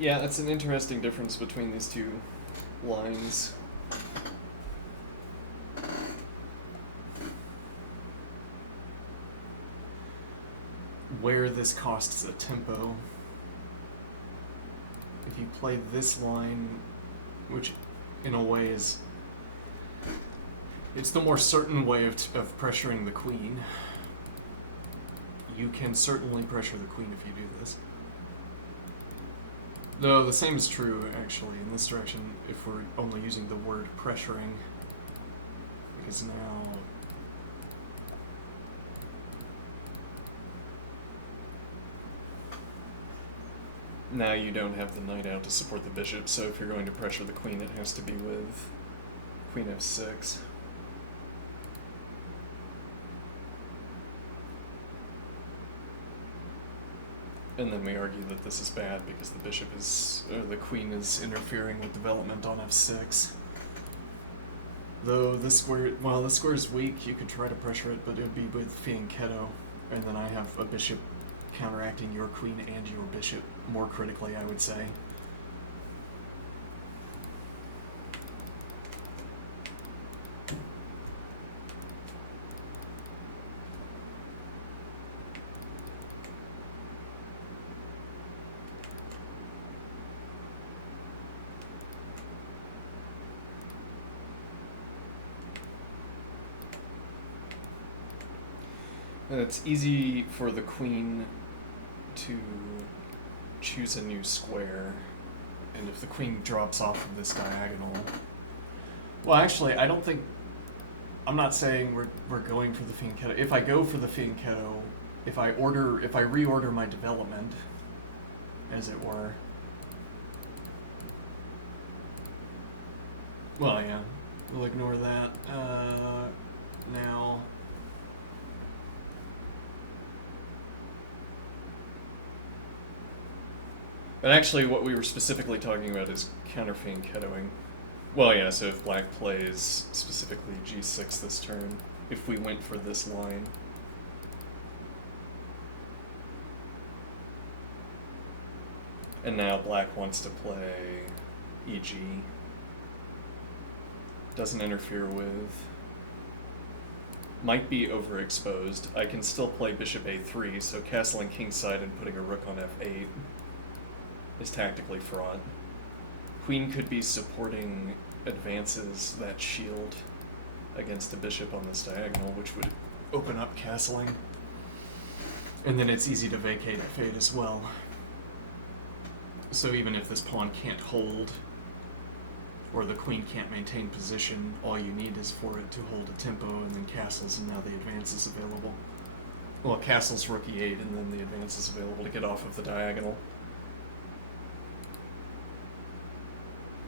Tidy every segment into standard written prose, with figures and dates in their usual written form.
Yeah, that's an interesting difference between these two lines. Where this costs a tempo. If you play this line, which in a way is... it's the more certain way of pressuring the queen. You can certainly pressure the queen if you do this. Though the same is true, actually, in this direction, if we're only using the word pressuring. Because now you don't have the knight out to support the bishop, so if you're going to pressure the queen, it has to be with queen f6. And then we argue that this is bad because the bishop is, or the queen is interfering with development on f6. Though this square, well, this square is weak, you could try to pressure it, but it would be with fianchetto, and then I have a bishop counteracting your queen and your bishop more critically, I would say. And it's easy for the queen to choose a new square, and if the queen drops off of this diagonal... Well, actually, I don't think... I'm not saying we're going for the fianchetto. If I go for the fianchetto, if I reorder my development, as it were... Well, yeah, we'll ignore that. Now... But actually, what we were specifically talking about is counter fianchettoing. Well, yeah, so if black plays specifically g6 this turn, if we went for this line. And now black wants to play eg. Doesn't interfere with. Might be overexposed. I can still play bishop a3, so castling kingside and putting a rook on f8 is tactically fraught. Queen could be supporting advances that shield against a bishop on this diagonal, which would open up castling. And then it's easy to vacate f8 as well. So even if this pawn can't hold, or the queen can't maintain position, all you need is for it to hold a tempo, and then castles, and now the advance is available. Well, castles rook e8, and then the advance is available to get off of the diagonal.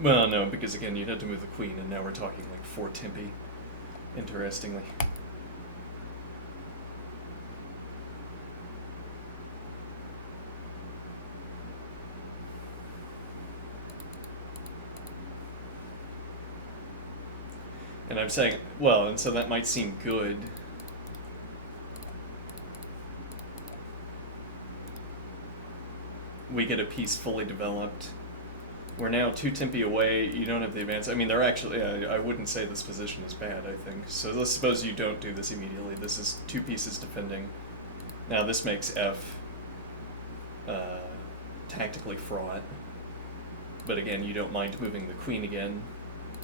Well, no, because again, you'd have to move the queen, and now we're talking like 4 Tempi, interestingly. And I'm saying, well, and so that might seem good. We get a piece fully developed. We're now 2 Tempi away, you don't have the advance. I mean, they're actually, I wouldn't say this position is bad, I think. So let's suppose you don't do this immediately. This is 2 pieces defending. Now this makes f tactically fraught. But again, you don't mind moving the queen again.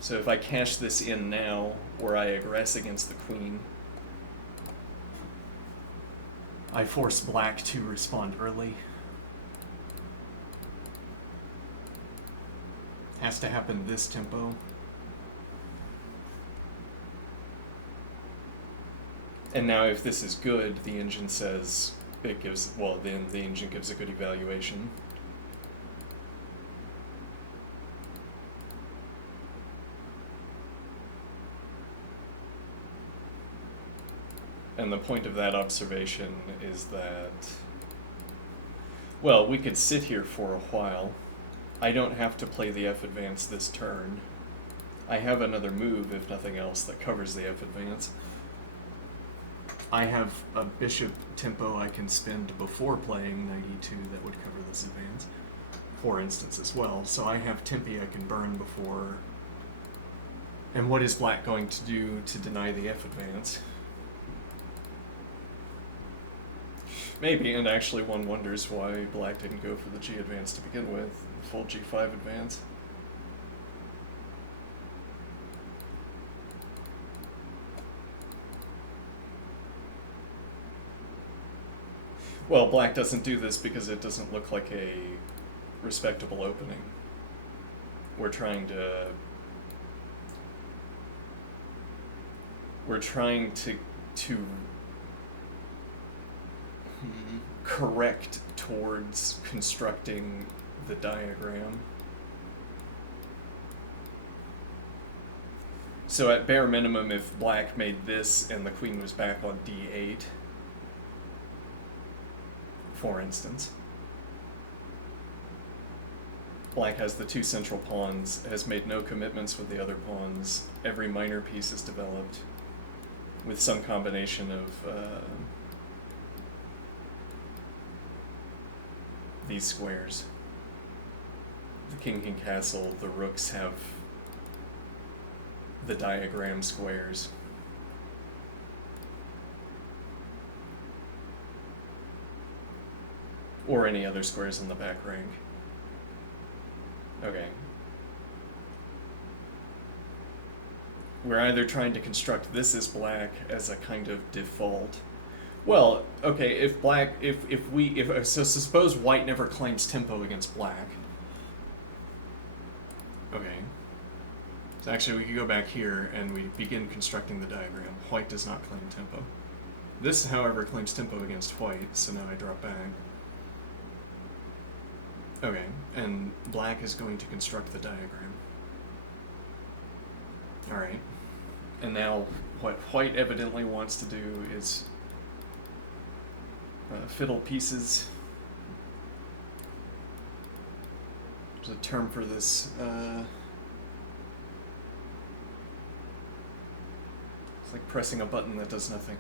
So if I cash this in now, or I aggress against the queen, I force black to respond early. Has to happen this tempo. And now if this is good, the engine says it gives, well, then the engine gives a good evaluation. And the point of that observation is that, well, we could sit here for a while. I don't have to play the f advance this turn. I have another move, if nothing else, that covers the f advance. I have a bishop tempo I can spend before playing knight e2 that would cover this advance. for instance, as well. So I have Tempe I can burn before. And what is black going to do to deny the F advance? Maybe, and actually one wonders why black didn't go for the G advance to begin with, full G5 advance. Well, black doesn't do this because it doesn't look like a respectable opening. We're trying to correct towards constructing the diagram. So at bare minimum, if black made this and the queen was back on d8, for instance, black has the two central pawns, has made no commitments with the other pawns, every minor piece is developed with some combination of these squares. The king can castle, the rooks have the diagram squares. Or any other squares in the back rank. Okay. We're either trying to construct this as black as a kind of default. Well, okay, if black, so suppose white never claims tempo against black. Okay. So actually we could go back here and we begin constructing the diagram. White does not claim tempo. This, however, claims tempo against white, so now I drop back. Okay, and black is going to construct the diagram. Alright. And now what white evidently wants to do is fiddle pieces. There's a term for this. It's like pressing a button that does nothing.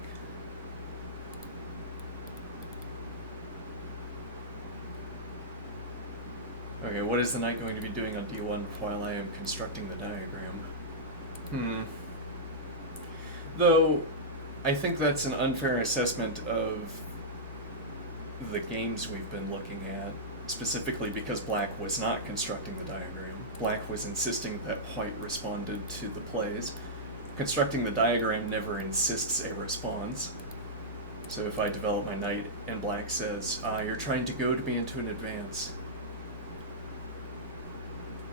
Okay, what is the knight going to be doing on d1 while I am constructing the diagram? Though, I think that's an unfair assessment of the games we've been looking at, specifically because black was not constructing the diagram. Black was insisting that white responded to the plays. Constructing the diagram never insists a response. So if I develop my knight and black says, you're trying to goad me into an advance,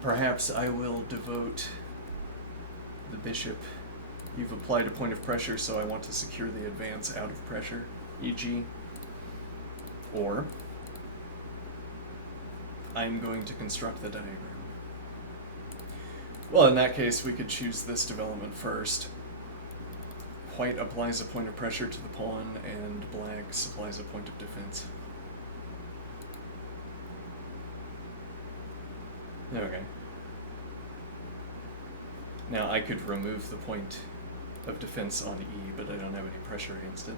perhaps I will devote the bishop. You've applied a point of pressure, so I want to secure the advance out of pressure, e.g. Or I'm going to construct the diagram. Well, in that case, we could choose this development first. White applies a point of pressure to the pawn, and black supplies a point of defense. Okay. Now I could remove the point of defense on E, but I don't have any pressure against it.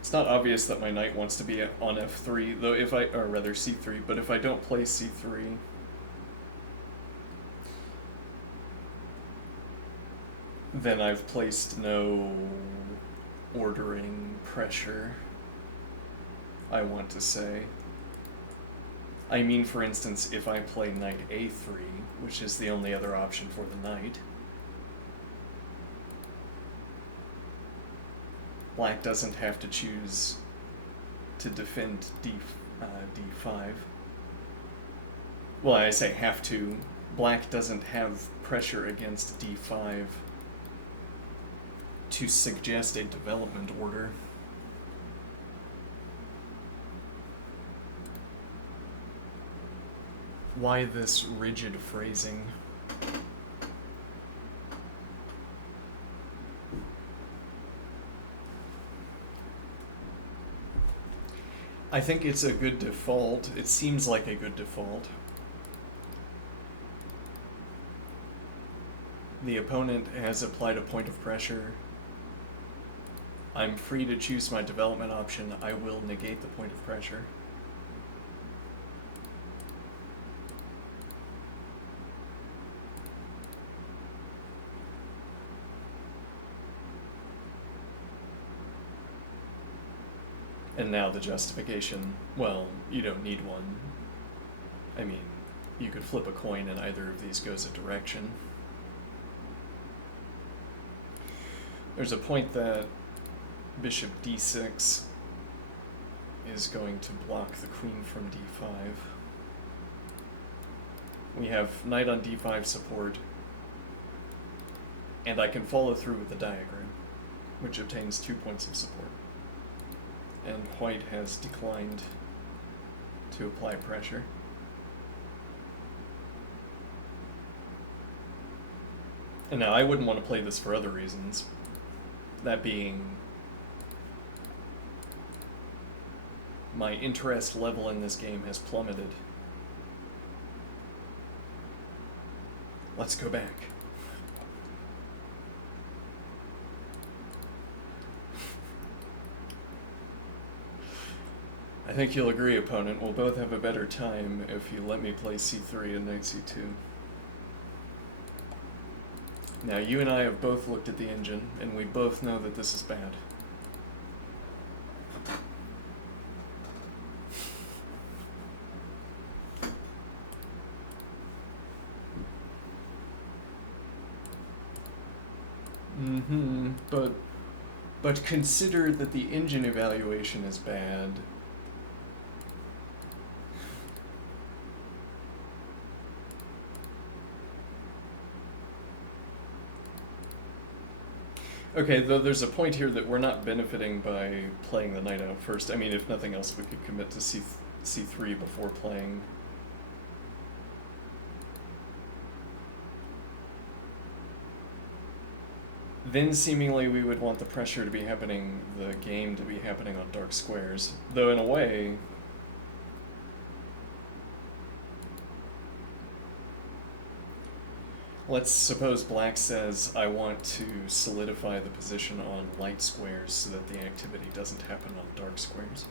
It's not obvious that my knight wants to be on F3, though if I, or rather C3, but if I don't play C3, then I've placed no ordering pressure, I want to say. I mean, for instance, if I play knight A3, which is the only other option for the knight, black doesn't have to choose to defend D5. Well, I say have to. Black doesn't have pressure against D5 to suggest a development order. Why this rigid phrasing? I think it's a good default. It seems like a good default. The opponent has applied a point of pressure. I'm free to choose my development option. I will negate the point of pressure. And now the justification, well, you don't need one. I mean, you could flip a coin and either of these goes a direction. There's a point that bishop d6 is going to block the queen from d5. We have knight on d5 support, and I can follow through with the diagram, which obtains 2 points of support. And white has declined to apply pressure. And now I wouldn't want to play this for other reasons. That being, my interest level in this game has plummeted. Let's go back. I think you'll agree, opponent, we'll both have a better time if you let me play c3 and knight c2. Now, you and I have both looked at the engine, and we both know that this is bad. But consider that the engine evaluation is bad. Okay, though there's a point here that we're not benefiting by playing the knight out first. I mean, if nothing else, we could commit to c3 before playing. Then seemingly we would want the pressure to be happening, the game to be happening on dark squares. Though in a way, let's suppose black says, I want to solidify the position on light squares so that the activity doesn't happen on dark squares.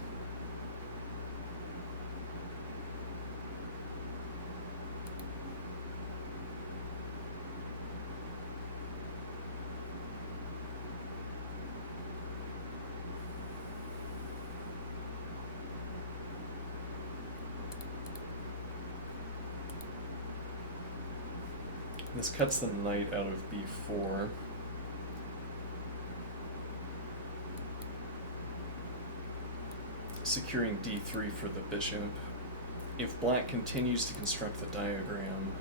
This cuts the knight out of b4. Securing d3 for the bishop. If black continues to construct the diagram,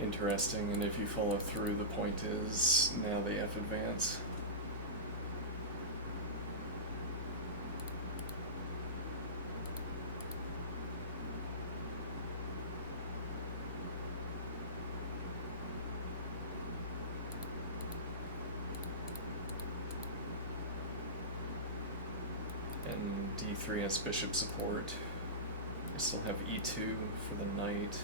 interesting, and if you follow through, the point is now the F advance. And d3 has bishop support. I still have e2 for the knight.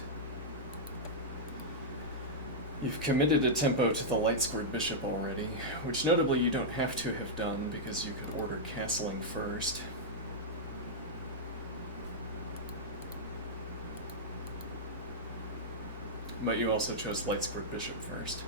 You've committed a tempo to the light-squared bishop already, which notably you don't have to have done because you could order castling first. But you also chose light-squared bishop first.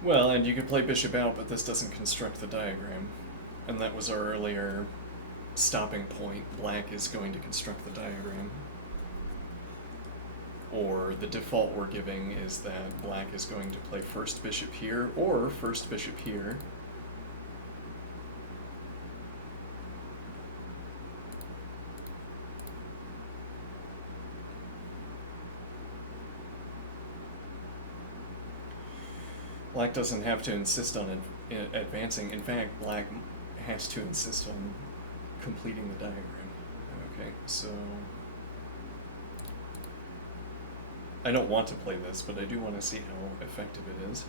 Well, and you could play bishop out, but this doesn't construct the diagram. And that was our earlier stopping point. Black is going to construct the diagram. or the default we're giving is that black is going to play first bishop here or first bishop here. Black doesn't have to insist on advancing. In fact, black has to insist on completing the diagram. Okay, so I don't want to play this, but I do want to see how effective it is.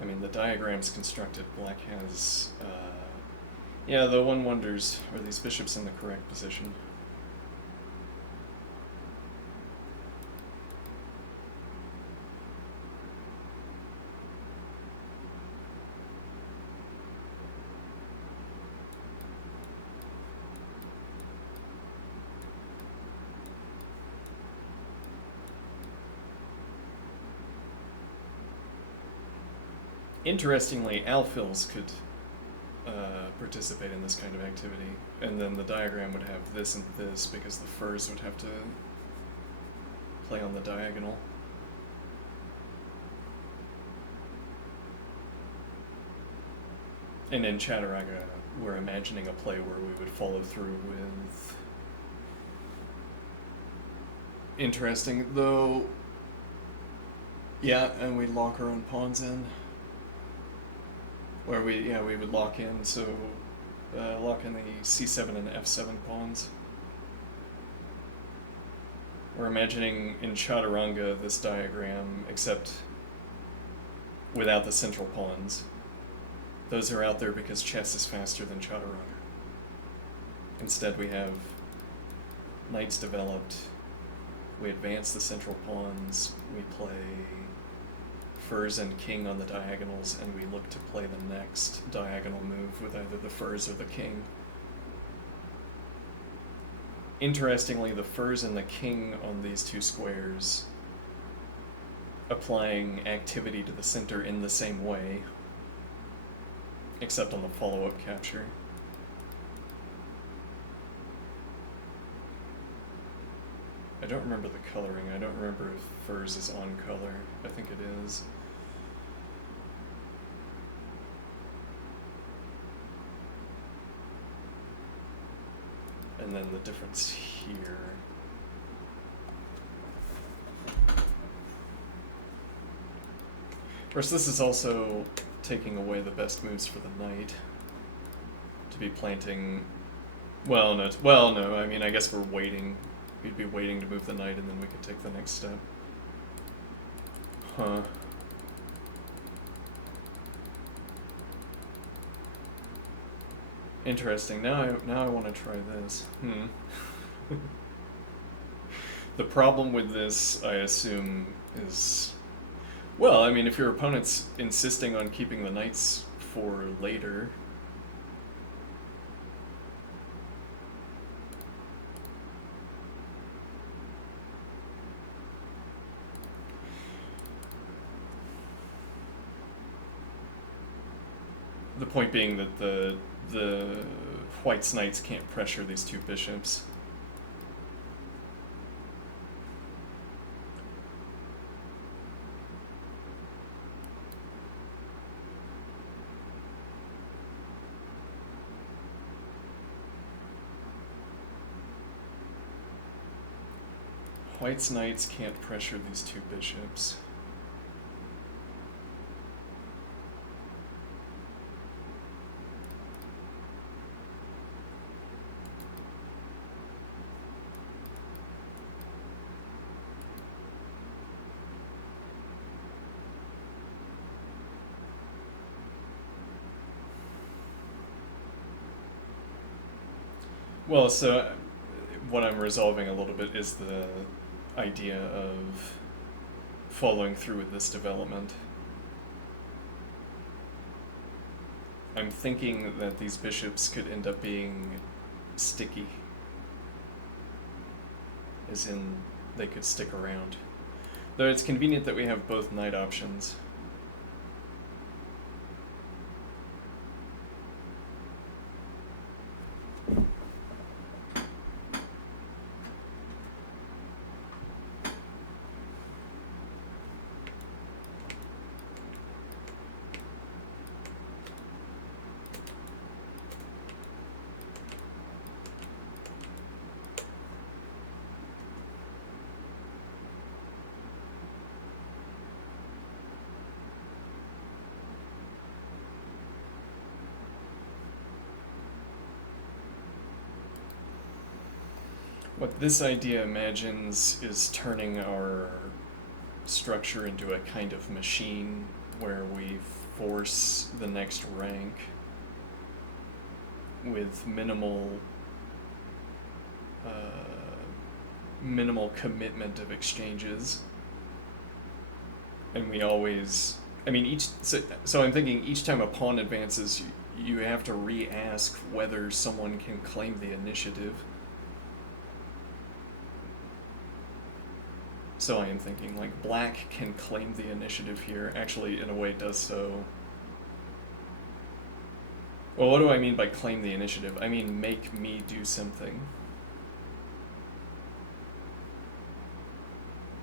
I mean, the diagram's constructed. Black has, yeah, though one wonders, are these bishops in the correct position? Interestingly, alphils could participate in this kind of activity, and then the diagram would have this and this because the furs would have to play on the diagonal. And in Chaturanga, we're imagining a play where we would follow through with... Interesting, though... Yeah, and we'd lock our own pawns in. Where we would lock in, so lock in the c7 and f7 pawns. We're imagining in Chaturanga this diagram, except without the central pawns. Those are out there because chess is faster than Chaturanga. Instead we have knights developed, we advance the central pawns, we play furs and king on the diagonals, and we look to play the next diagonal move with either the furs or the king. Interestingly, the furs and the king on these two squares applying activity to the center in the same way, except on the follow-up capture. I don't remember the coloring. I don't remember if furs is on color. I think it is. And then the difference here. Of course, this is also taking away the best moves for the knight. To be planting... Well, no, I mean, I guess we're waiting. We'd be waiting to move the knight, and then we could take the next step. Huh. Interesting. Now I want to try this. The problem with this, I assume, is... Well, I mean, if your opponent's insisting on keeping the knights for later... The point being that the White's knights can't pressure these two bishops. White's knights can't pressure these two bishops. Well, so what I'm resolving a little bit is the idea of following through with this development. I'm thinking that these bishops could end up being sticky, as in they could stick around. Though it's convenient that we have both knight options. What this idea imagines is turning our structure into a kind of machine where we force the next rank with minimal commitment of exchanges, and we always, I mean, so I'm thinking each time a pawn advances, you have to re-ask whether someone can claim the initiative. So I am thinking, like, black can claim the initiative here. Actually, in a way, does so. Well, what do I mean by claim the initiative? I mean make me do something.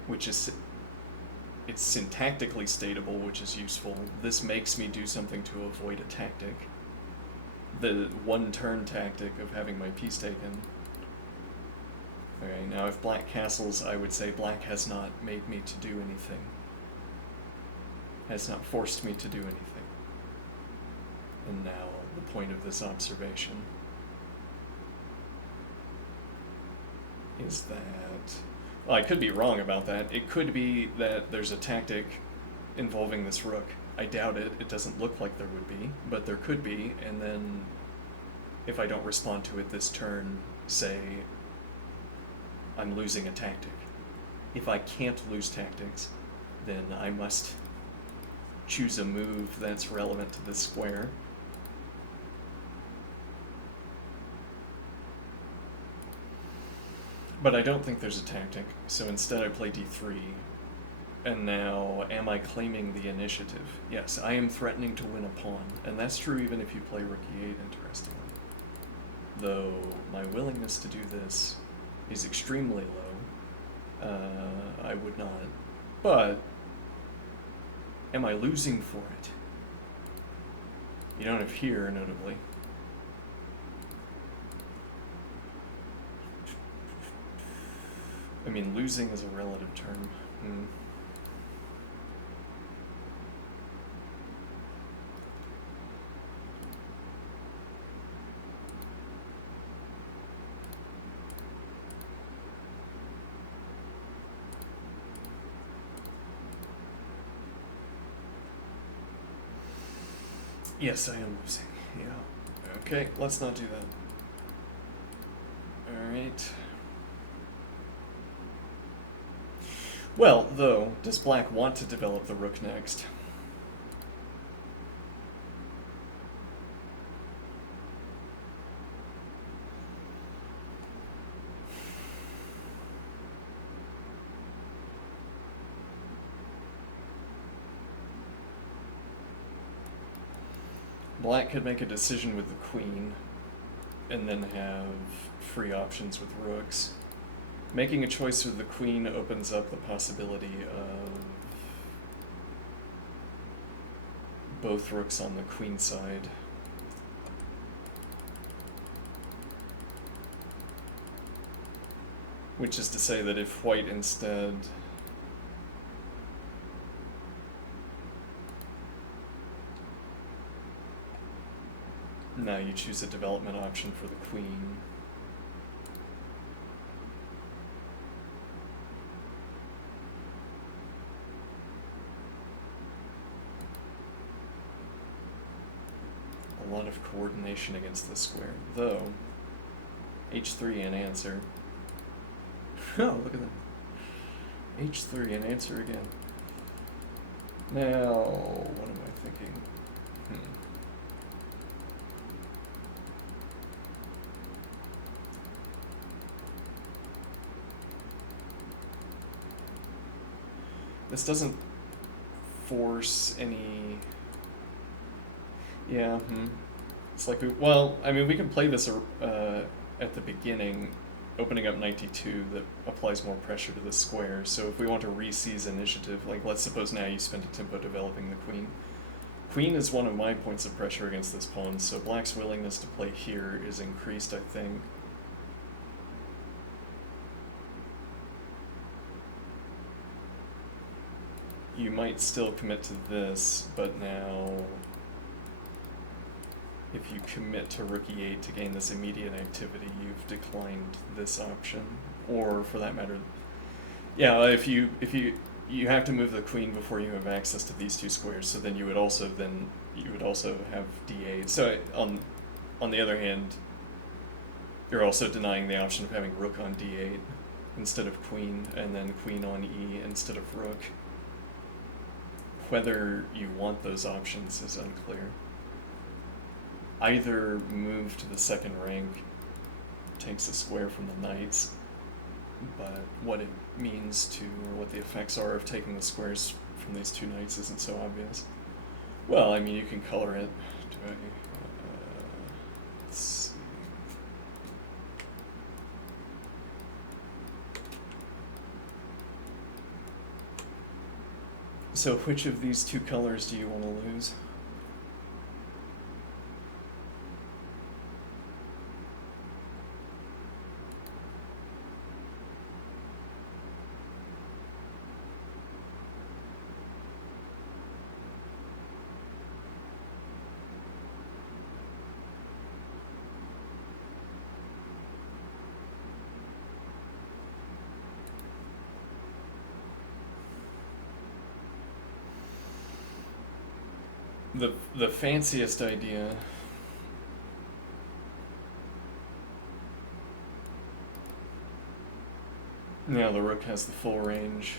Which is, it's syntactically statable, which is useful. This makes me do something to avoid a tactic. The one-turn tactic of having my piece taken. Okay, now if black castles, I would say black has not made me to do anything. Has not forced me to do anything. And now, the point of this observation is that, well, I could be wrong about that. It could be that there's a tactic involving this rook. I doubt it. It doesn't look like there would be, but there could be, and then if I don't respond to it this turn, say, I'm losing a tactic. If I can't lose tactics, then I must choose a move that's relevant to this square. But I don't think there's a tactic, so instead I play d3. And now, am I claiming the initiative? Yes, I am threatening to win a pawn, and that's true even if you play rook e8, interestingly. Though my willingness to do this is extremely low. I would not. But, am I losing for it? You don't have here, notably. I mean, losing is a relative term. Yes, I am losing. Yeah. Okay, let's not do that. Alright. Well, though, does black want to develop the rook next? Black could make a decision with the queen, and then have free options with rooks. Making a choice with the queen opens up the possibility of both rooks on the queen side. Which is to say that if white instead now you choose a development option for the queen. A lot of coordination against the square, though h3 in answer. Oh, look at that. h3 in answer again. Now, what am I thinking? This doesn't force any... Yeah, It's like, well, I mean, we can play this at the beginning, opening up knight d2 that applies more pressure to the square. So if we want to re-seize initiative, like let's suppose now you spend a tempo developing the queen. Queen is one of my points of pressure against this pawn, so black's willingness to play here is increased, I think. You might still commit to this, but now if you commit to rook e8 to gain this immediate activity, you've declined this option. Or, for that matter, yeah, if you have to move the queen before you have access to these two squares, so then you would also have d8. So on the other hand, you're also denying the option of having rook on d8 instead of queen, and then queen on e instead of rook. Whether you want those options is unclear. Either move to the second rank takes a square from the knights, but what it means to, or what the effects are of taking the squares from these two knights isn't so obvious. Well, I mean, you can color it. Let's see. So which of these two colors do you want to lose? The fanciest idea now the rook has the full range.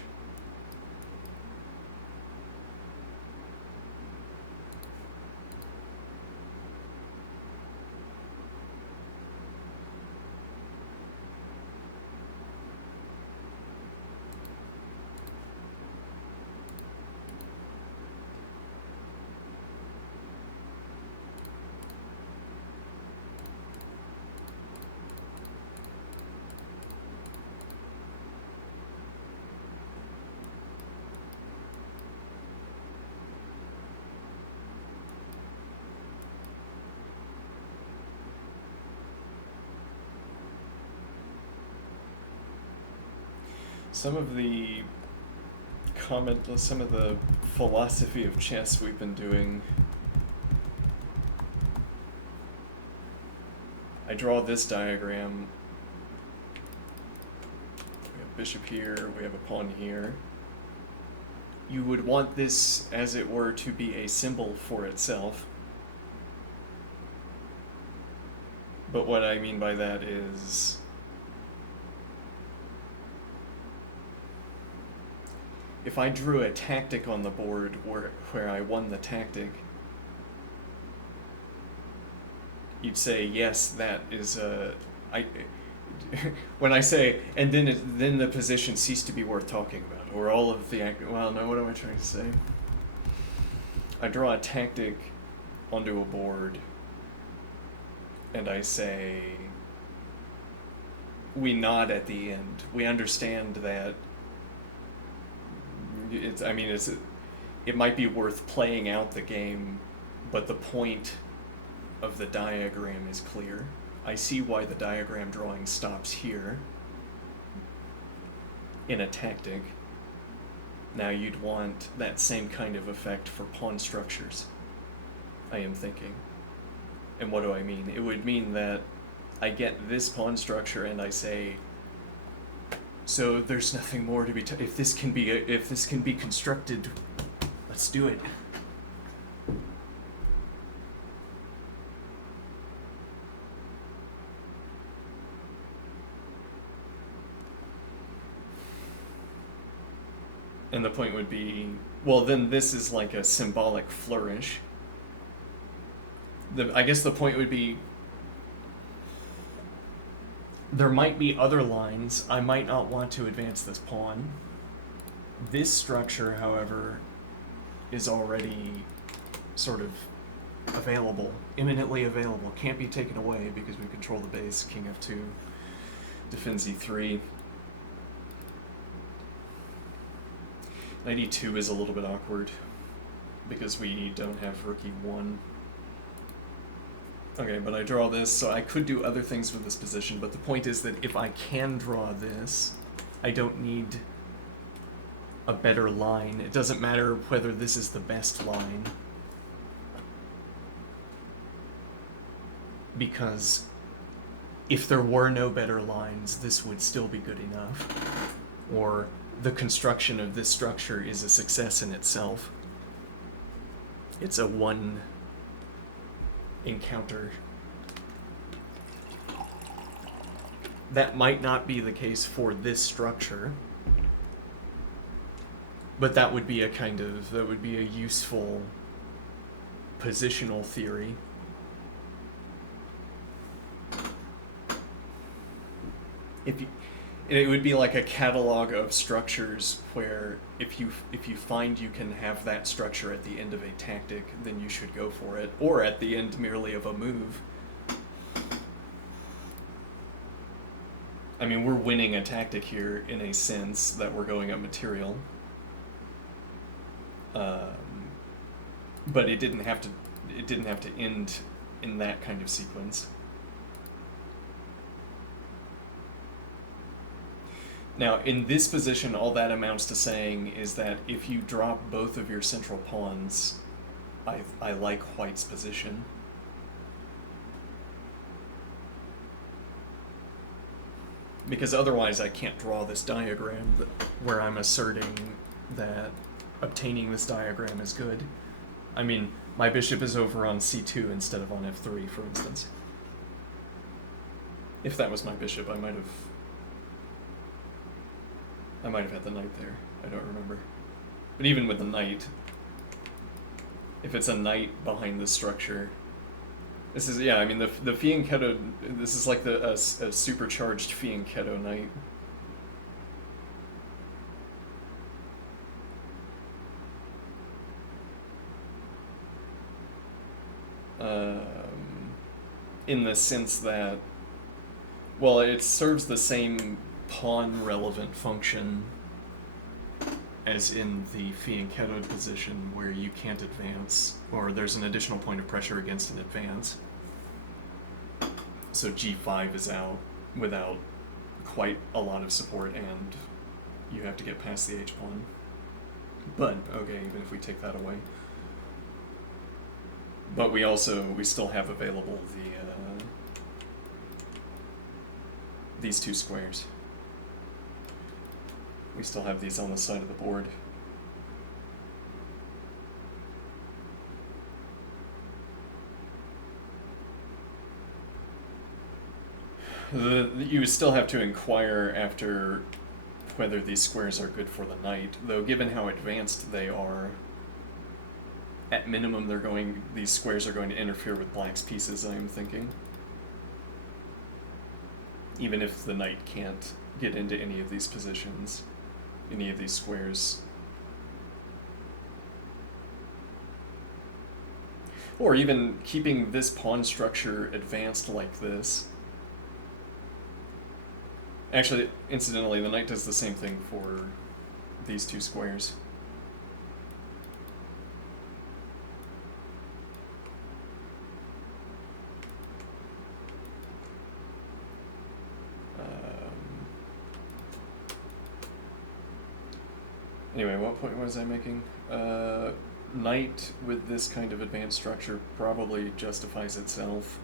Some of the philosophy of chess we've been doing. I draw this diagram. We have bishop here, we have a pawn here. You would want this, as it were, to be a symbol for itself. But what I mean by that is, if I drew a tactic on the board where I won the tactic, you'd say, yes, that is when I say, and then the position ceased to be worth talking about, or all of the well, no, what am I trying to say? I draw a tactic onto a board, and I say, we nod at the end. We understand that it might be worth playing out the game, but the point of the diagram is clear. I see why the diagram drawing stops here in a tactic. Now you'd want that same kind of effect for pawn structures, I am thinking. And what do I mean? It would mean that I get this pawn structure and I say, so there's nothing more to be if this can be constructed, let's do it. And the point would be, well, then this is like a symbolic flourish. I guess the point would be, there might be other lines. I might not want to advance this pawn. This structure, however, is already sort of available, imminently available. Can't be taken away because we control the base. King f2 defends e3. Knight e2 is a little bit awkward because we don't have rook e1. Okay, but I draw this, so I could do other things with this position, but the point is that if I can draw this, I don't need a better line. It doesn't matter whether this is the best line. because if there were no better lines, this would still be good enough. Or the construction of this structure is a success in itself. It's a one encounter. That might not be the case for this structure, but that would be a useful positional theory. It would be like a catalog of structures where if you find you can have that structure at the end of a tactic, then you should go for it, or at the end merely of a move. I mean, we're winning a tactic here in a sense that we're going up material. But it didn't have to end in that kind of sequence. Now, in this position, all that amounts to saying is that if you drop both of your central pawns, I like white's position. Because otherwise I can't draw this diagram where I'm asserting that obtaining this diagram is good. I mean, my bishop is over on c2 instead of on f3, for instance. If that was my bishop, I might have had the knight there. I don't remember. But even with the knight, if it's a knight behind this structure, this is, yeah, I mean, the Fianchetto, this is like a supercharged Fianchetto knight. In the sense that, well, it serves the same pawn-relevant function as in the Fianchetto position, where you can't advance, or there's an additional point of pressure against an advance. So g5 is out without quite a lot of support, and you have to get past the h-pawn. But, okay, even if we take that away. But we still have available these two squares. We still have these on the side of the board. You still have to inquire after whether these squares are good for the knight, though given how advanced they are, at minimum these squares are going to interfere with black's pieces, I am thinking. Even if the knight can't get into any of these positions, any of these squares. Or even keeping this pawn structure advanced like this. Actually, incidentally, the knight does the same thing for these two squares. Anyway, what point was I making? Knight with this kind of advanced structure probably justifies itself.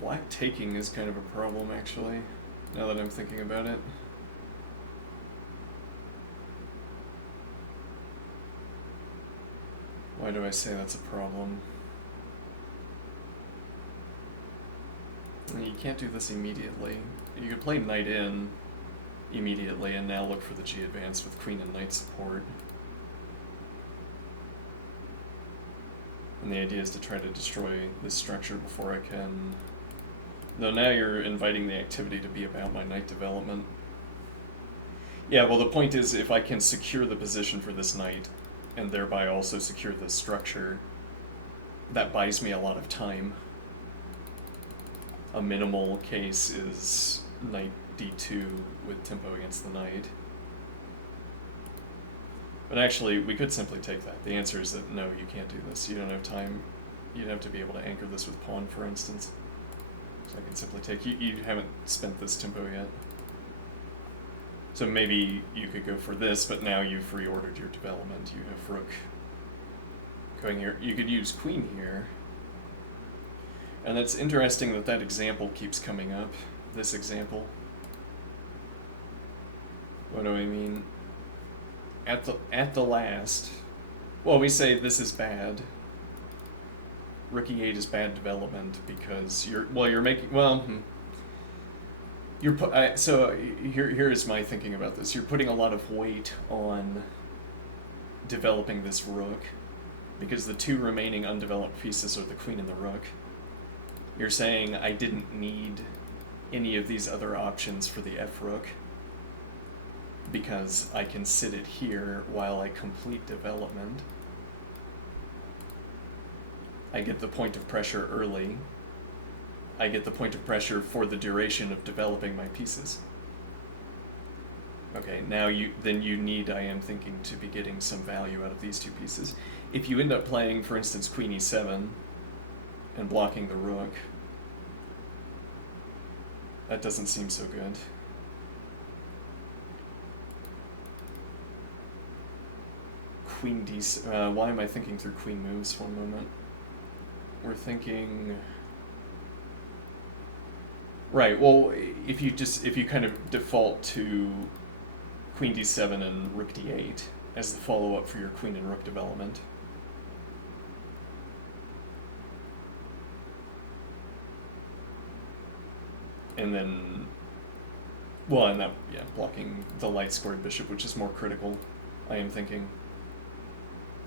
Black taking is kind of a problem, actually, now that I'm thinking about it. Why do I say that's a problem? You can't do this immediately. You could play knight in immediately and now look for the G advance with queen and knight support. And the idea is to try to destroy this structure before I can... Though now you're inviting the activity to be about my knight development. Yeah, well, the point is, if I can secure the position for this knight, and thereby also secure the structure, that buys me a lot of time. A minimal case is knight d2 with tempo against the knight. But actually, we could simply take that. The answer is that no, you can't do this. You don't have time. You'd have to be able to anchor this with pawn, for instance. So I can simply take... You haven't spent this tempo yet. So maybe you could go for this, but now you've reordered your development. You have rook going here. You could use queen here. And it's interesting that that example keeps coming up. This example. What do I mean? At the last, well, we say this is bad. Rook e8 is bad development because you're making, well, so here is my thinking about this. You're putting a lot of weight on developing this rook because the two remaining undeveloped pieces are the queen and the rook. You're saying I didn't need any of these other options for the f rook because I can sit it here while I complete development. I get the point of pressure early. I get the point of pressure for the duration of developing my pieces. Okay, now you need, I am thinking, to be getting some value out of these two pieces. If you end up playing, for instance, queen e7 and blocking the rook, that doesn't seem so good. Queen d... why am I thinking through queen moves? One moment. We're thinking... Right, well, if you kind of default to queen d7 and rook d8 as the follow-up for your queen and rook development. And then... Well, and that, yeah, blocking the light squared bishop, which is more critical, I am thinking.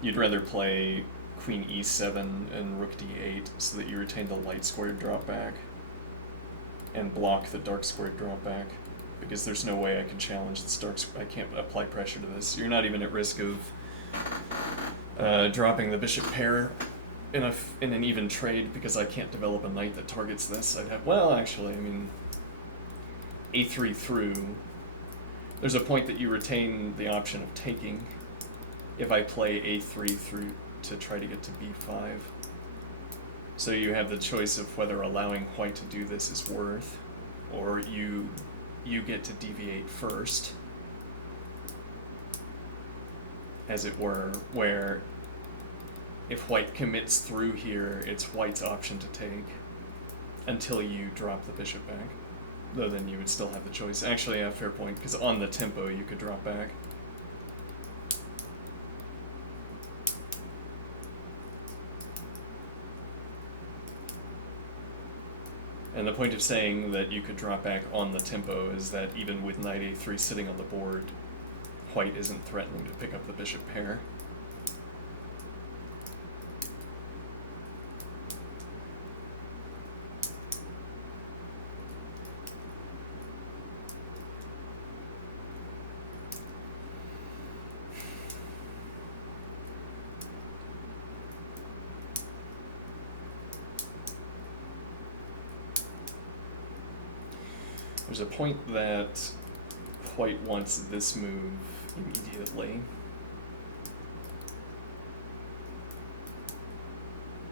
You'd rather play queen e7 and rook d8 so that you retain the light squared drop back and block the dark squared drop back, because there's no way I can challenge this dark. I can't apply pressure to this. You're not even at risk of dropping the bishop pair in an even trade because I can't develop a knight that targets this. I'd have, well, actually, I mean, a3 through. There's a point that you retain the option of taking if I play a3 through to try to get to b5. So you have the choice of whether allowing white to do this is worth, or you get to deviate first, as it were, where if white commits through here, it's white's option to take until you drop the bishop back. Though then you would still have the choice. Actually, yeah, fair point, because on the tempo you could drop back. And the point of saying that you could drop back on the tempo is that even with knight a3 sitting on the board, white isn't threatening to pick up the bishop pair. There's a point that white wants this move immediately,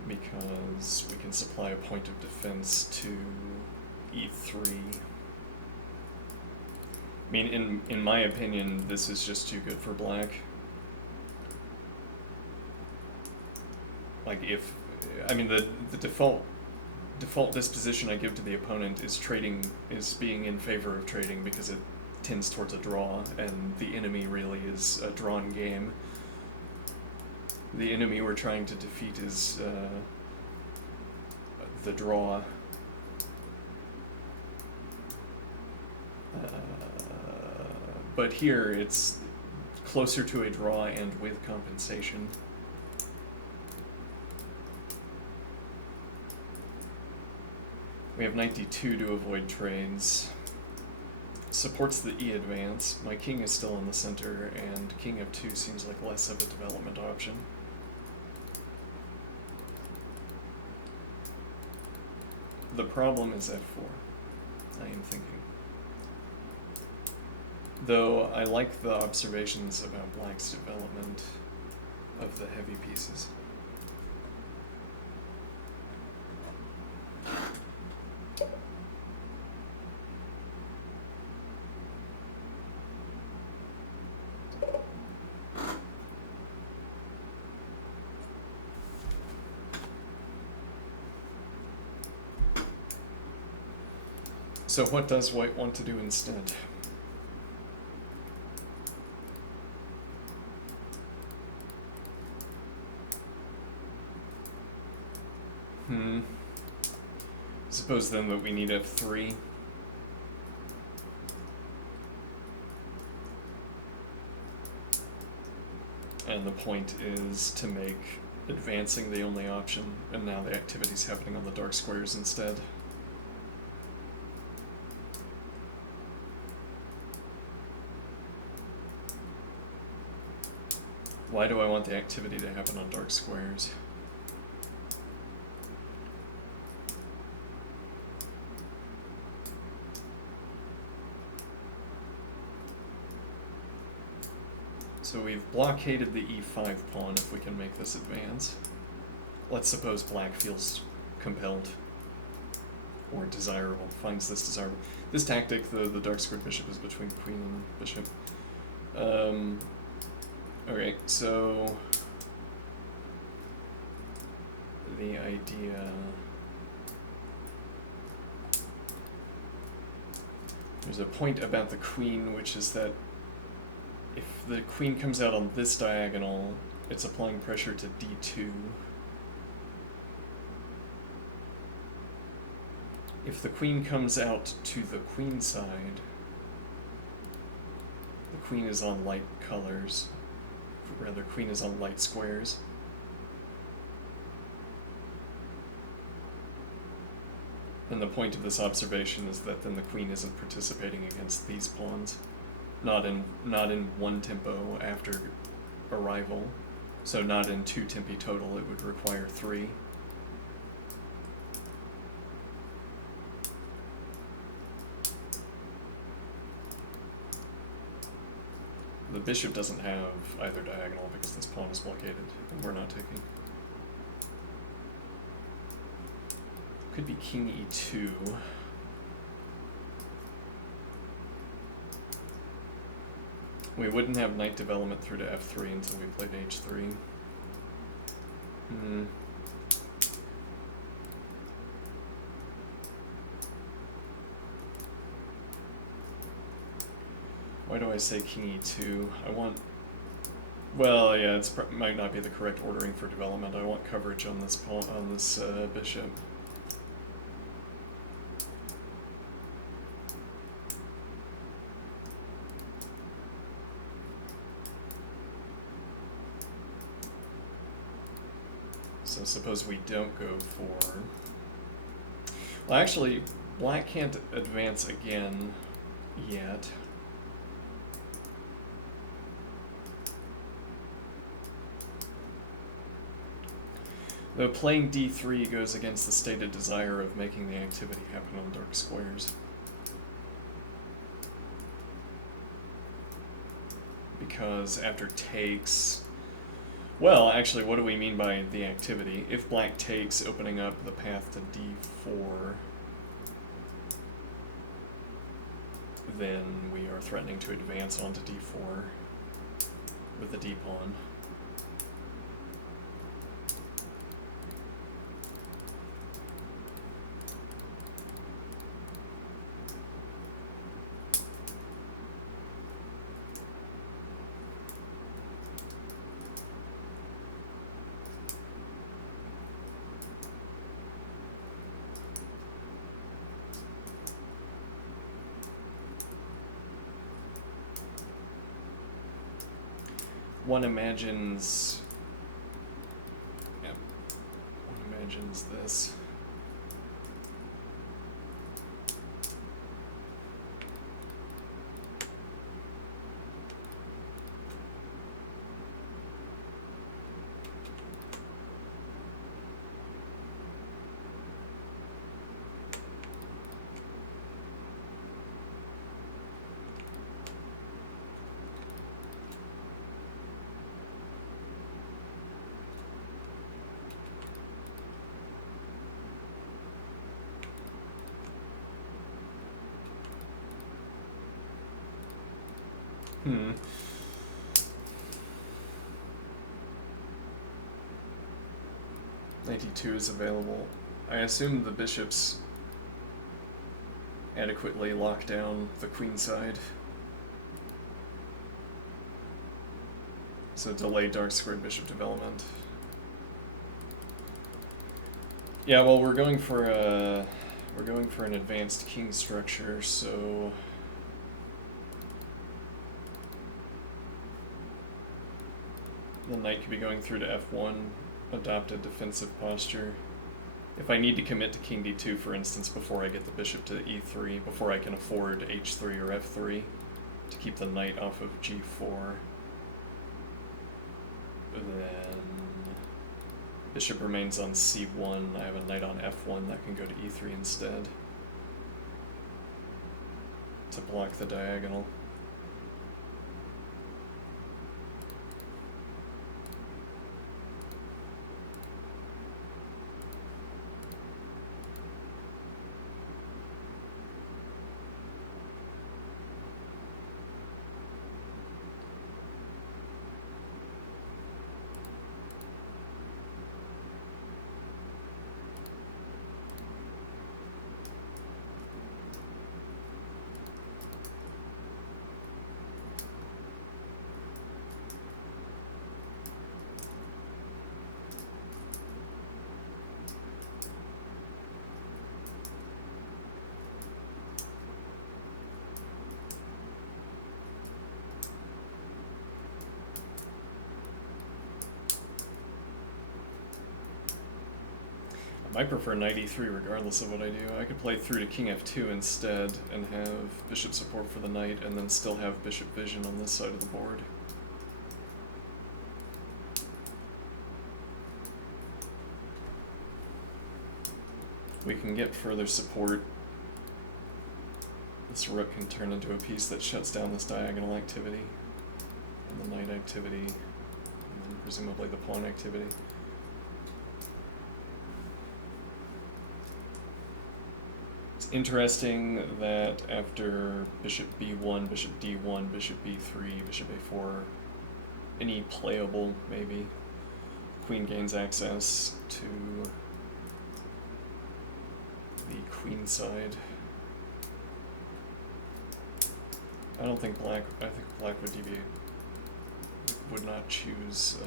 because we can supply a point of defense to e3. I mean, in my opinion, this is just too good for black. Like I mean, the default disposition I give to the opponent is being in favor of trading because it tends towards a draw, and the enemy really is a drawn game. The enemy we're trying to defeat is the draw. But here it's closer to a draw and with compensation. We have knight d2 to avoid trades. Supports the e advance. My king is still in the center, and king f2 seems like less of a development option. The problem is f4, I am thinking. Though I like the observations about black's development of the heavy pieces. So what does white want to do instead? Suppose then that we need f3. And the point is to make advancing the only option, and now the activity's happening on the dark squares instead. Why do I want the activity to happen on dark squares? So we've blockaded the e5 pawn if we can make this advance. Let's suppose black feels compelled or desirable, finds this desirable. This tactic, the dark squared bishop, is between queen and bishop. Okay, so the idea... There's a point about the queen, which is that if the queen comes out on this diagonal, it's applying pressure to d2. If the queen comes out to the queen side, the queen is on light colors. Rather, queen is on light squares. And the point of this observation is that then the queen isn't participating against these pawns. Not in one tempo after arrival, so not in 2 tempi total, it would require 3. The bishop doesn't have either diagonal because this pawn is blockaded, and we're not taking. Could be king e2. We wouldn't have knight development through to f3 until we played h3. Why do I say king e2? I want... Well, yeah, it might not be the correct ordering for development. I want coverage on this pawn, on this bishop. So suppose we don't go for... Well, actually, black can't advance again yet. Though playing d3 goes against the stated desire of making the activity happen on dark squares. Because after takes... Well, actually, what do we mean by the activity? If black takes, opening up the path to d4, then we are threatening to advance onto d4 with the d-pawn. One imagines, one imagines this. Hmm. Knight d2 is available. I assume the bishops adequately lock down the queen side. So delay dark squared bishop development. Yeah, well, we're going for an advanced king structure, so the knight could be going through to f1, adopt a defensive posture. If I need to commit to king d2, for instance, before I get the bishop to e3, before I can afford h3 or f3 to keep the knight off of g4, then bishop remains on c1. I have a knight on f1 that can go to e3 instead to block the diagonal. I might prefer knight e3 regardless of what I do. I could play through to king f2 instead and have bishop support for the knight and then still have bishop vision on this side of the board. We can get further support. This rook can turn into a piece that shuts down this diagonal activity and the knight activity and then presumably the pawn activity. Interesting that after bishop b1, bishop d1, bishop b3, bishop a4, any playable maybe, queen gains access to the queen side. I think black would deviate, would not choose,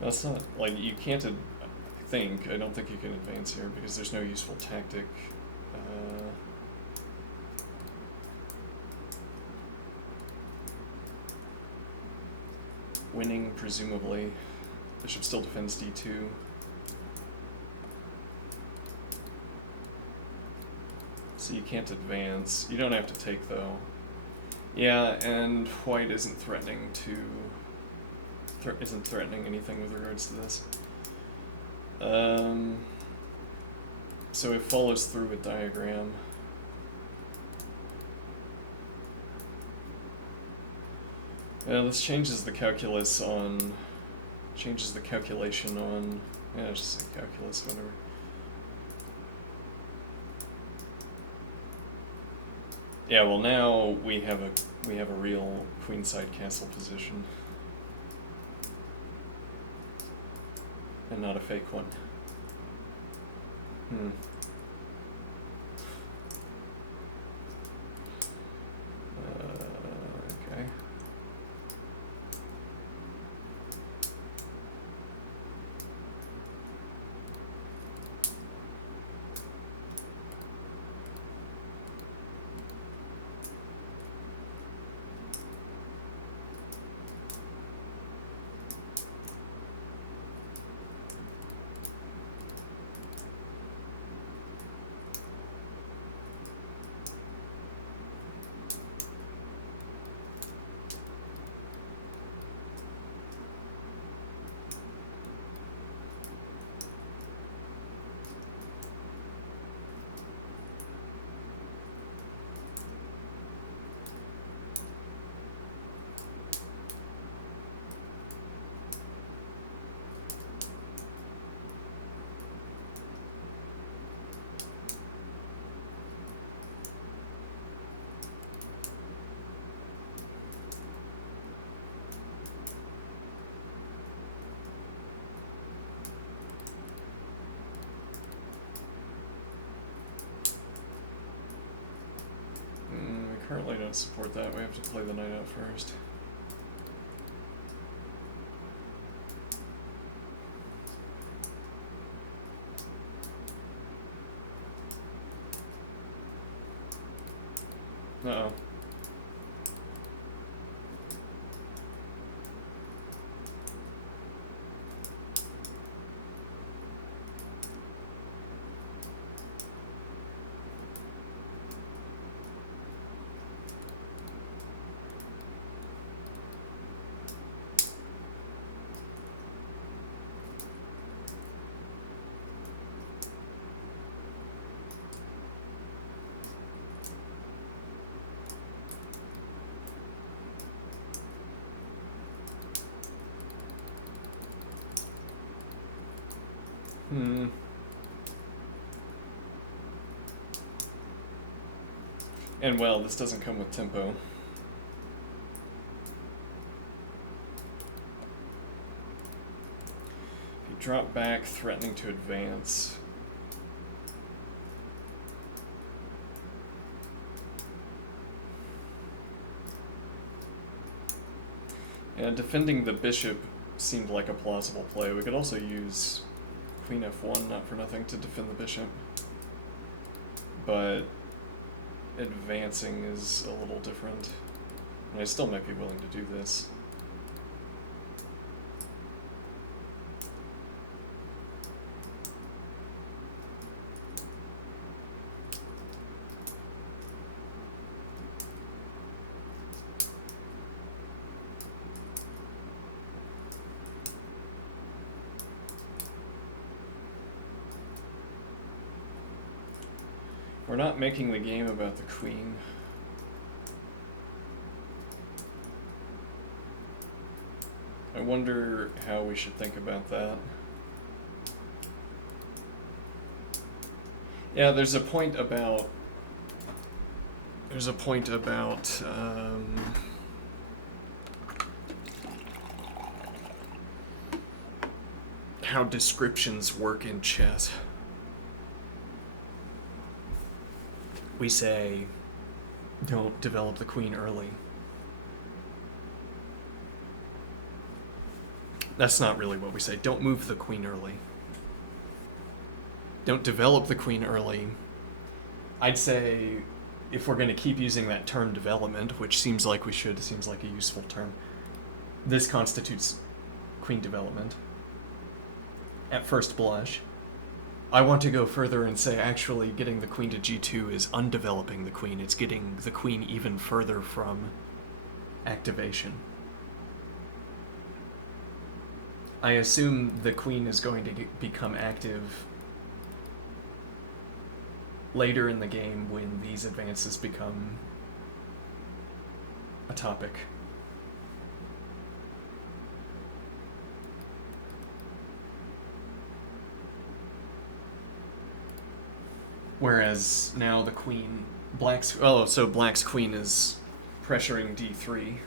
that's not, like, you can't, I don't think you can advance here because there's no useful tactic. Winning, presumably. Bishop still defends d2. So you can't advance. You don't have to take, though. Yeah, and white isn't threatening anything with regards to this. So it follows through with diagram. This changes the calculation on, yeah, just say calculus, whatever. Yeah, well now we have a real queenside castle position. And not a fake one. Okay. currently don't support that. We have to play the knight out first. Uh-oh. And well, this doesn't come with tempo. If you drop back, threatening to advance. And defending the bishop seemed like a plausible play. We could also use Queen F1, not for nothing, to defend the bishop. But advancing is a little different. And I still might be willing to do this. We're not making the game about the queen. I wonder how we should think about that. Yeah, there's a point about how descriptions work in chess. We say, don't develop the queen early. That's not really what we say. Don't move the queen early. Don't develop the queen early. I'd say, if we're going to keep using that term development, which seems like we should, it seems like a useful term, this constitutes queen development. At first blush. I want to go further and say actually getting the queen to g2 is undeveloping the queen. It's getting the queen even further from activation. I assume the queen is going to become active later in the game when these advances become a topic. Whereas now the queen, black's queen is pressuring d3.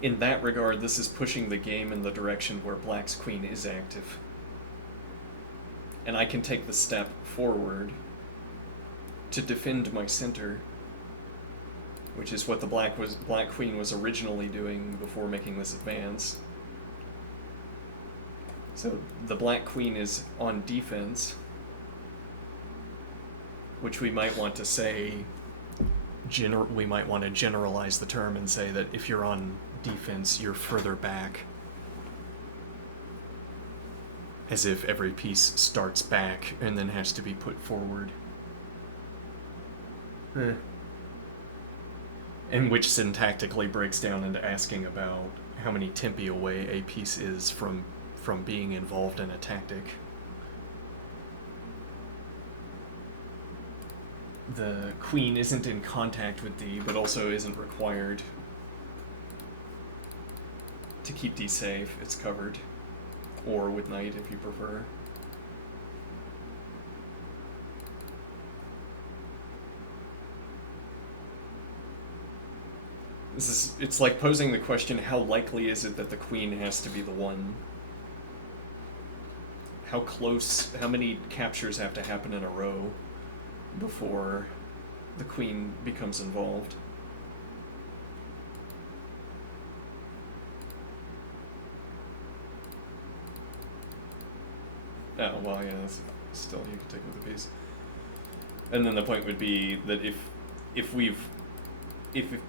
In that regard, this is pushing the game in the direction where black's queen is active. And I can take the step forward to defend my center, which is what the black queen was originally doing before making this advance. So the black queen is on defense, which we might want to say, we might want to generalize the term and say that if you're on defense, you're further back. As if every piece starts back and then has to be put forward. And which syntactically breaks down into asking about how many tempi away a piece is from being involved in a tactic. The queen isn't in contact with d, but also isn't required to keep d safe. It's covered. Or with knight if you prefer. It's like posing the question, how likely is it that the queen has to be the one? how many captures have to happen in a row before the queen becomes involved. Oh, well, yeah, that's still, you can take with a piece. And then the point would be that if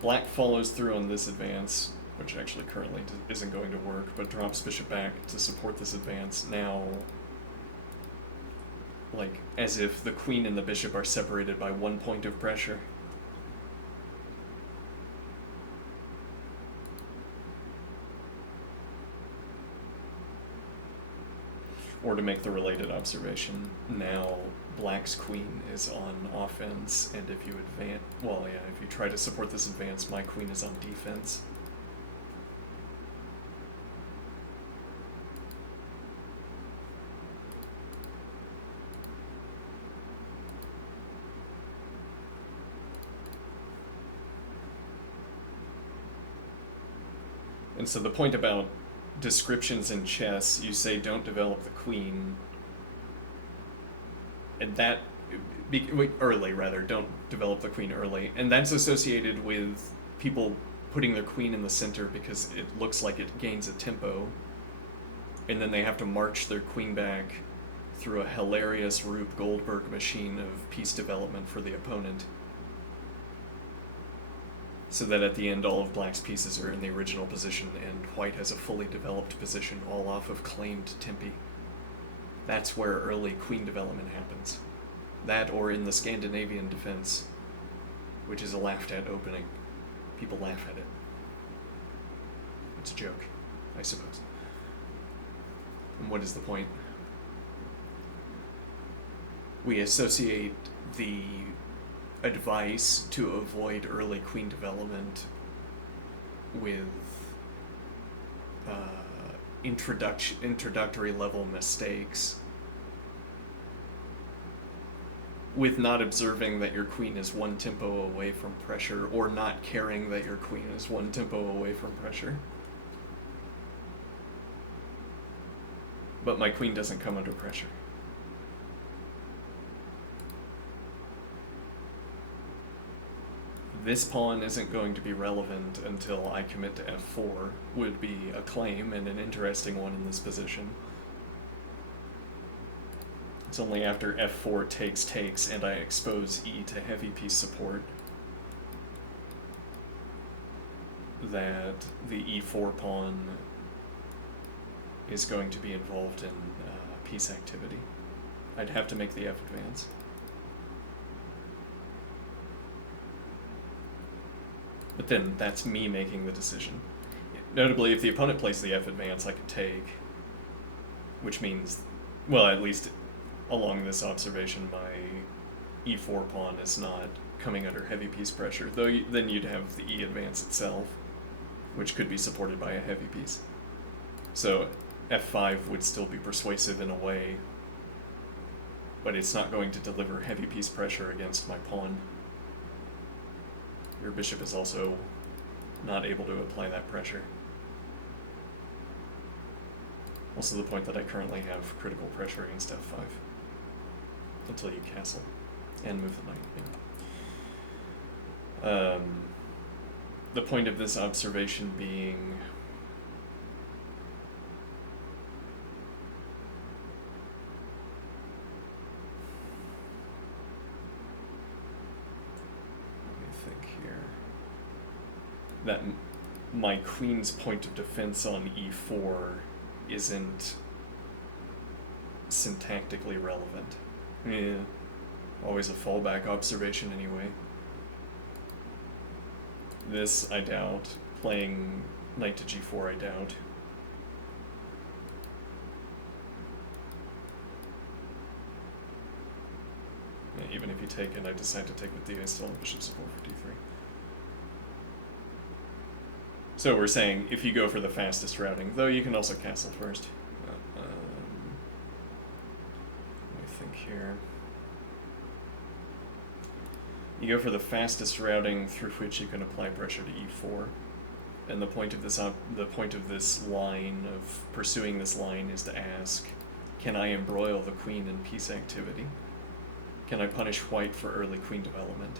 black follows through on this advance, which actually currently isn't going to work, but drops bishop back to support this advance, now, like, as if the queen and the bishop are separated by 1 point of pressure. Or to make the related observation, now black's queen is on offense, and if you advance, well, yeah, if you try to support this advance, my queen is on defense. And so the point about descriptions in chess, you say don't develop the queen, and that early, rather, don't develop the queen early, and that's associated with people putting their queen in the center because it looks like it gains a tempo, and then they have to march their queen back through a hilarious Rube Goldberg machine of piece development for the opponent, so that at the end all of black's pieces are in the original position and white has a fully developed position all off of claimed tempi. That's where early queen development happens. That, or in the Scandinavian defense, which is a laughed at opening. People laugh at it. It's a joke, I suppose. And what is the point? We associate the advice to avoid early queen development with introductory level mistakes, with not observing that your queen is 1 tempo away from pressure, or not caring that your queen is 1 tempo away from pressure. But my queen doesn't come under pressure. This pawn isn't going to be relevant until I commit to f4, would be a claim, and an interesting one in this position. It's only after f4 takes, and I expose e to heavy piece support that the e4 pawn is going to be involved in piece activity. I'd have to make the f advance. But then that's me making the decision. Notably, if the opponent plays the f advance, I could take, which means, well, at least along this observation, my e4 pawn is not coming under heavy piece pressure, though then you'd have the e advance itself, which could be supported by a heavy piece. So f5 would still be persuasive in a way, but it's not going to deliver heavy piece pressure against my pawn. Your bishop is also not able to apply that pressure. Also the point that I currently have critical pressure against f5 until you castle and move the knight. The point of this observation being that my queen's point of defense on e4 isn't syntactically relevant. Yeah, always a fallback observation anyway. This, I doubt. Playing knight to g4, I doubt. Yeah, even if you take and I decide to take with d, I still have bishop support for d3. So we're saying if you go for the fastest routing, though you can also castle first. Let me think here. You go for the fastest routing through which you can apply pressure to e4, and the point of this line of pursuing this line is to ask, can I embroil the queen in piece activity? Can I punish white for early queen development?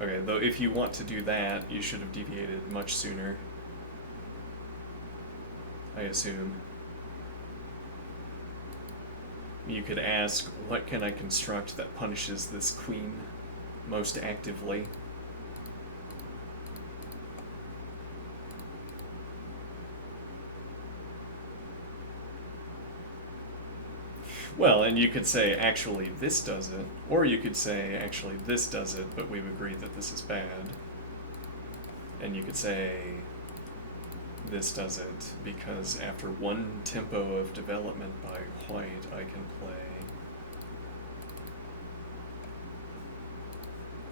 Okay, though if you want to do that, you should have deviated much sooner, I assume. You could ask, what can I construct that punishes this queen most actively? Well, and you could say, actually, this does it. Or you could say, actually, this does it, but we've agreed that this is bad. And you could say, this does it, because after one tempo of development by white, I can play.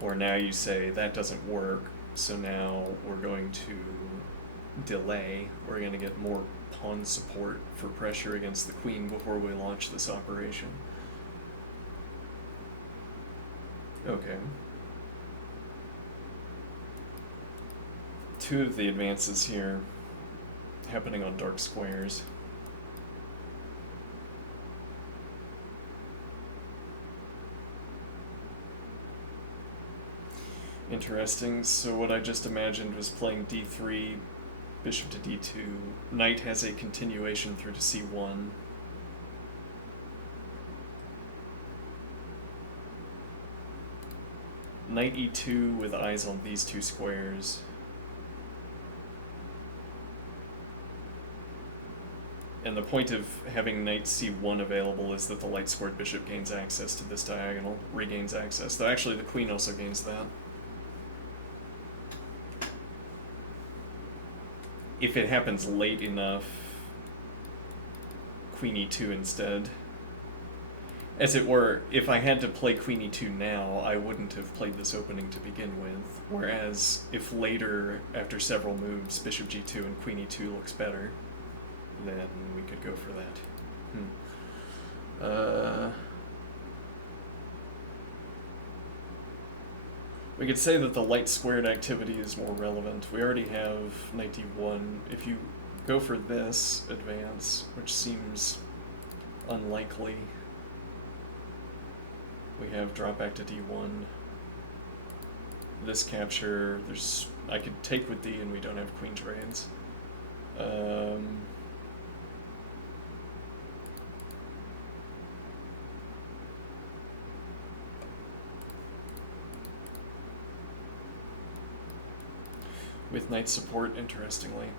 Or now you say, that doesn't work, so now we're going to delay. We're going to get more pawn support for pressure against the queen before we launch this operation. Okay. Two of the advances here happening on dark squares. Interesting. So what I just imagined was playing d3, bishop to d2. Knight has a continuation through to c1. Knight e2 with eyes on these two squares. And the point of having knight c1 available is that the light squared bishop gains access to this diagonal, regains access. Though actually the queen also gains that. If it happens late enough, queen e2 instead. As it were, if I had to play queen e2 now, I wouldn't have played this opening to begin with. Whereas if later, after several moves, bishop g2 and queen e2 looks better, then we could go for that. We could say that the light squared activity is more relevant. We already have knight d1. If you go for this advance, which seems unlikely, we have drop back to d1. This capture, I could take with d and we don't have queen trades. With knight support, interestingly.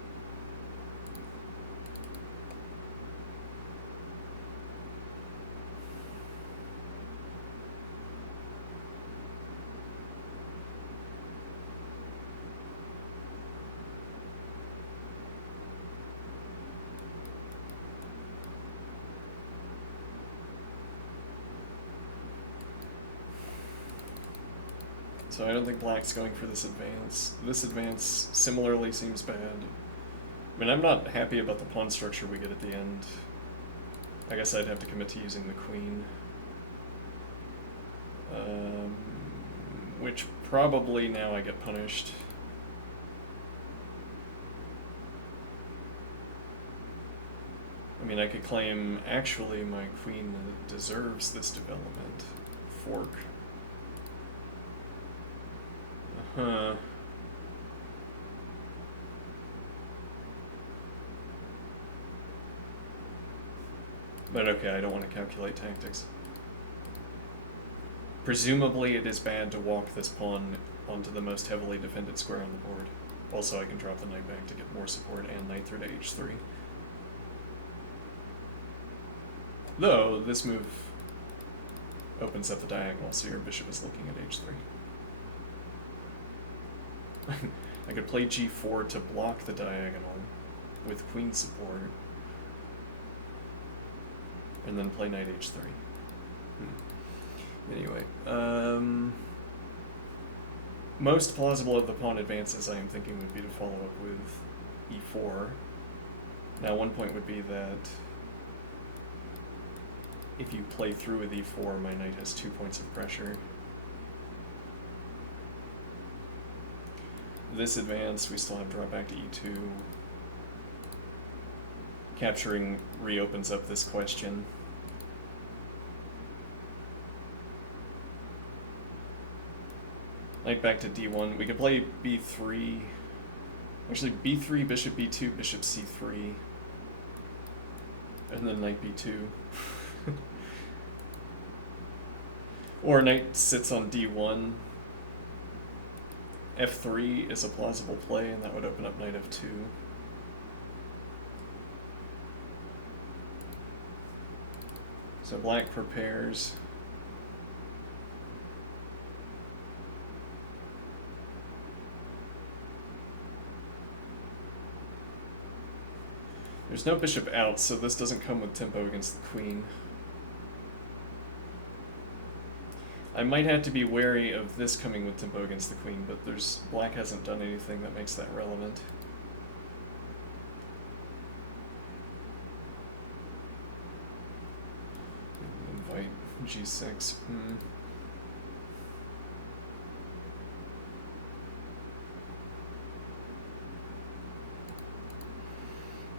So I don't think black's going for this advance. This advance similarly seems bad. I mean, I'm not happy about the pawn structure we get at the end. I guess I'd have to commit to using the queen. Which probably now I get punished. I mean, I could claim, actually, my queen deserves this development. Fork. Huh. But okay, I don't want to calculate tactics. Presumably it is bad to walk this pawn onto the most heavily defended square on the board. Also, I can drop the knight back to get more support and knight through to h3. Though, this move opens up the diagonal, so your bishop is looking at h3. I could play g4 to block the diagonal with queen support, and then play knight h3. Anyway, most plausible of the pawn advances I am thinking would be to follow up with e4. Now, one point would be that if you play through with e4, my knight has 2 points of pressure. This advance, we still have drop back to e2. capturing reopens up this question. Knight back to d1. We could play b3. Actually, b3, bishop b2, bishop c3. And then knight b2. Or knight sits on d1. f3 is a plausible play, and that would open up knight f2. So black prepares. There's no bishop out, so this doesn't come with tempo against the queen. I might have to be wary of this coming with tempo against the queen, but black hasn't done anything that makes that relevant. Invite g6.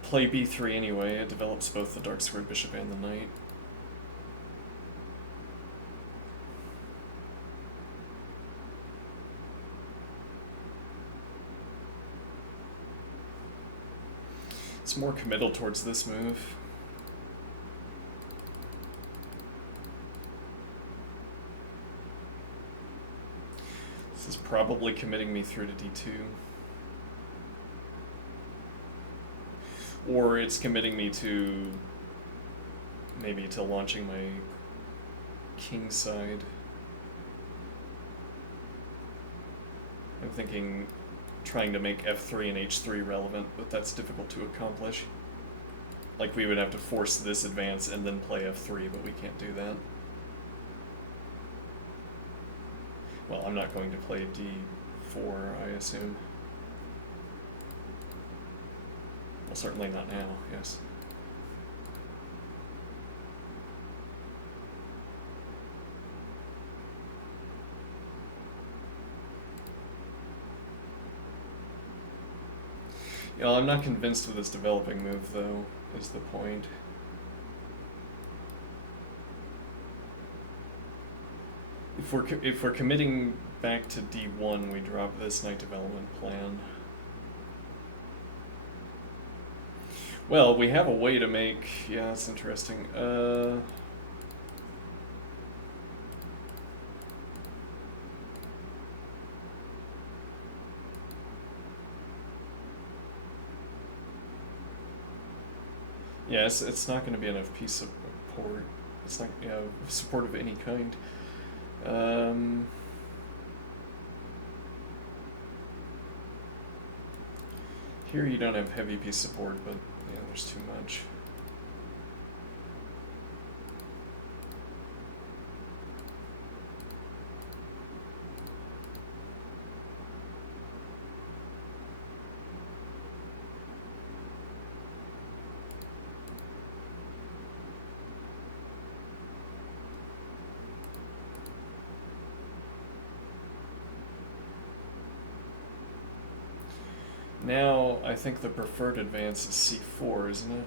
Play b3 anyway. It develops both the dark squared bishop and the knight. It's more committal towards this move. This is probably committing me through to d2. Or it's committing me to maybe to launching my king side. I'm thinking trying to make f3 and h3 relevant, but that's difficult to accomplish. Like, we would have to force this advance and then play f3, but we can't do that. Well, I'm not going to play d4, I assume. Well, certainly not now, yes. Yeah, I'm not convinced of this developing move, though, is the point. If we're committing back to d1, we drop this knight development plan. Well, we have a way to make... Yeah, that's interesting. Yeah, it's not going to be enough piece support. It's not, support of any kind. Here you don't have heavy piece support, but yeah, there's too much. Now, I think the preferred advance is c4, isn't it?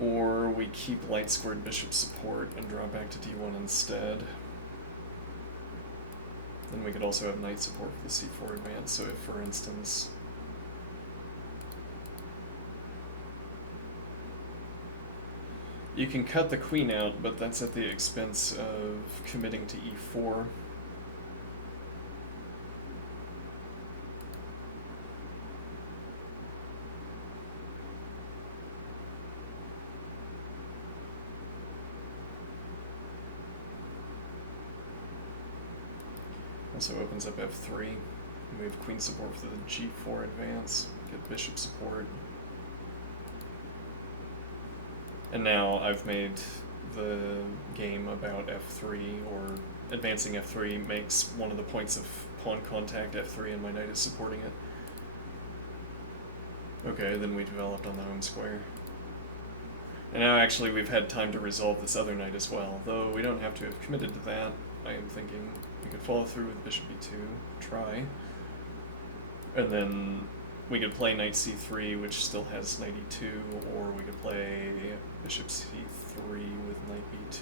Or we keep light squared bishop support and draw back to d1 instead. Then we could also have knight support for the c4 advance, so if, for instance... You can cut the queen out, but that's at the expense of committing to e4. Also opens up f3. We have queen support for the g4 advance, get bishop support. And now I've made the game about f3, or advancing f3 makes one of the points of pawn contact f3 and my knight is supporting it. Okay, then we developed on the home square. And now actually we've had time to resolve this other knight as well, though we don't have to have committed to that. I am thinking we could follow through with bishop e2, try. And then we could play knight c3, which still has knight e2, or we could play bishop c3 with knight b2.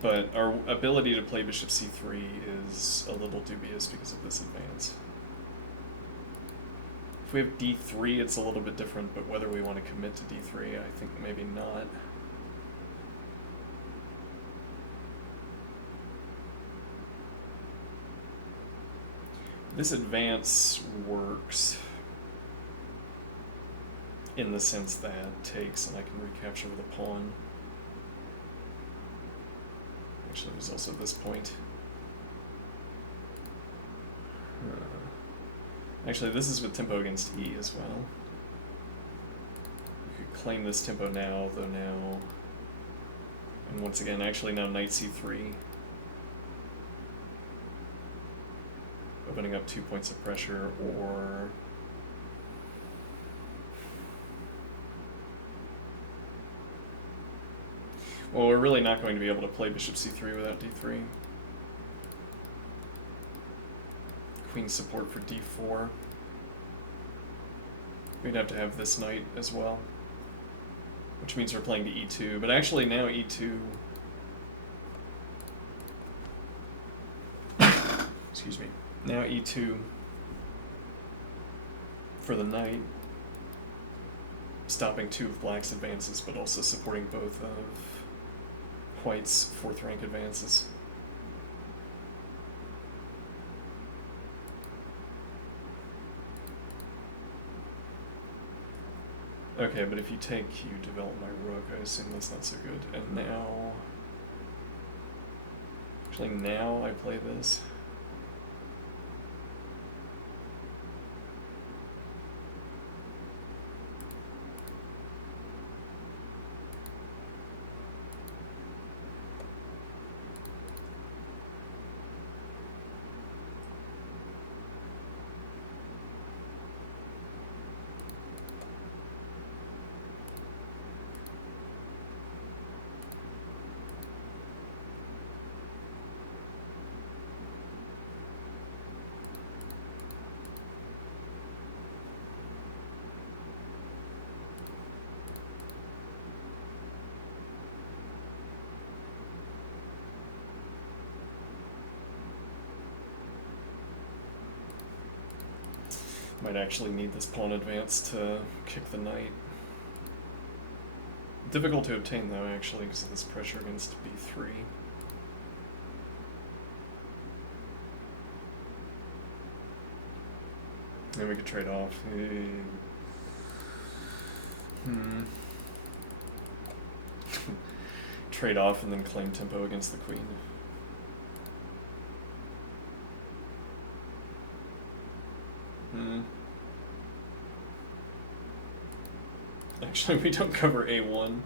But our ability to play bishop c3 is a little dubious because of this advance. If we have d3, it's a little bit different, but whether we want to commit to d3, I think maybe not. This advance works in the sense that it takes and I can recapture with a pawn. Actually, there's also this point. Actually, this is with tempo against E as well. We could claim this tempo now, though now... And once again, actually now knight c3. Opening up 2 points of pressure, or... Well, we're really not going to be able to play bishop c3 without d3. Queen support for d4. We'd have to have this knight as well, which means we're playing to e2, but actually now e2... Excuse me. Now e2 for the knight, stopping 2 of black's advances, but also supporting both of white's 4th rank advances. Okay, but if you take, you develop my rook, I assume that's not so good. And now... Actually, now I play this. Might actually need this pawn advance to kick the knight. Difficult to obtain though, actually, because of this pressure against b3. Then we could trade off. Trade off and then claim tempo against the queen. Actually, we don't cover a1.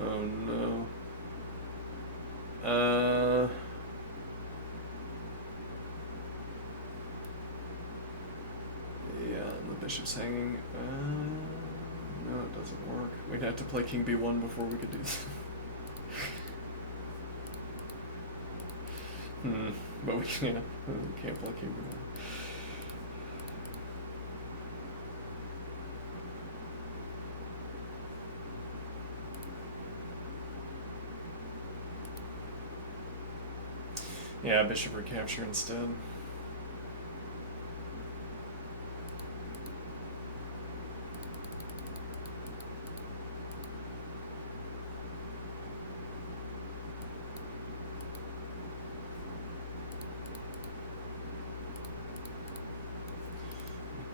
Oh no. Yeah, and the bishop's hanging. No, it doesn't work. We'd have to play king b1 before we could do this. But we can't play king b1. Yeah, bishop recapture instead.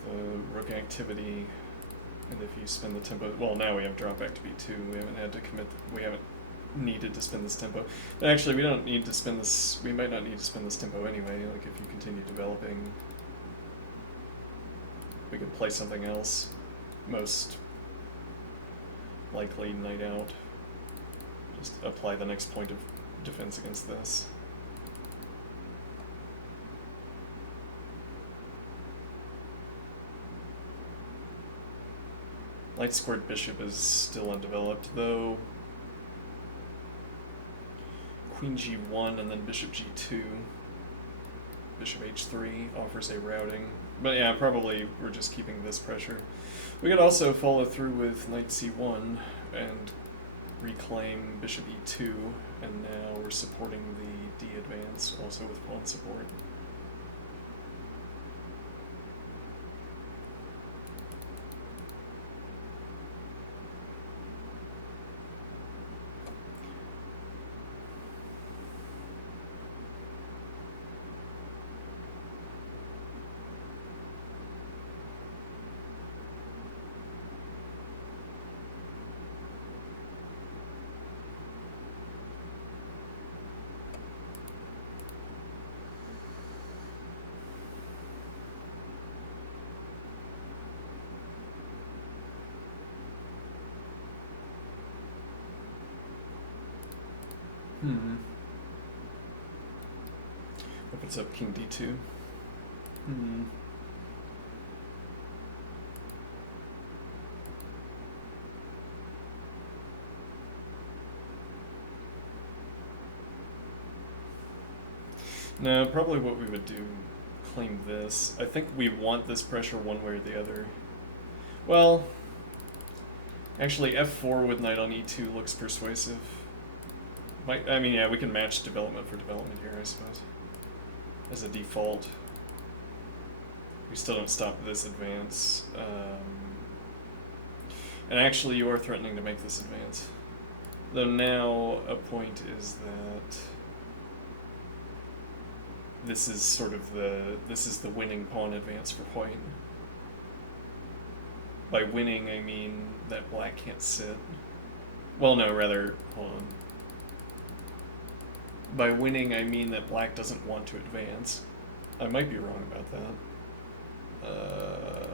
The rook activity, and if you spin the tempo, well, now we have drop back to b2. We haven't had to commit. We haven't needed to spin this tempo. But actually, we don't need to spin this. We might not need to spin this tempo anyway. Like if you continue developing, we could play something else. Most likely knight out. Just apply the next point of defense against this. Light squared bishop is still undeveloped, though. Queen g1 and then bishop g2. Bishop h3 offers a routing. But yeah, probably we're just keeping this pressure. We could also follow through with knight c1 and reclaim bishop e2, and now we're supporting the d advance, also with pawn support. Opens up king d2. No, probably what we would do, claim this. I think we want this pressure one way or the other. Well, actually f4 with knight on e2 looks persuasive. I mean, yeah, we can match development for development here, I suppose. As a default. We still don't stop this advance. And actually, you are threatening to make this advance. Though now, a point is that this is sort of the winning pawn advance for white. By winning, I mean that black can't sit. Well, no, rather, hold on. By winning, I mean that black doesn't want to advance. I might be wrong about that. No.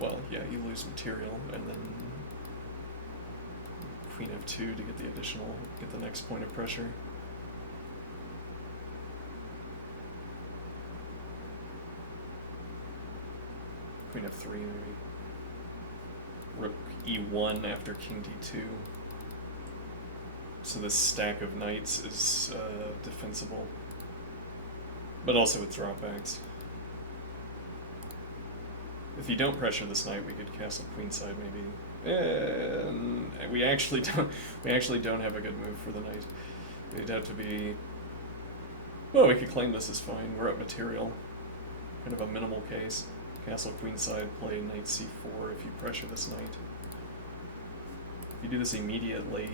Well, yeah, you lose material, and then queen f2 to get the additional, get the next point of pressure. Queen f3 maybe. Rook e1 after king d2. So this stack of knights is defensible, but also with dropbacks. If you don't pressure this knight, we could castle queenside maybe. And we actually don't have a good move for the knight. It'd have to be. Well, we could claim this is fine. We're up material. Kind of a minimal case. Castle queenside, play knight c4 if you pressure this knight. If you do this immediately.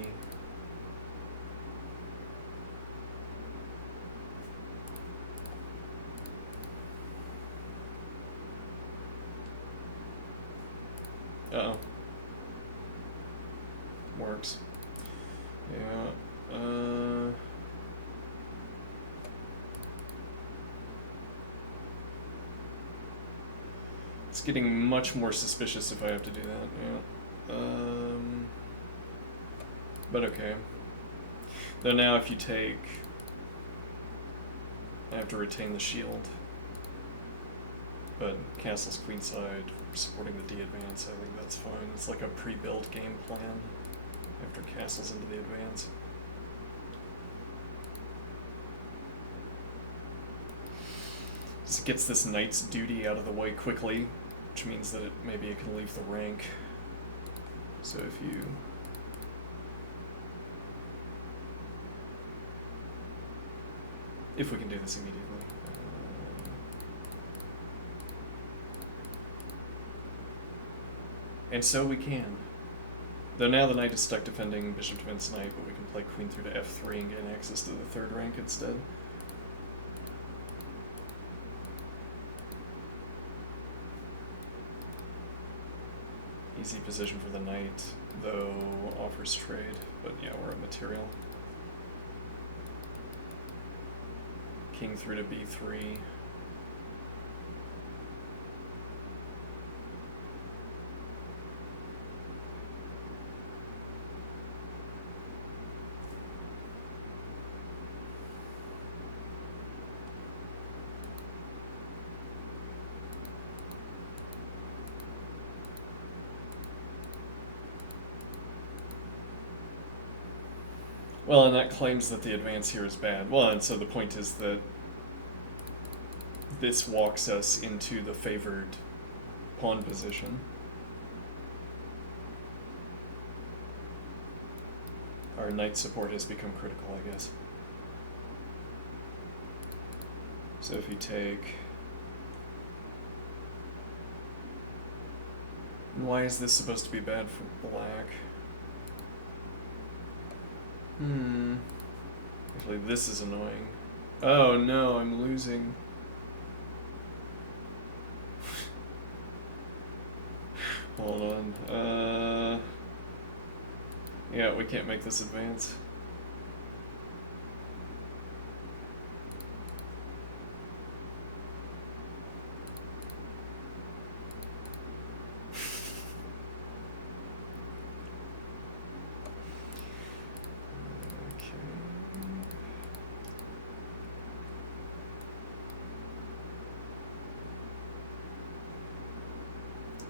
Uh-oh. Works. Yeah. It's getting much more suspicious if I have to do that, yeah. But okay. Though now if you take... I have to retain the shield. But castle's queenside, supporting the D advance, I think that's fine. It's like a pre-built game plan after castle's into the advance. Just gets this knight's duty out of the way quickly, which means that maybe it can leave the rank. So if you... if we can do this immediately. And so we can. Though now the knight is stuck defending bishop defends knight, but we can play queen through to f3 and gain access to the third rank instead. Easy position for the knight, though offers trade, but yeah, we're at material. King through to b3. Well, and that claims that the advance here is bad. Well, and so the point is that this walks us into the favored pawn position. Our knight support has become critical, I guess. So if you take... Why is this supposed to be bad for black? Actually, this is annoying. Oh no, I'm losing. Hold on. Yeah, we can't make this advance.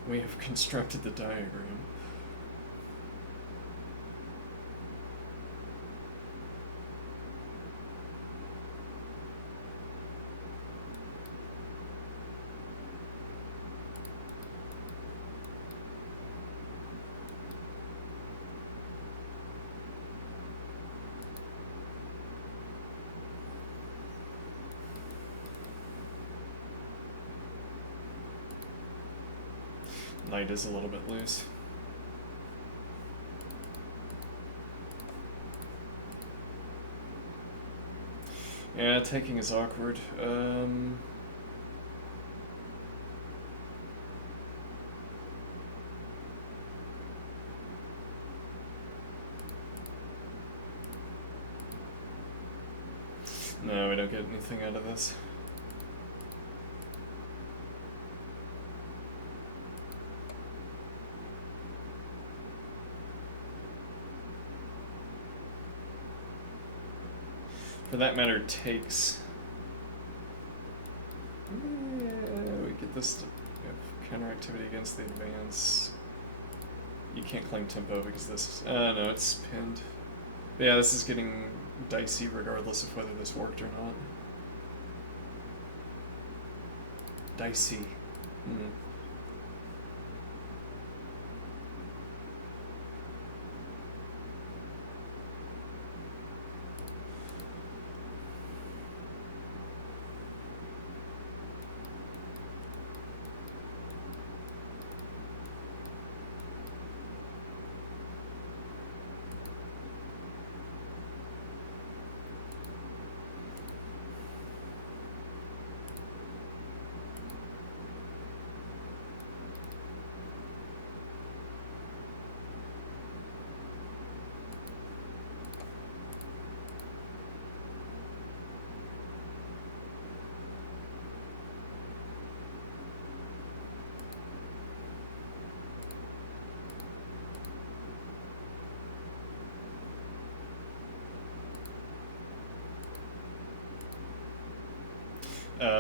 We have constructed the diagram. Knight is a little bit loose. Yeah, taking is awkward. No, we don't get anything out of this. For that matter, takes. Yeah, we get this to counter activity against the advance. You can't claim tempo because this. No, it's pinned. But yeah, this is getting dicey regardless of whether this worked or not. Dicey.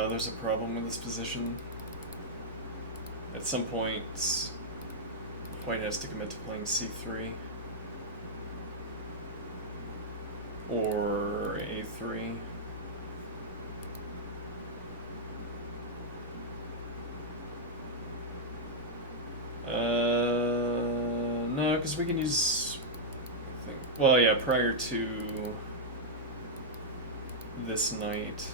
There's a problem with this position. At some point, White has to commit to playing c3 or a3. No, because we can use, I think, well, yeah, prior to this knight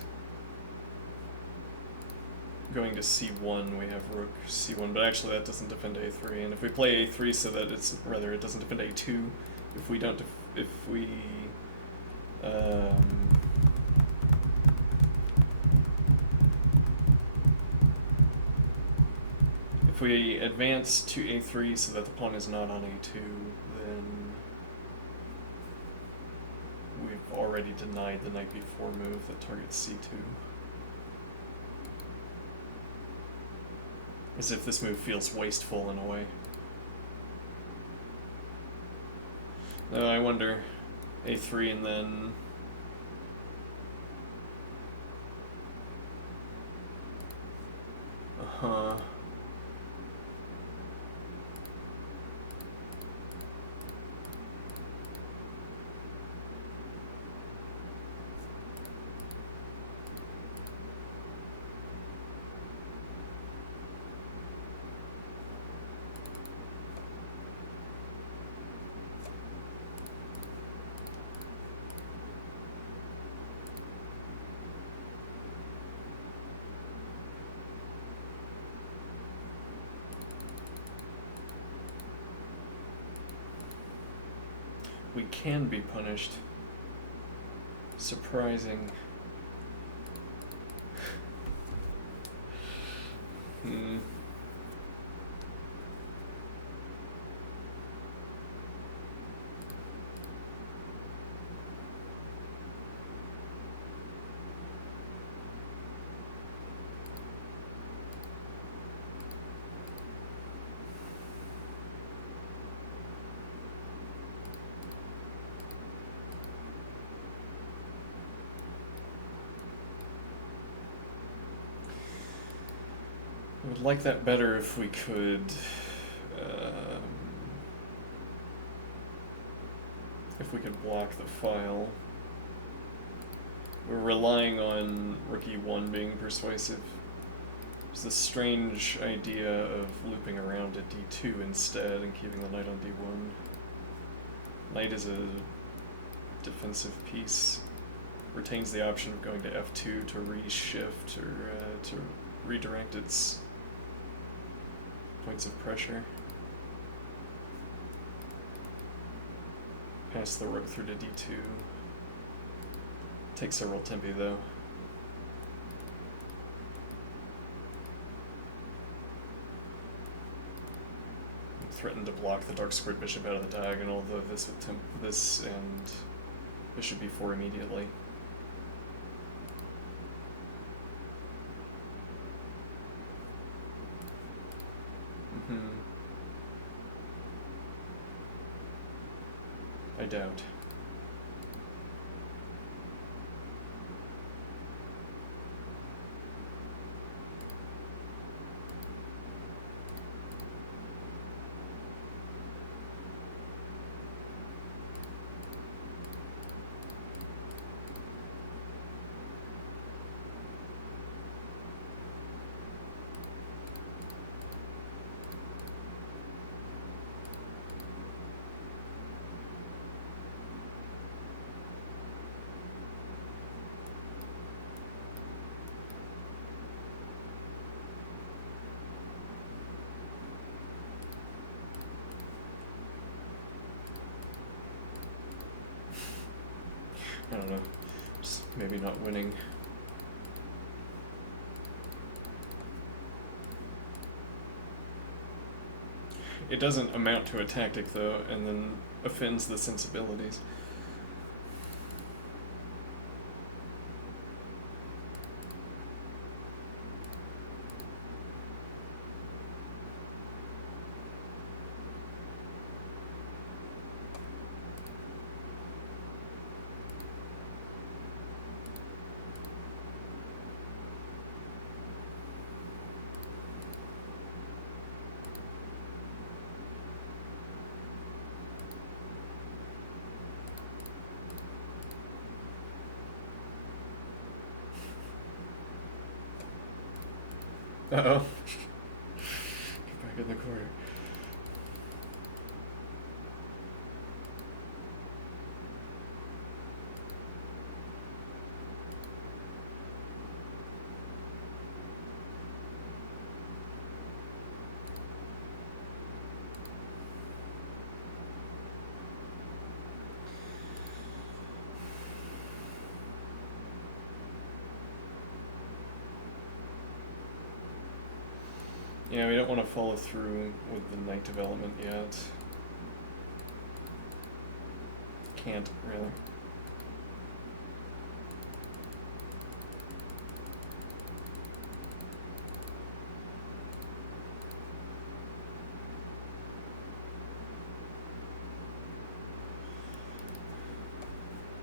going to c1, we have rook c1, but actually that doesn't defend a3. And if we play a3 so that it's, rather, it doesn't defend a2, if we don't, if we if we advance to a3 so that the pawn is not on a2, then we've already denied the knight b4 move that targets c2. As if this move feels wasteful in a way. No, I wonder. a3 and then... Uh-huh. we can be punished. Surprising. Hmm. I would like that better if we could, um, if we could block the file. We're relying on Rookie 1 being persuasive. There's this strange idea of looping around at D2 instead and keeping the knight on D1. Knight is a defensive piece. Retains the option of going to F2 to reshift or to redirect its points of pressure. Pass the rook through to D2. Takes several tempi though. Threatened to block the dark squared bishop out of the diagonal, though this would this and bishop b4 immediately. I doubt. I don't know, just maybe not winning. It doesn't amount to a tactic though, and then offends the sensibilities. Uh-oh. Get back in the corner. Yeah, we don't want to follow through with the knight development yet. Can't, really.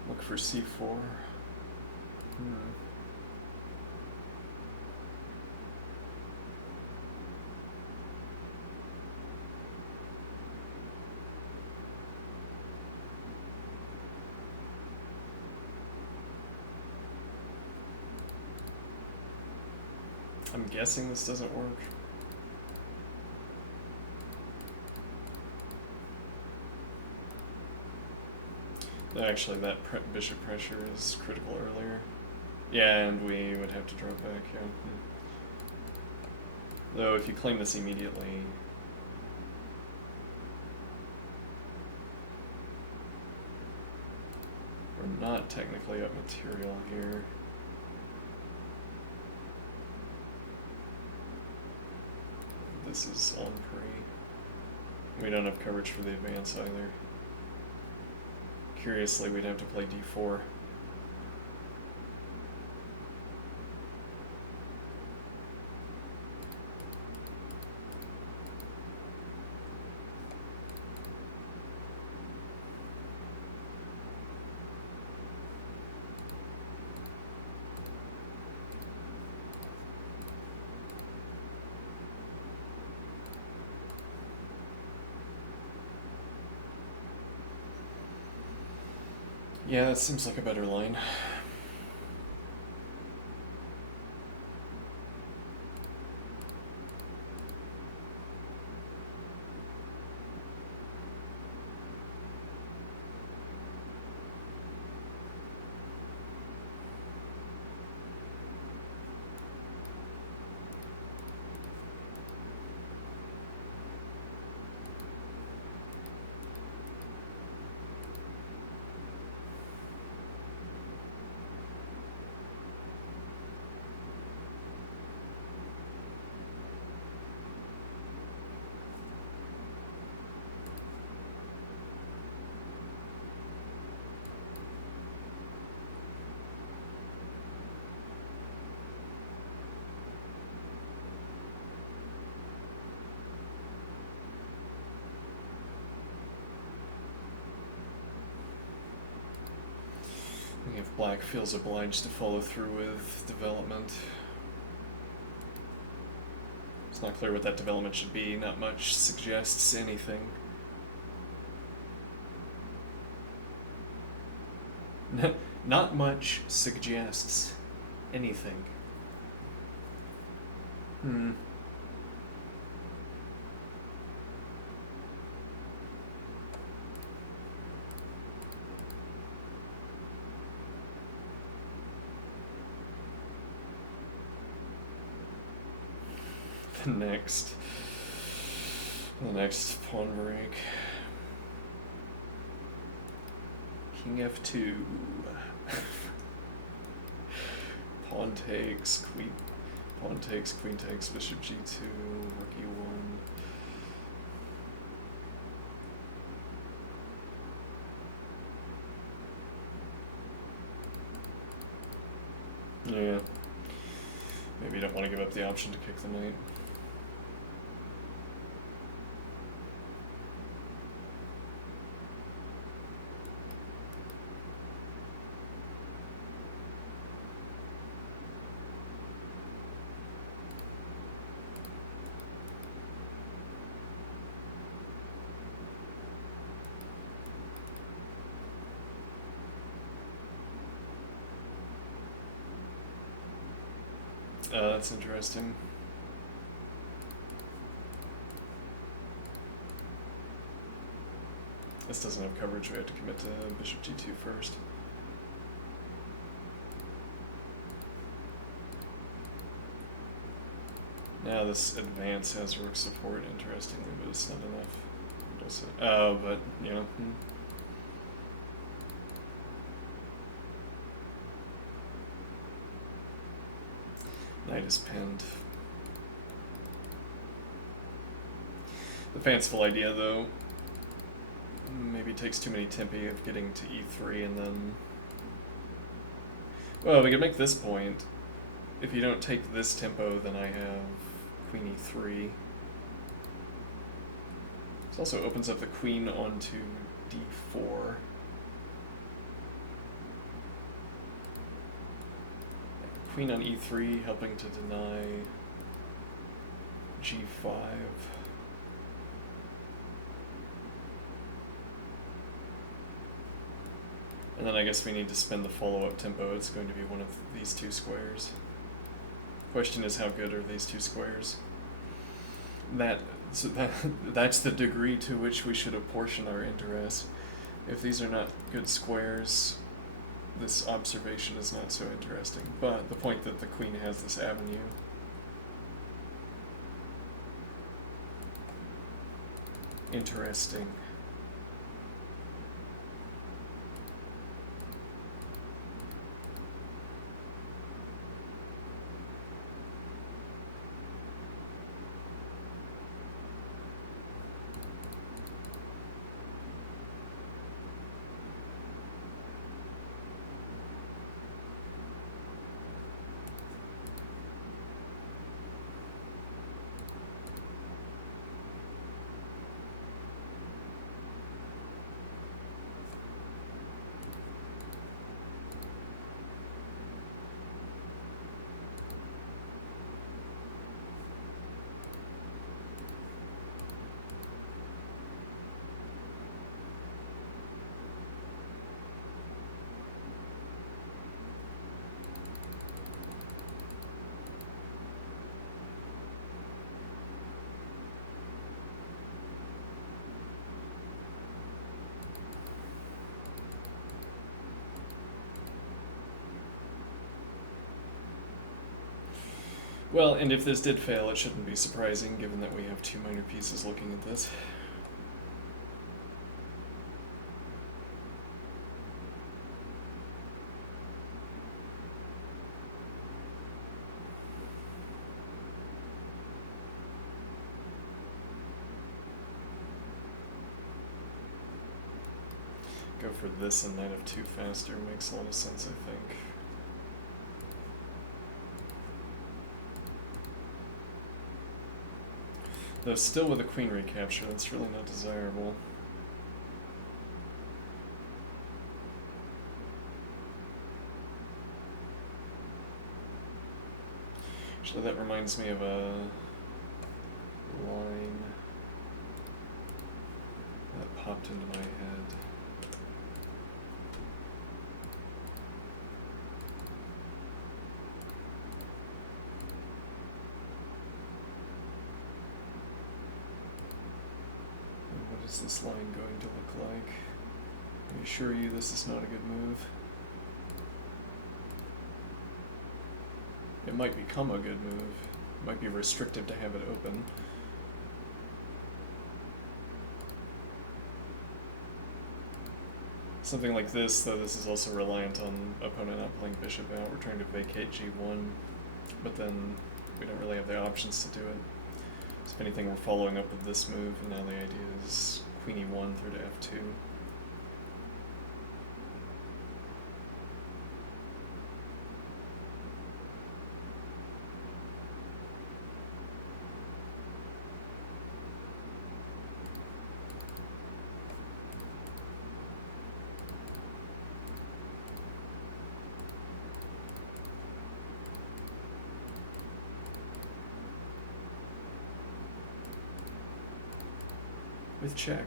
Look for c4. I'm guessing this doesn't work. Actually, that bishop pressure is critical earlier. Yeah, and we would have to drop back, yeah. Though, if you claim this immediately... We're not technically up material here. This is on pre. We don't have coverage for the advance either. Curiously, we'd have to play d4. Yeah, that seems like a better line. If black feels obliged to follow through with development. It's not clear what that development should be, not much suggests anything. Not much suggests anything. The next pawn break. King f2. Pawn takes, queen takes, bishop g2, rook e1. Yeah. Maybe you don't want to give up the option to kick the knight. That's interesting. This doesn't have coverage, we have to commit to bishop g2 first. Now this advance has rook support, interestingly, but it's not enough. Does it? Oh, but, you know. Knight is pinned. The fanciful idea, though, maybe takes too many tempi of getting to e3 and then... Well, we could make this point. If you don't take this tempo, then I have queen e3. This also opens up the queen onto d4. Queen on e3, helping to deny g5. And then I guess we need to spend the follow-up tempo. It's going to be one of these two squares. Question is, how good are these two squares? That's the degree to which we should apportion our interest. If these are not good squares, this observation is not so interesting. But the point that the queen has this avenue. Interesting. Well, and if this did fail, it shouldn't be surprising, given that we have two minor pieces looking at this. Go for this and knight of two faster makes a lot of sense, I think. Though still with a queen recapture, that's really not desirable. Actually, that reminds me of a line that popped into my head. What is this line going to look like? I assure you this is not a good move. It might become a good move. It might be restrictive to have it open. Something like this, though this is also reliant on opponent not playing bishop out. We're trying to vacate g1, but then we don't really have the options to do it. So if anything, we're following up with this move, and now the idea is queen e1 through to f2. With check.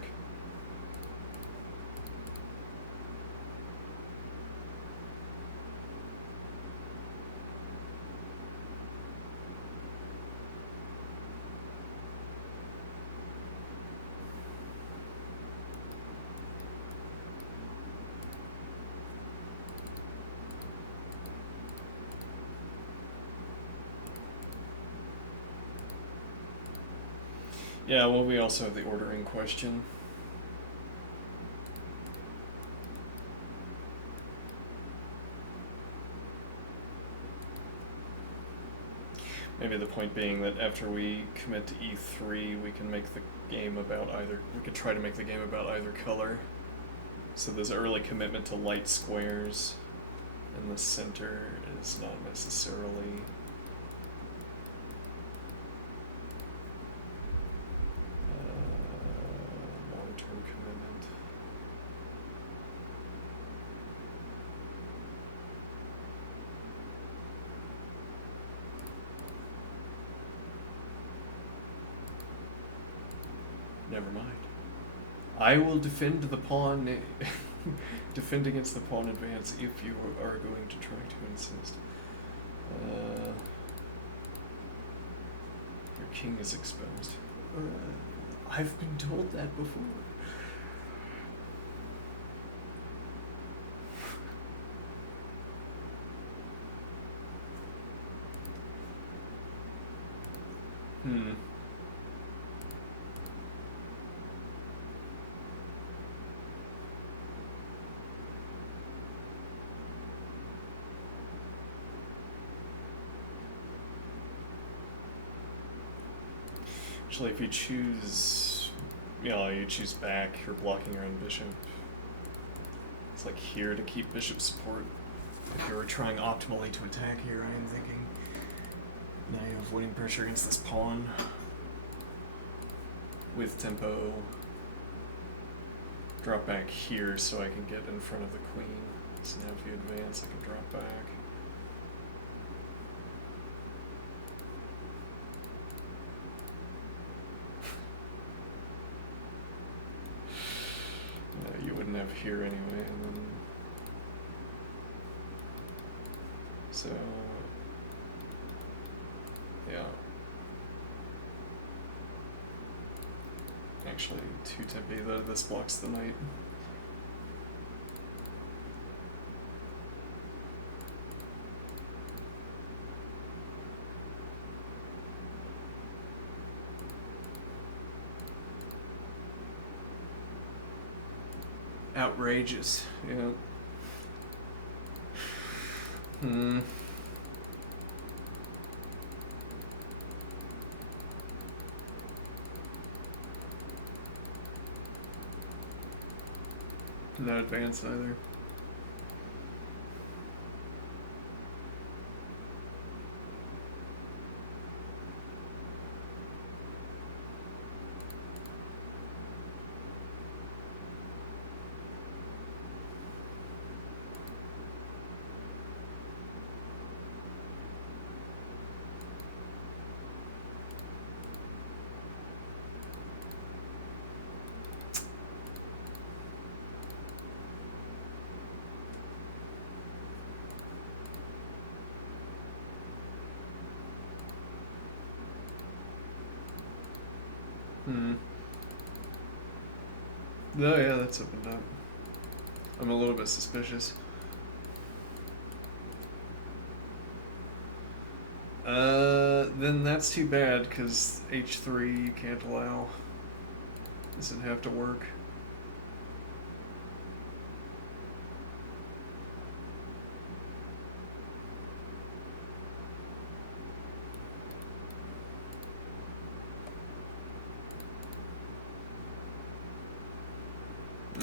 Yeah, well, we also have the ordering question. Maybe the point being that after we commit to e3, we can make the game about either, we could try to make the game about either color. So there's early commitment to light squares, and the center is not necessarily long-term commitment. Never mind. I will defend the pawn, defend against the pawn advance if you are going to try to insist. Your king is exposed. I've been told that before. Actually, if you choose, you choose back, you're blocking your own bishop. It's like here to keep bishop support. If you were trying optimally to attack here, I am thinking. Now you have avoiding pressure against this pawn. With tempo. Drop back here so I can get in front of the queen. So now if you advance, I can drop back. You wouldn't have here anyway, and then so yeah. Actually, too tempe though. This blocks the knight. Outrageous. Yeah. Hmm. Not advanced either. Hmm. Oh yeah, that's opened up. I'm a little bit suspicious. Then that's too bad, because H3 you can't allow. This would have to work.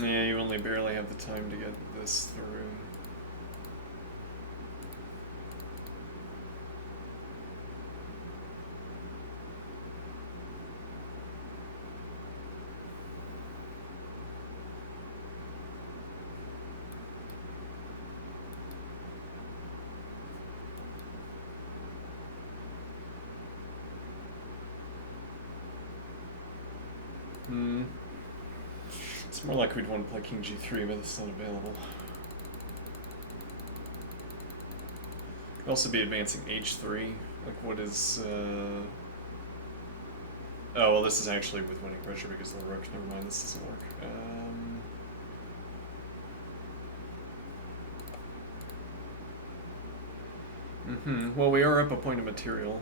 Yeah, you only barely have the time to get this through. Hmm. It's more like we'd want to play King G3, but it's not available. Could also be advancing H3. Like, what is, Oh, well, this is actually with winning pressure because of the rook. Never mind, this doesn't work. Well, we are up a point of material.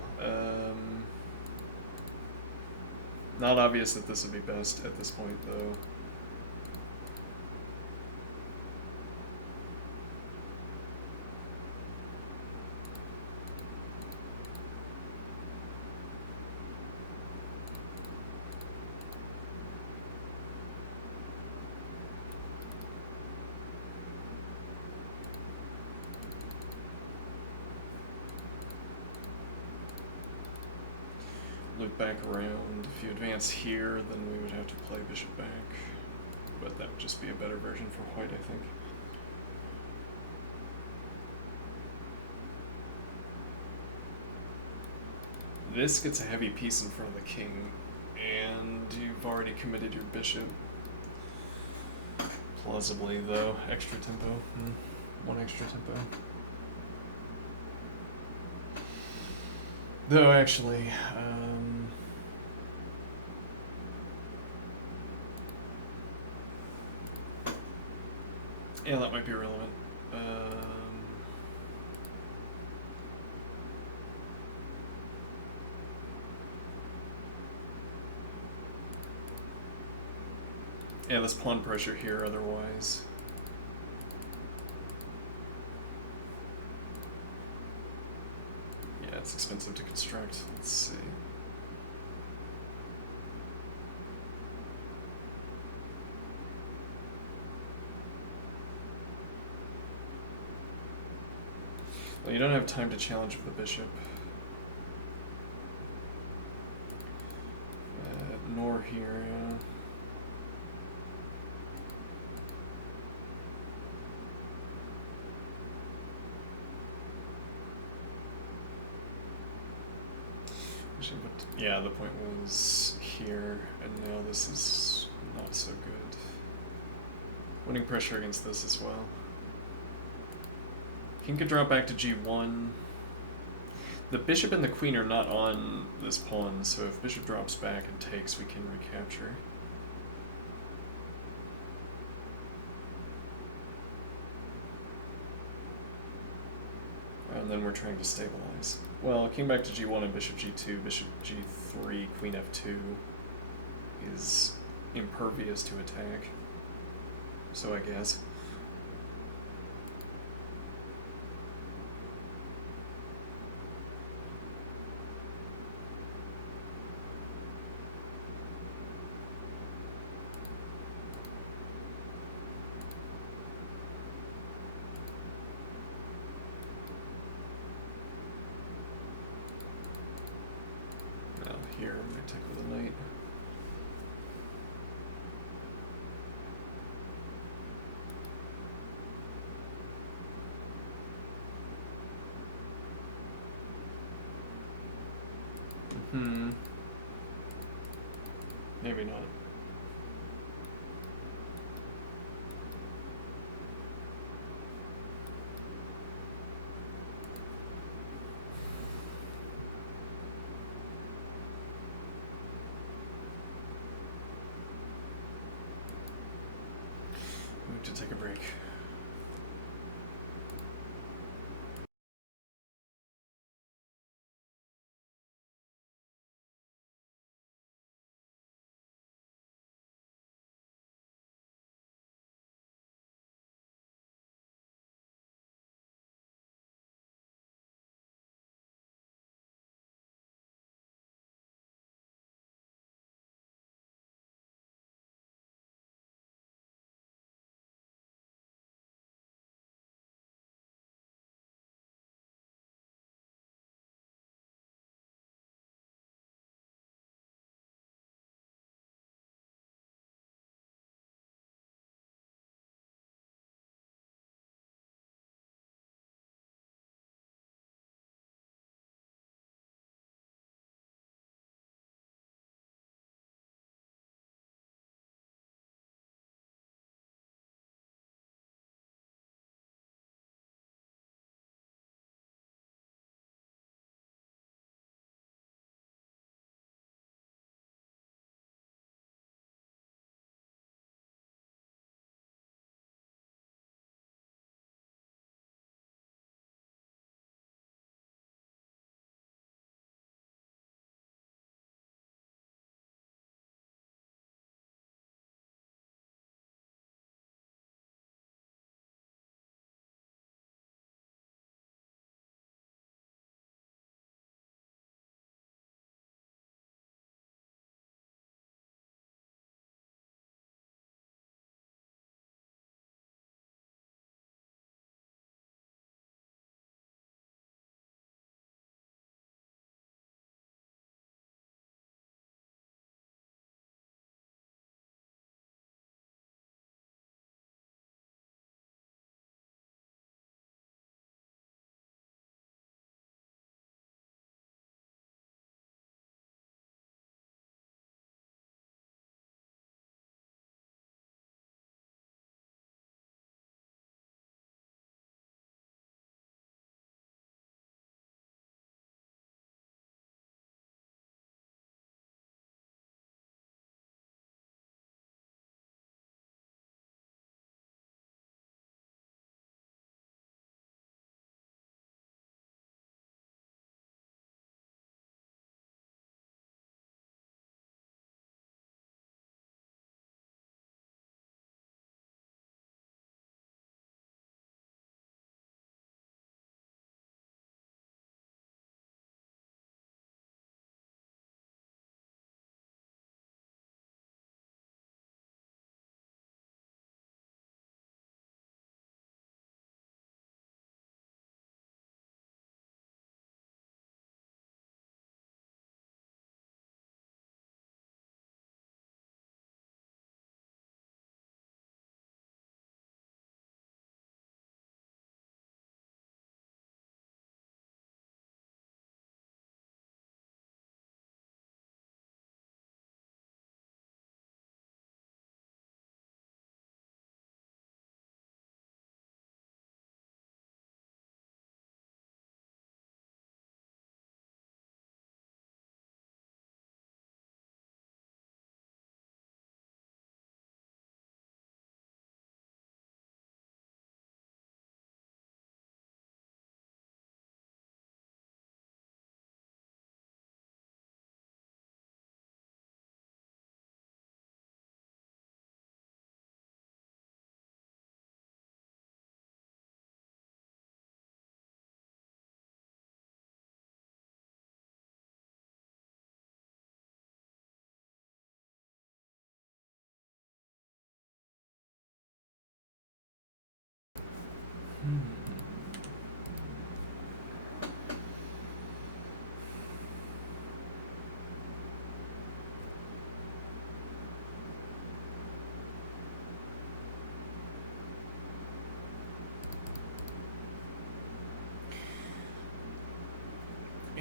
Not obvious that this would be best at this point, though. Loop back around. If you advance here, then we would have to play bishop back. But that would just be a better version for white, I think. This gets a heavy piece in front of the king, and you've already committed your bishop. Plausibly, though. Extra tempo. One extra tempo. Though, actually, yeah, that might be relevant. Yeah, there's pawn pressure here otherwise. Yeah, it's expensive to construct. Let's see. Well, you don't have time to challenge with the bishop. Nor here, yeah. Yeah, the point was here, and now this is not so good. Winning pressure against this as well. King could drop back to G1. The bishop and the queen are not on this pawn, so if bishop drops back and takes, we can recapture. And then we're trying to stabilize. Well, king back to G1 and bishop G2, bishop G3, queen F2 is impervious to attack. So I guess. Now here, I'm gonna take with a knight. Maybe not. Move to take a break.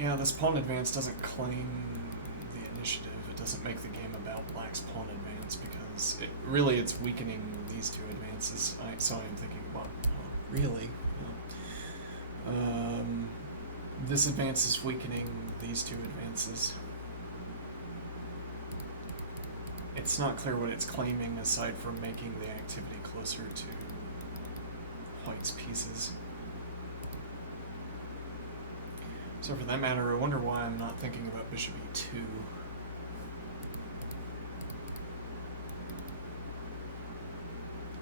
Yeah, this pawn advance doesn't claim the initiative. It doesn't make the game about black's pawn advance because it's weakening these two advances. So I'm thinking, well, really? Well, this advance is weakening these two advances. It's not clear what it's claiming aside from making the activity closer to white's pieces. So for that matter, I wonder why I'm not thinking about bishop e2.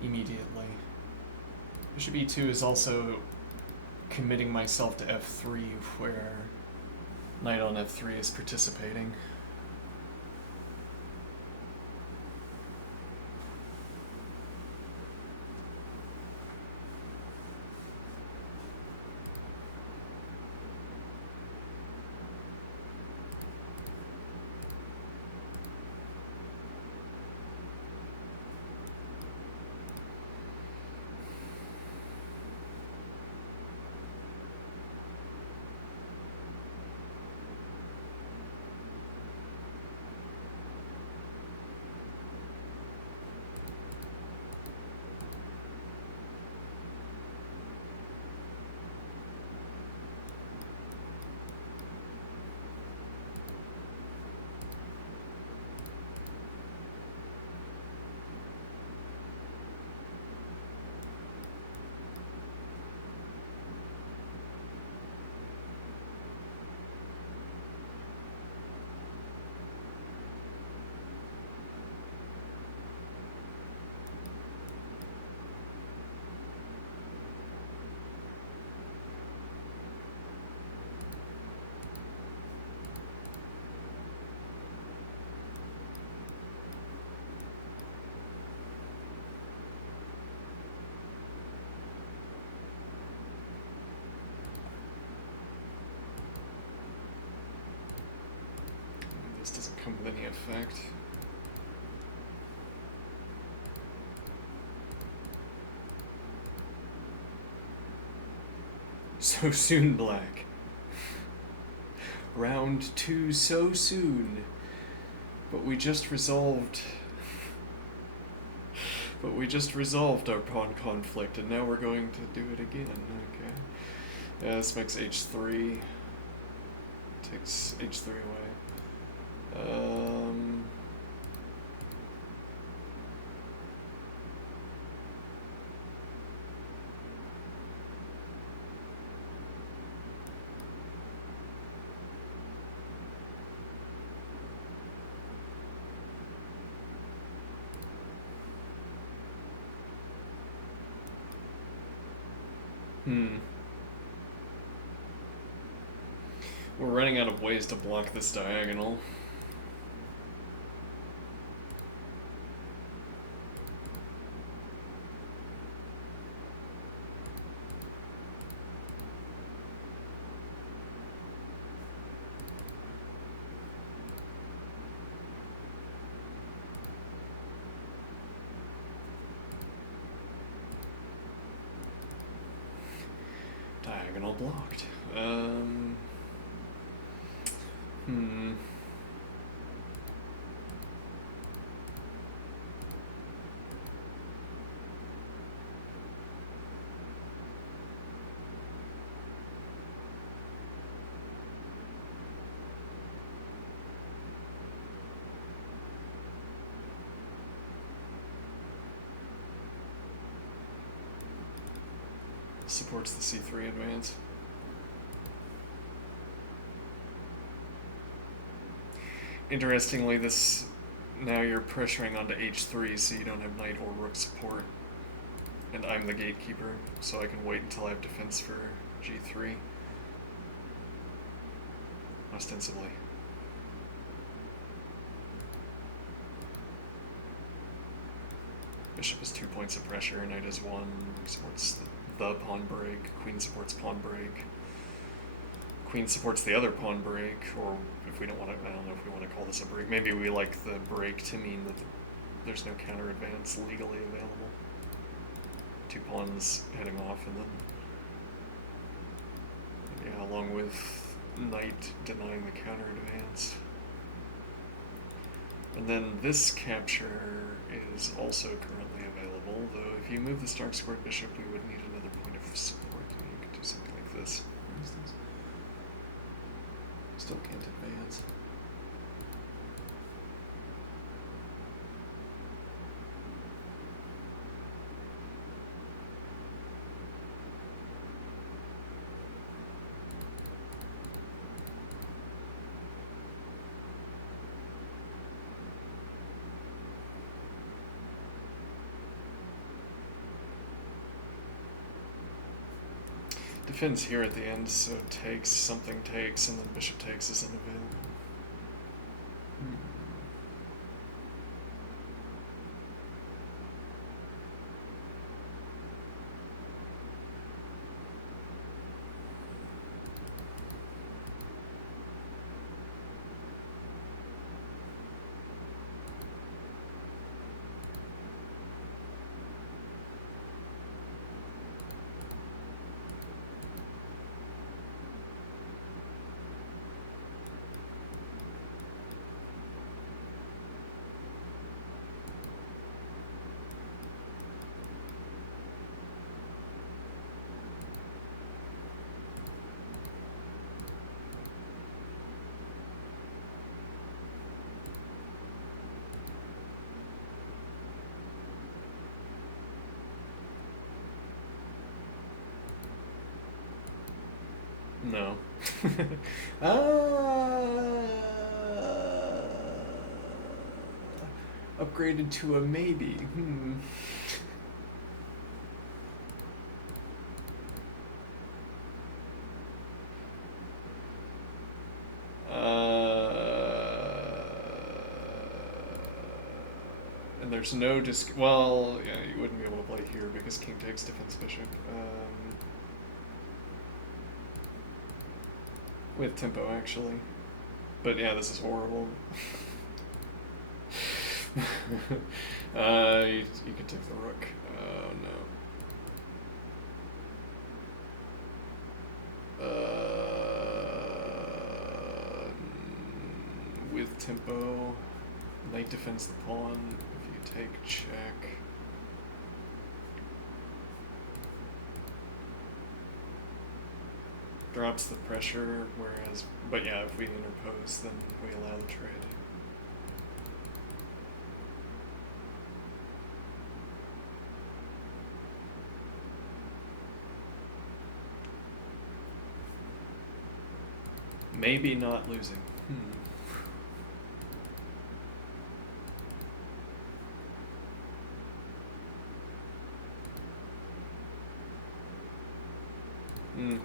Immediately. Bishop e2 is also committing myself to f3, where knight on f3 is participating. This doesn't come with any effect. So soon, black. Round 2 so soon. But we just resolved our pawn conflict, and now we're going to do it again. Okay. Yeah, this makes h3. Takes h3 away. We're running out of ways to block this diagonal. Diagonal blocked. Supports the c3 advance. Interestingly, now you're pressuring onto h3, so you don't have knight or rook support. And I'm the gatekeeper, so I can wait until I have defense for g3. Ostensibly. Bishop is 2 points of pressure, knight is 1, supports the pawn break, queen supports pawn break. Queen supports the other pawn break, or if we don't want to, I don't know if we want to call this a break. Maybe we like the break to mean that there's no counter advance legally available. 2 pawns heading off, and then, yeah, along with knight denying the counter advance. And then this capture is also currently available, though if you move the dark squared bishop, we would need another point of support, and you could do something like this, for instance. Still can't advance. Defends here at the end, so takes, something takes, and then bishop takes is unavailable. No. Upgraded to a maybe. And there's no well, yeah, you wouldn't be able to play here because king takes defense bishop. With tempo, actually. But yeah, this is horrible. You can take the rook. Oh no. With tempo, knight defends the pawn. If you take check. Drops the pressure, whereas, but yeah, if we interpose, then we allow the trade. Maybe not losing.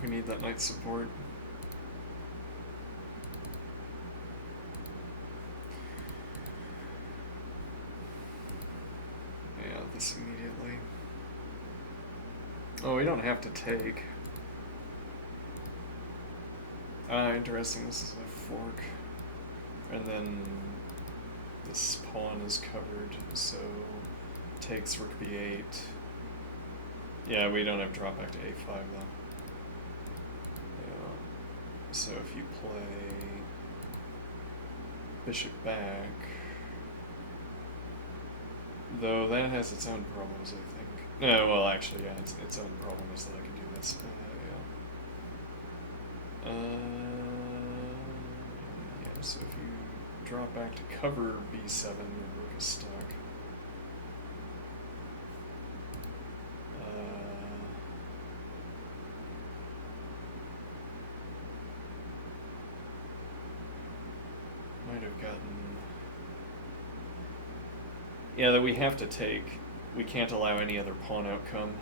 We need that knight support. Yeah, this immediately. Oh, we don't have to take. Interesting, this is a fork. And then this pawn is covered, so takes rook b8. Yeah, we don't have drop back to a5 though. So if you play bishop back, though that has its own problems, I think. No, well, actually, yeah, its own problem is that I can do this. Yeah, so if you drop back to cover b7, your rook is stuck. Might have gotten... Yeah, that we have to take. We can't allow any other pawn outcome.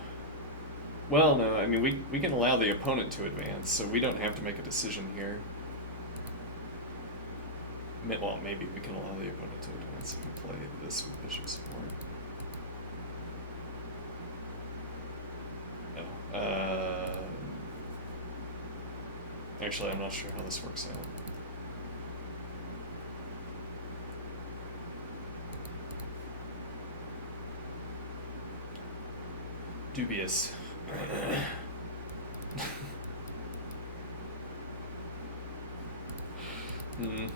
Well, no, I mean, we can allow the opponent to advance, so we don't have to make a decision here. Well, maybe we can allow the opponent to advance if we play this with bishop support. Oh. Actually, I'm not sure how this works out. Dubious. Hmm.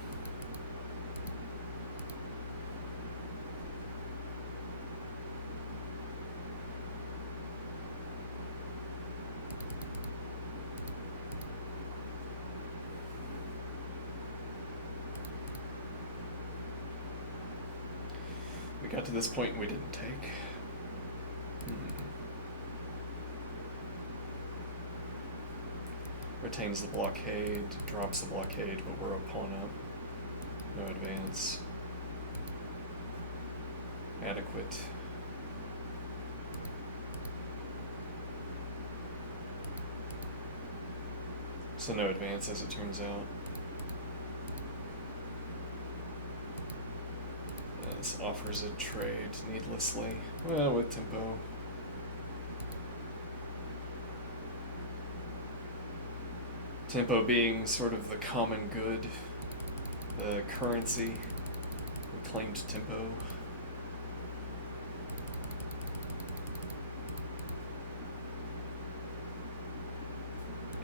We got to this point and we didn't take. Retains the blockade, drops the blockade, but we're a pawn up. No advance. Adequate. So no advance as it turns out. This offers a trade needlessly. Well, with tempo. Tempo being sort of the common good, the currency, reclaimed tempo.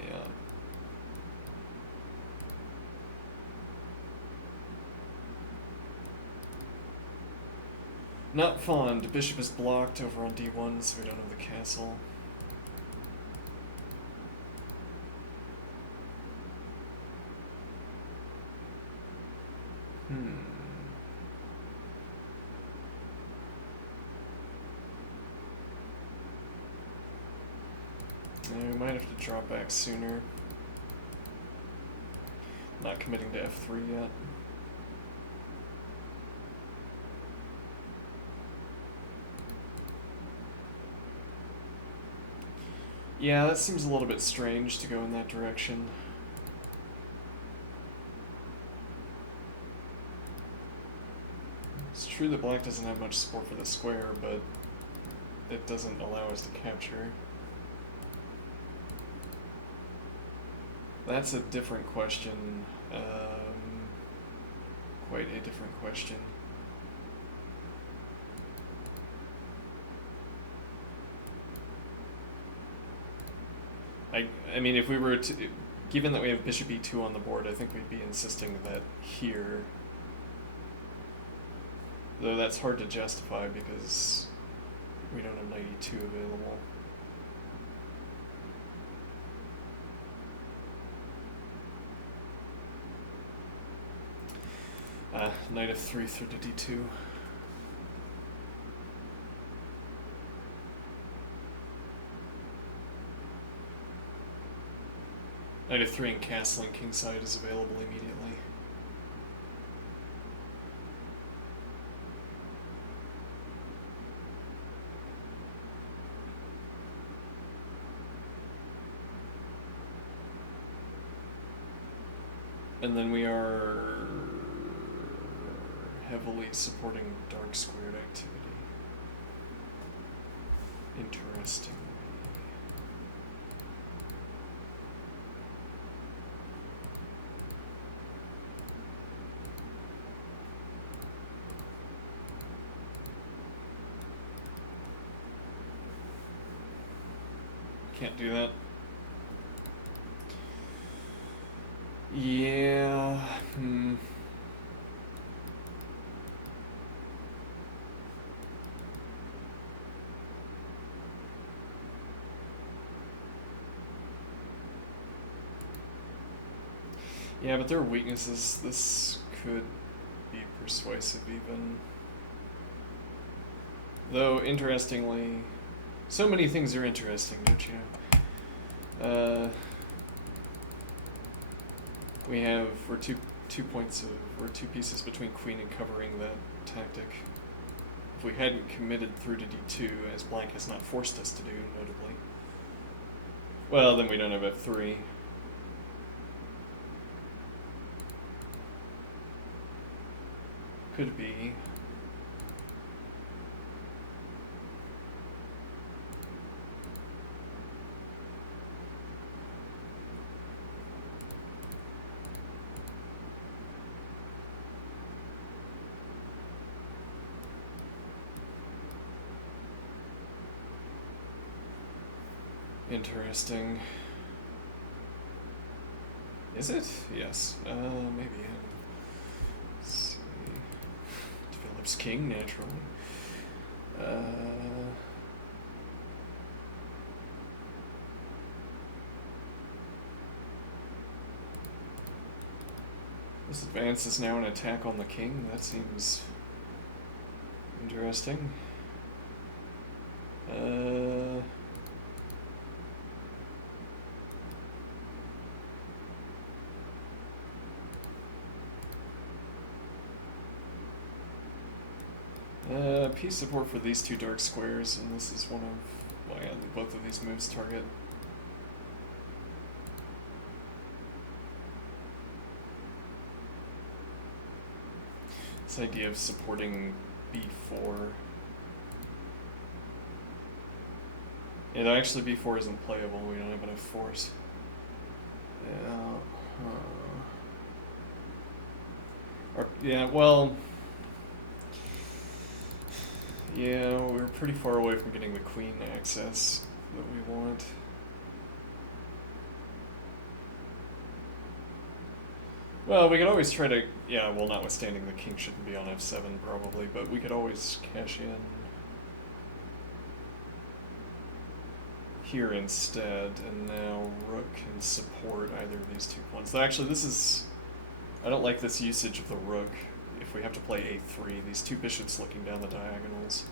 Yeah. Not fond. Bishop is blocked over on d1, so we don't have the castle. We might have to drop back sooner. Not committing to f3 yet. Yeah, that seems a little bit strange to go in that direction. It's true that black doesn't have much support for the square, but it doesn't allow us to capture. That's a different question. Quite a different question. I mean, if we were to, given that we have bishop e2 on the board, I think we'd be insisting that here. Though that's hard to justify because we don't have knight e2 available. Knight f3 through to d2. Knight f3 and castling kingside is available immediately. And then we are heavily supporting dark squared activity. Interesting. Can't do that. Yeah. Yeah, but there are weaknesses. This could be persuasive even. Though, interestingly, so many things are interesting, don't you know? We're two pieces between queen and covering that tactic. If we hadn't committed through to d2, as black has not forced us to do, notably, well, then we don't have f3. Could be. Interesting. Is it? Yes. Maybe. Let's see. Develops king naturally. This advance is now an attack on the king. That seems interesting. Peace support for these two dark squares, and this is one of, well, yeah, both of these moves target. This idea of supporting b4. Yeah, though actually b4 isn't playable, we don't have enough force. Yeah, yeah, well... Yeah, we're pretty far away from getting the queen access that we want. Well, we could always try to... Yeah, well, notwithstanding the king shouldn't be on f7 probably, but we could always cash in here instead, and now rook can support either of these 2 pawns. So actually, this is... I don't like this usage of the rook. If we have to play a3, these 2 bishops looking down the diagonals.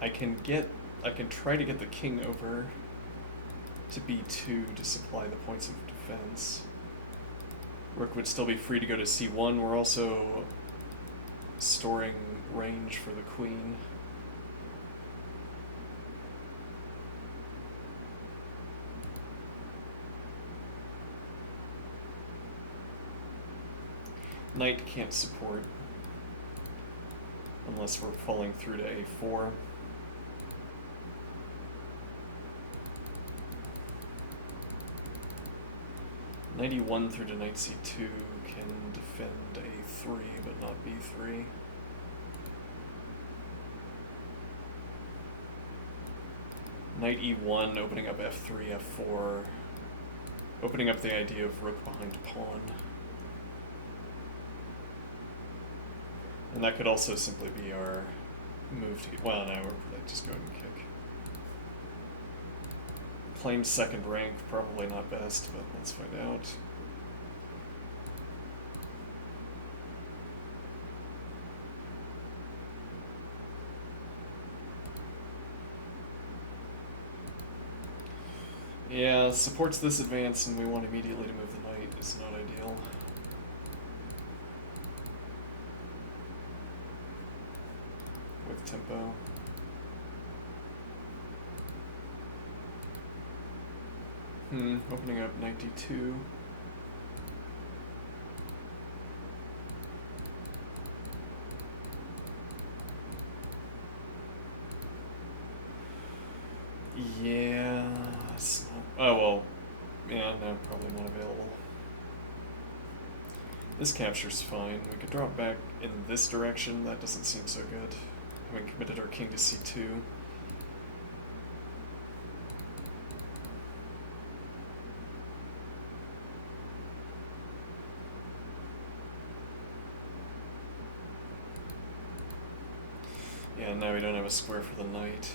I can try to get the king over to b2 to supply the points of defense. Rook would still be free to go to c1. We're also storing range for the queen. Knight can't support unless we're falling through to a4. Knight e1 through to knight c2 can defend a3 but not b3. Knight e1 opening up f3, f4, opening up the idea of rook behind pawn. And that could also simply be our move to... Well, now we're just going to kick. Claim second rank, probably not best, but let's find out. Yeah, supports this advance and we want immediately to move the knight is not ideal. With tempo. Opening up knight d2. Yeah, it's not, oh well, yeah, no, probably not available. This capture's fine. We could drop back in this direction. That doesn't seem so good. Having committed our king to c2. Yeah, now we don't have a square for the knight.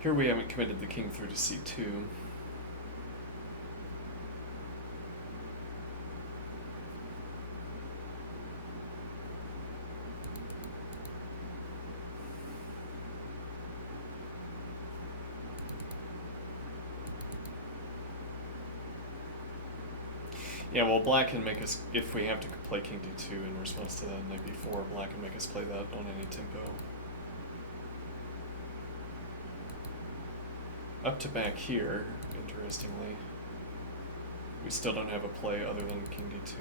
Here we haven't committed the king through to c2. Yeah, well, black can make us, if we have to play king d2 in response to that knight b4, black can make us play that on any tempo. Up to back here, interestingly, we still don't have a play other than king d2.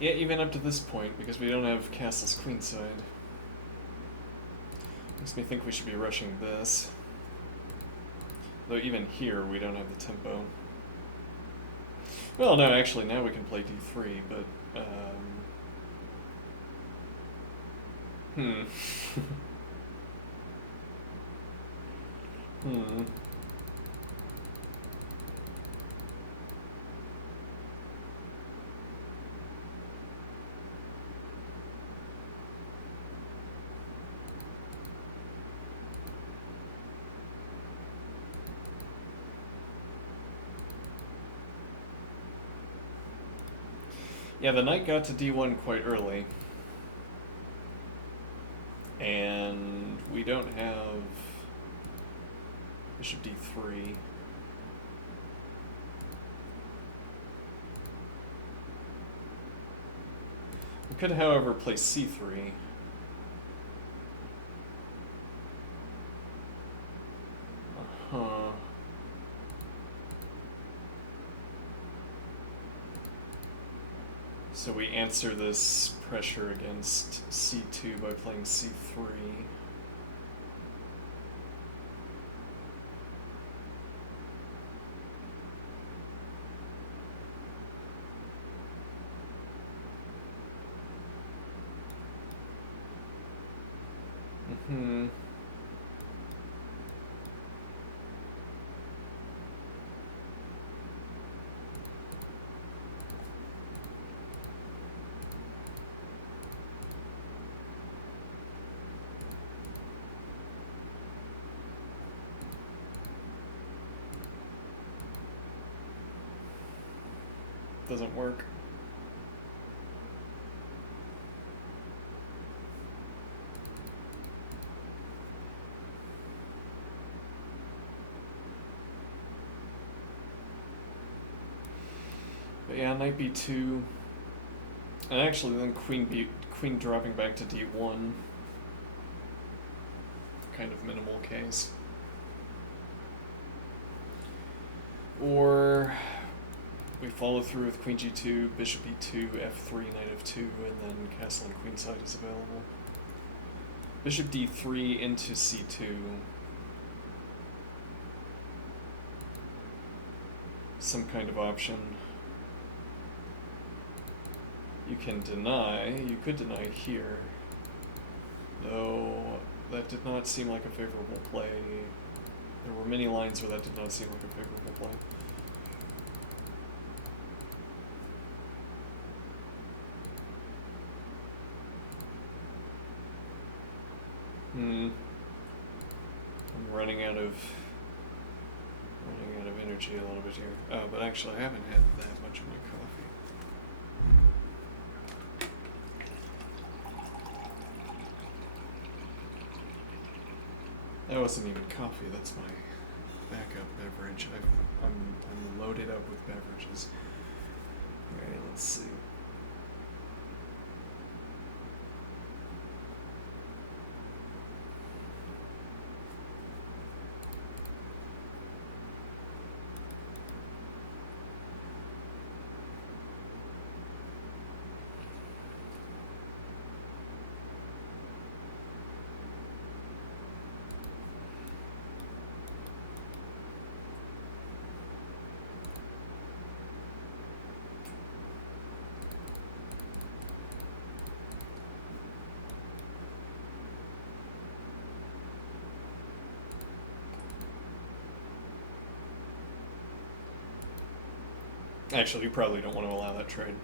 Yeah, even up to this point, because we don't have castles queenside. Makes me think we should be rushing this. Though even here, we don't have the tempo. Well, no, actually, now we can play d3, but... hmm. Hmm. Yeah, the knight got to d1 quite early. And we don't have bishop d3. We could, however, play c3. Uh-huh. So we answer this pressure against c2 by playing c3. Mm-hmm. Doesn't work. But yeah, knight b2, and actually then queen dropping back to d1. Kind of minimal case. Or we follow through with queen g2, bishop e2, f3, knight f2, and then castle and queenside is available. Bishop d3 into c2. Some kind of option. You can deny, you could deny here, though that did not seem like a favorable play. There were many lines where that did not seem like a favorable play. I'm running out of energy a little bit here. Oh, but actually I haven't had that much of my coffee. That wasn't even coffee, that's my backup beverage. I'm loaded up with beverages. Alright, let's see. Actually, you probably don't want to allow that trade.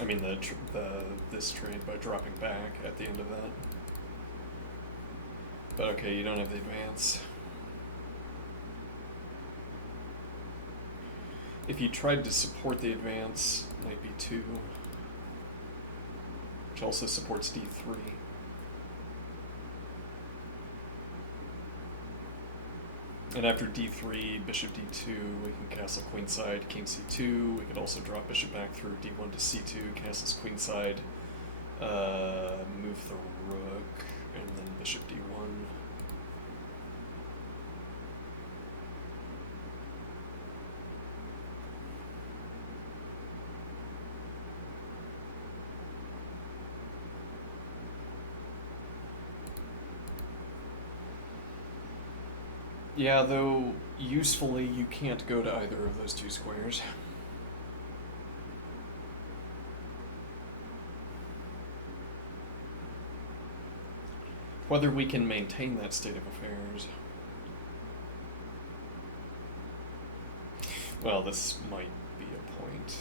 I mean this trade by dropping back at the end of that. But okay, you don't have the advance. If you tried to support the advance, knight b2, which also supports d3. And after d3, bishop d2, we can castle queenside, king c2. We could also drop bishop back through d1 to c2, castles queenside, move the rook, and then bishop d1. Yeah, though usefully you can't go to either of those two squares. Whether we can maintain that state of affairs. Well, this might be a point.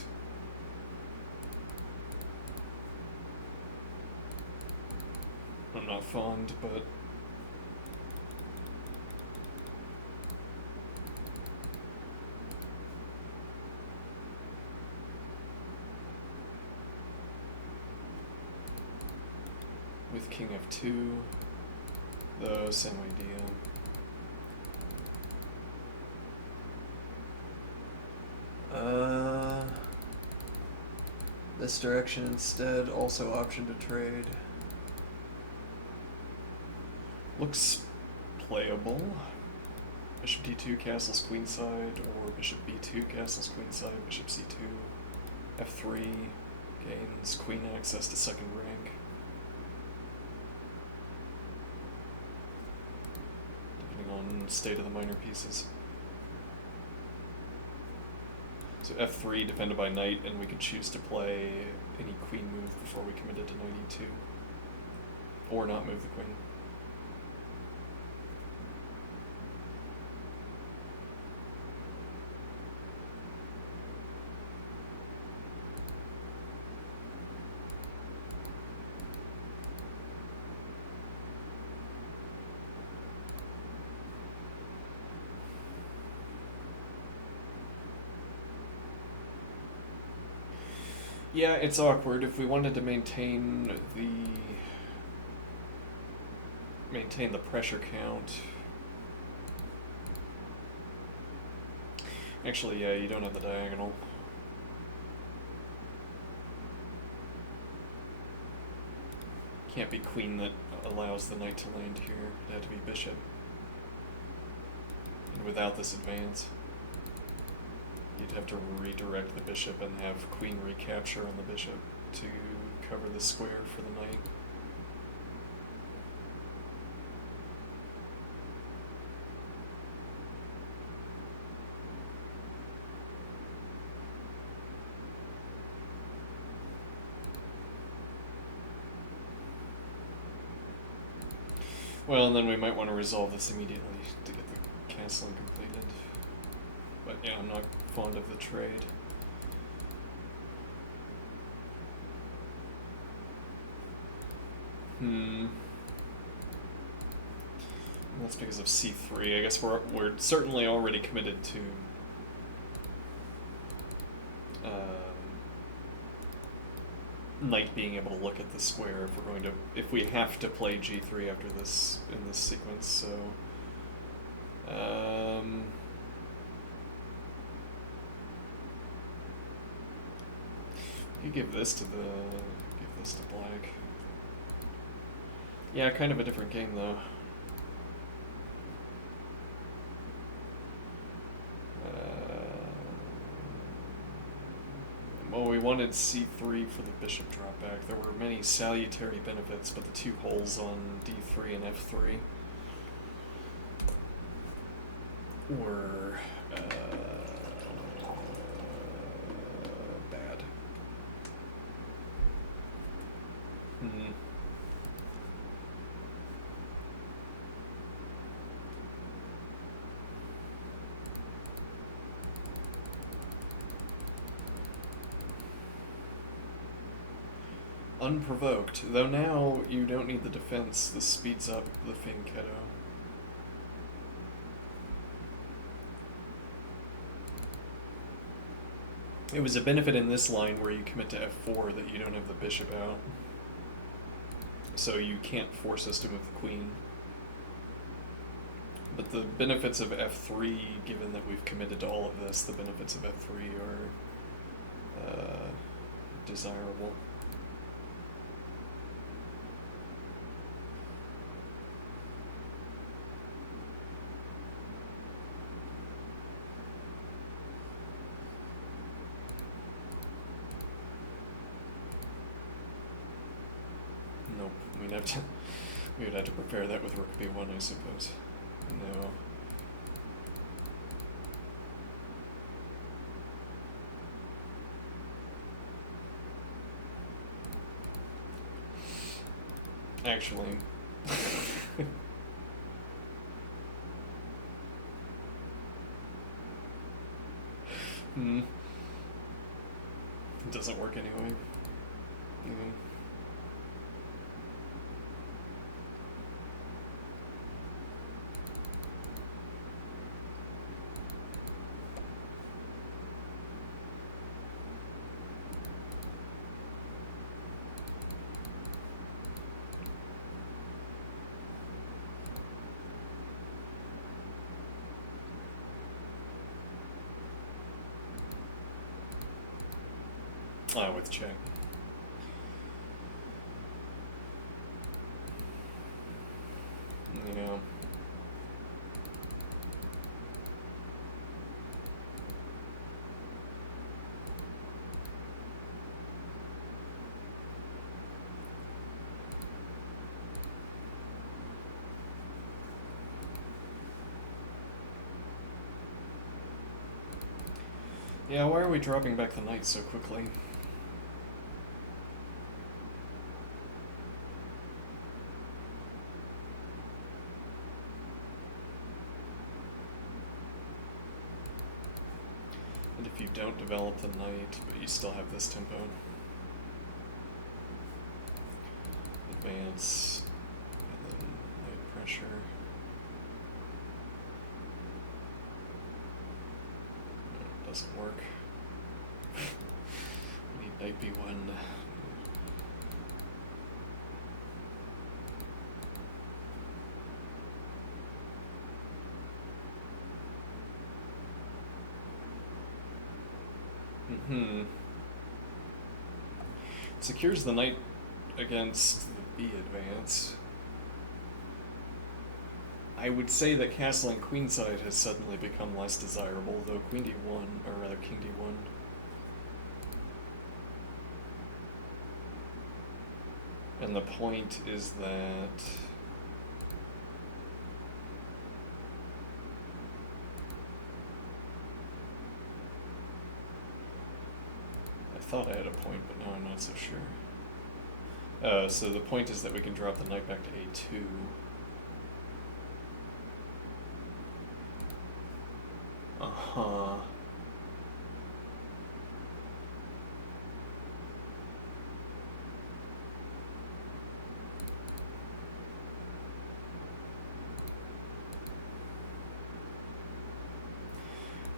I'm not fond, but with king f2, though, same idea. This direction instead, also option to trade. Looks playable. Bishop d2, castles queenside, or bishop b2, castles queenside, bishop c2, f3, gains queen access to second rank. Depending on state of the minor pieces. So f3 defended by knight, and we could choose to play any queen move before we committed to knight e2. Or not move the queen. Yeah, it's awkward. If we wanted to maintain the pressure count. Actually, yeah, you don't have the diagonal. Can't be queen that allows the knight to land here. It had to be bishop. And without this advance, you'd have to redirect the bishop and have queen recapture on the bishop to cover the square for the knight. Well, and then we might want to resolve this immediately to get the castling completed. But yeah, I'm not fond of the trade. That's because of c3. I guess we're certainly already committed to knight being able to look at the square if we have to play g3 after this in this sequence. So you give this to black. Yeah, kind of a different game though. Well, we wanted c3 for the bishop drop back. There were many salutary benefits, but the two holes on d3 and f3 were bad. Unprovoked, though now you don't need the defense. This speeds up the fianchetto. It was a benefit in this line where you commit to f4 that you don't have the bishop out. So you can't force us to move the queen. But the benefits of f3, given that we've committed to all of this, the benefits of f3 are desirable. Nope, we would have to prepare that with rook b1, I suppose. No. Actually. Hmm. It doesn't work anyway. Mm. With check. Yeah. Yeah, why are we dropping back the knight so quickly? And if you don't develop the knight, but you still have this tempo. Advance, and then knight pressure. No, it doesn't work. We need knight b1. Mm-hmm. Secures the knight against the B advance. I would say that castling queenside has suddenly become less desirable, though queen d1, or rather king d1. And the point is that I thought I had a point, but now I'm not so sure. So the point is that we can drop the knight back to a2. Uh-huh.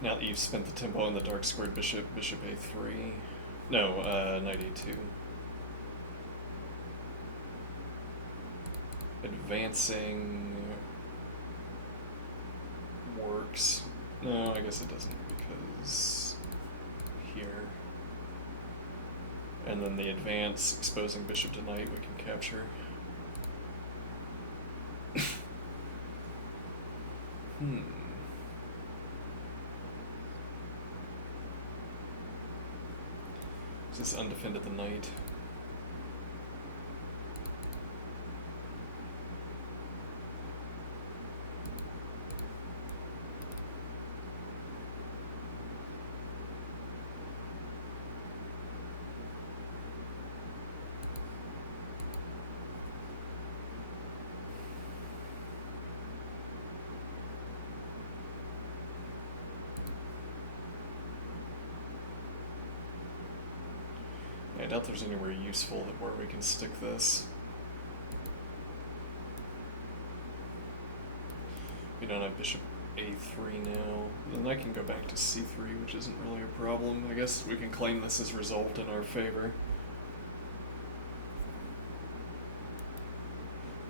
Now that you've spent the tempo on the dark squared bishop, bishop a3. No, knight a2. Advancing works. No, I guess it doesn't because here. And then the advance, exposing bishop to knight, we can capture. Is this undefended the knight? I doubt there's anywhere useful where we can stick this. We don't have bishop a3 now. Then I can go back to c3, which isn't really a problem. I guess we can claim this as resolved in our favor.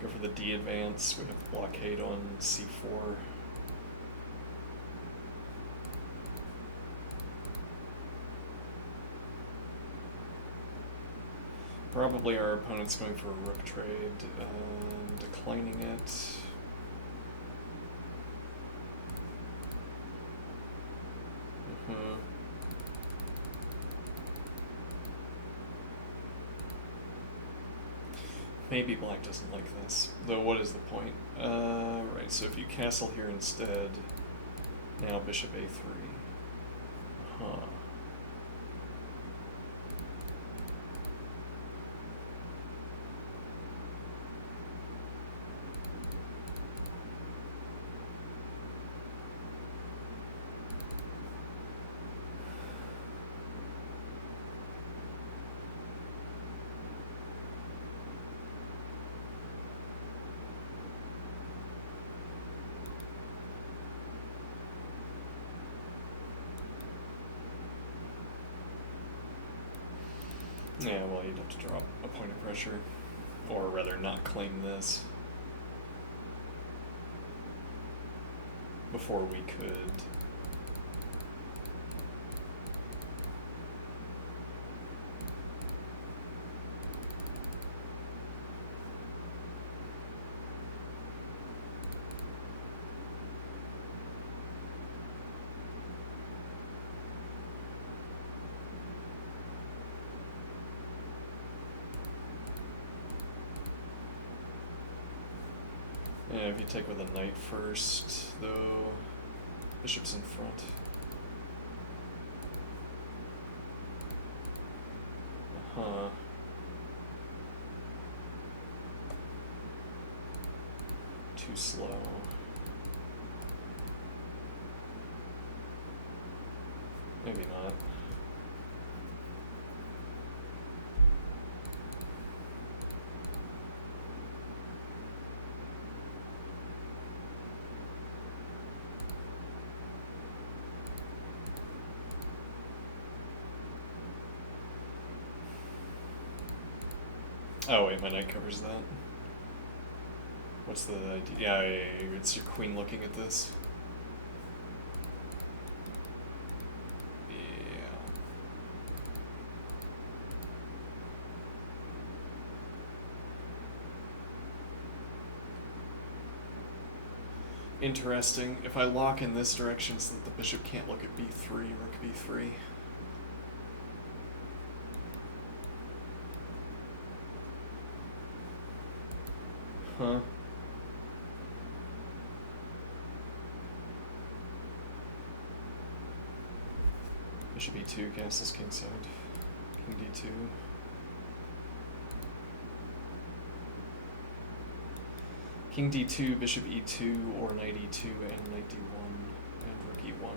Go for the d advance. We have the blockade on c4. Probably our opponent's going for a rook trade, declining it. Maybe black doesn't like this. Though what is the point? Right, so if you castle here instead, now bishop a3. Huh. Yeah, well, you'd have to drop a point of pressure. Or rather, not claim this. Before we could. Yeah, if you take with a knight first, though, bishop's in front. Uh-huh. Too slow. Maybe not. Oh wait, my knight covers that. What's the idea? Yeah, it's your queen looking at this. Yeah. Interesting. If I lock in this direction so that the bishop can't look at b3, rook b3. Huh. Bishop e2 castles kingside. King d2. King d2, bishop e2, or knight e2, and knight d1, and rook e1.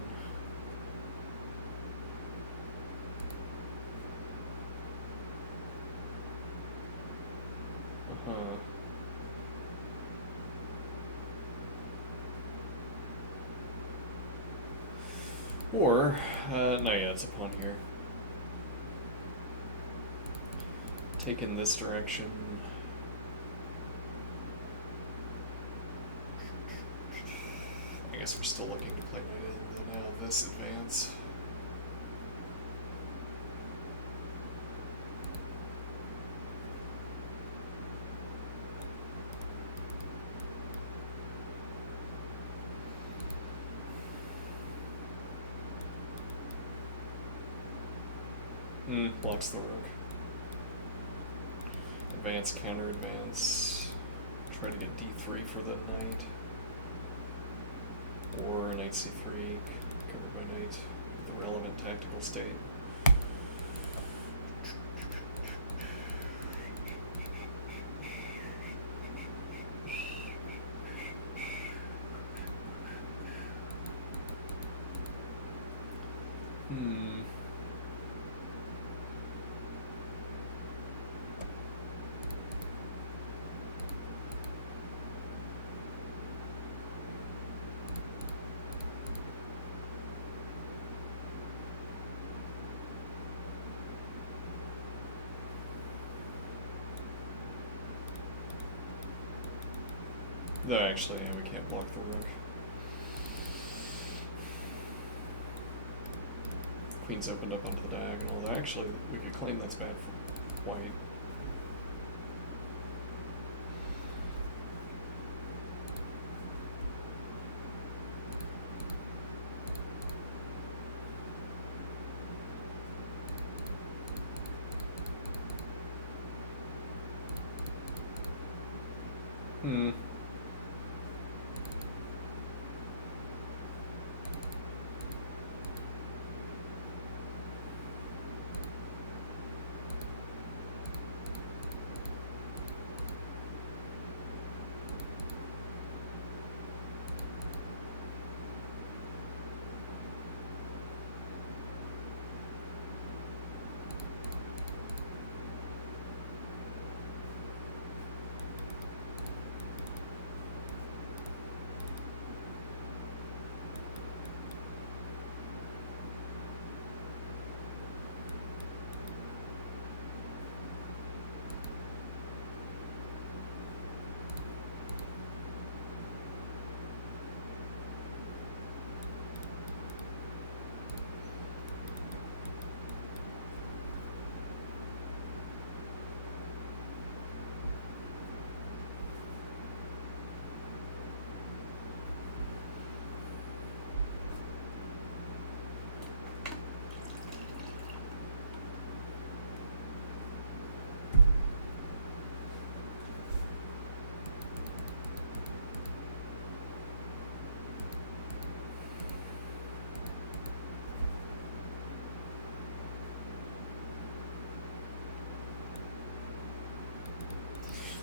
Uh-huh. Or, no, yeah, it's a pawn here. Take in this direction. I guess we're still looking to play knight in now this advance. Blocks the rook. Advance, counter advance. Try to get d3 for the knight. Or knight c3, covered by knight, with the relevant tactical state. No, actually, yeah, we can't block the rook. Queen's opened up onto the diagonal. Though actually, we could claim that's bad for white.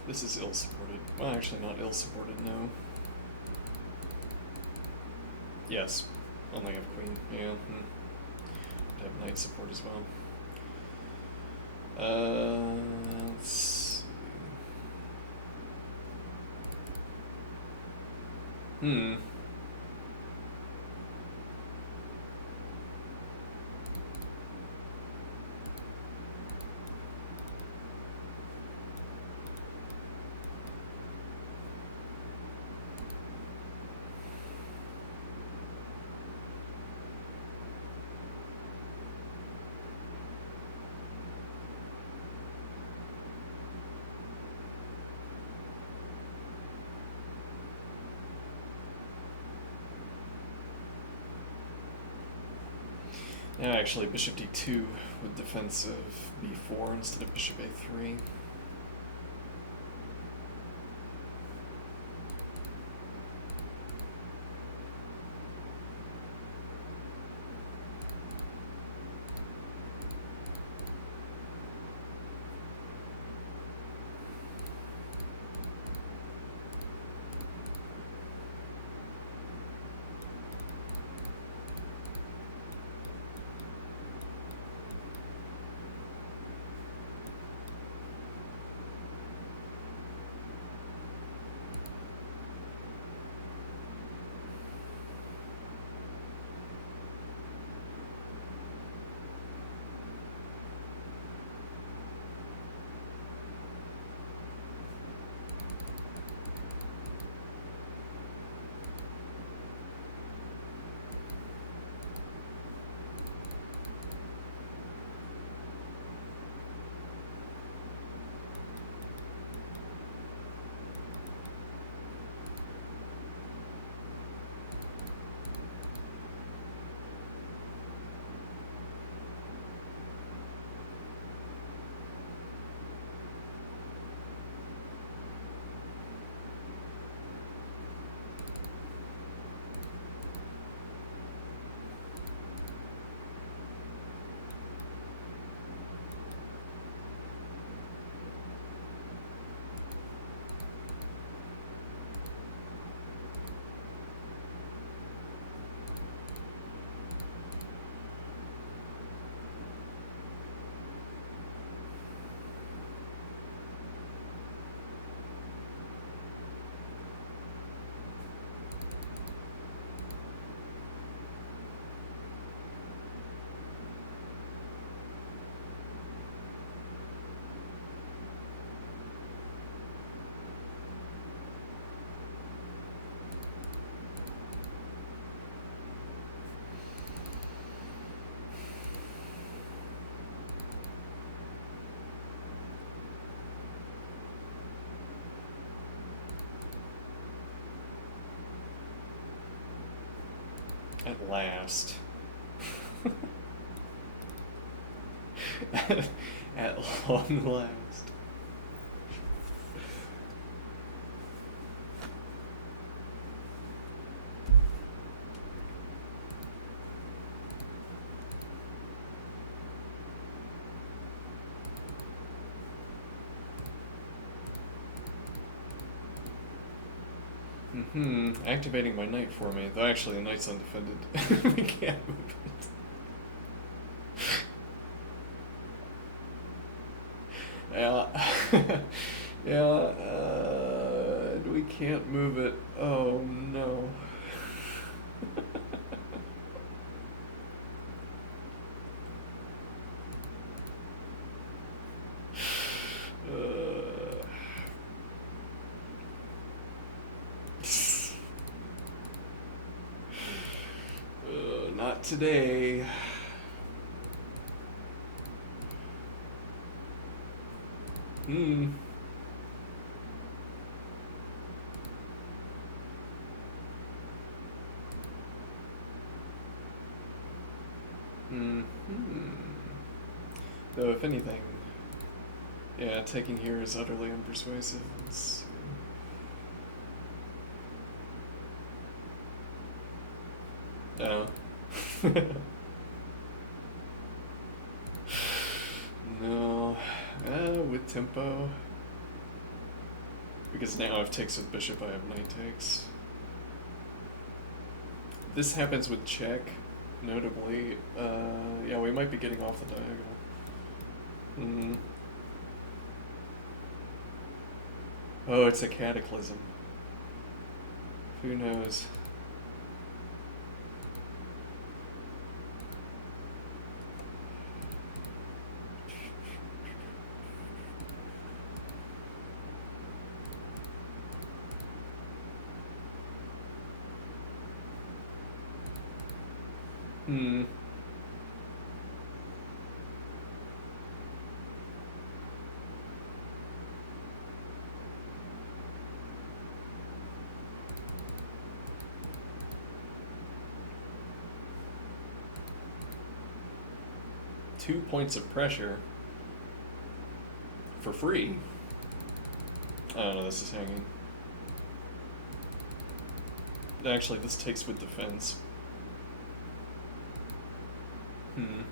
This is ill-supported. Well, actually not ill-supported, no. Yes, only have queen, yeah. I'd have knight support as well. Let's see. Yeah, actually, bishop d2 with defensive b4 instead of bishop a3. At last. At long last. Activating my knight for me. Though actually the knight's undefended. We can't move it. Yeah. Yeah, we can't move it. Oh no. Not today. Though, if anything, yeah, taking here is utterly unpersuasive. Oh. No. With tempo. Because now if takes with bishop, I have knight takes. This happens with check, notably. Yeah, we might be getting off the diagonal. Oh, it's a cataclysm. Who knows? Hmm. 2 points of pressure. For free. I don't know, this is hanging. Actually, this takes with defense. Hmm.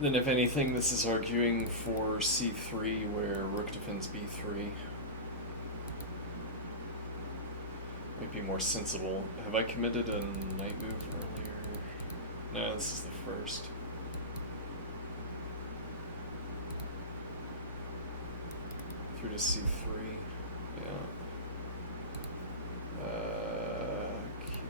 Then if anything, this is arguing for c3 where rook defends b3. Might be more sensible. Have I committed a knight move earlier? No, this is the first. Through to c3. Yeah. Okay.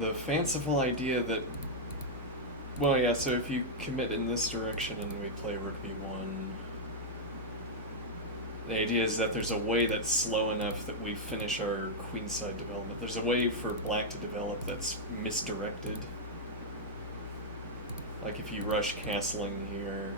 The fanciful idea that, well, yeah, so if you commit in this direction and we play rook b1, the idea is that there's a way that's slow enough that we finish our queenside development. There's a way for black to develop that's misdirected. Like if you rush castling here.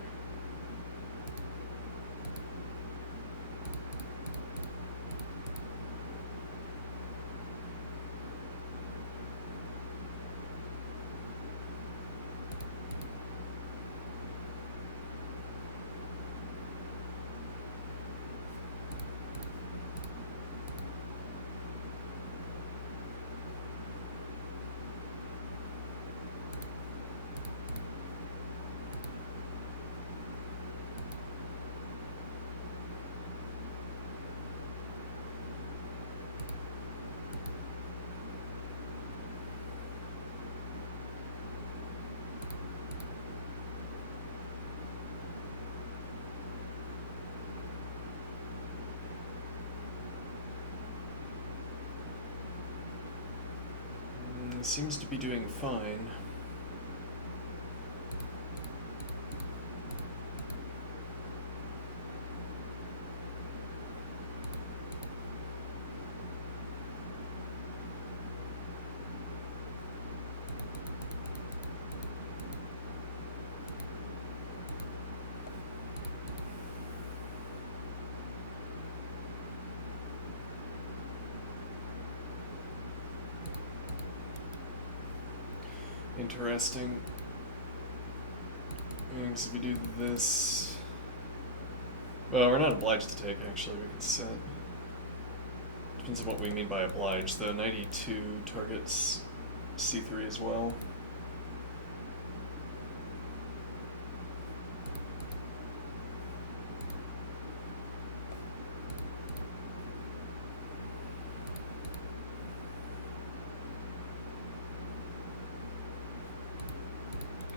Seems to be doing fine. interesting. Because if we do this... Well, we're not obliged to take, actually. We can set... Depends on what we mean by obliged. The 92 targets C3 as well.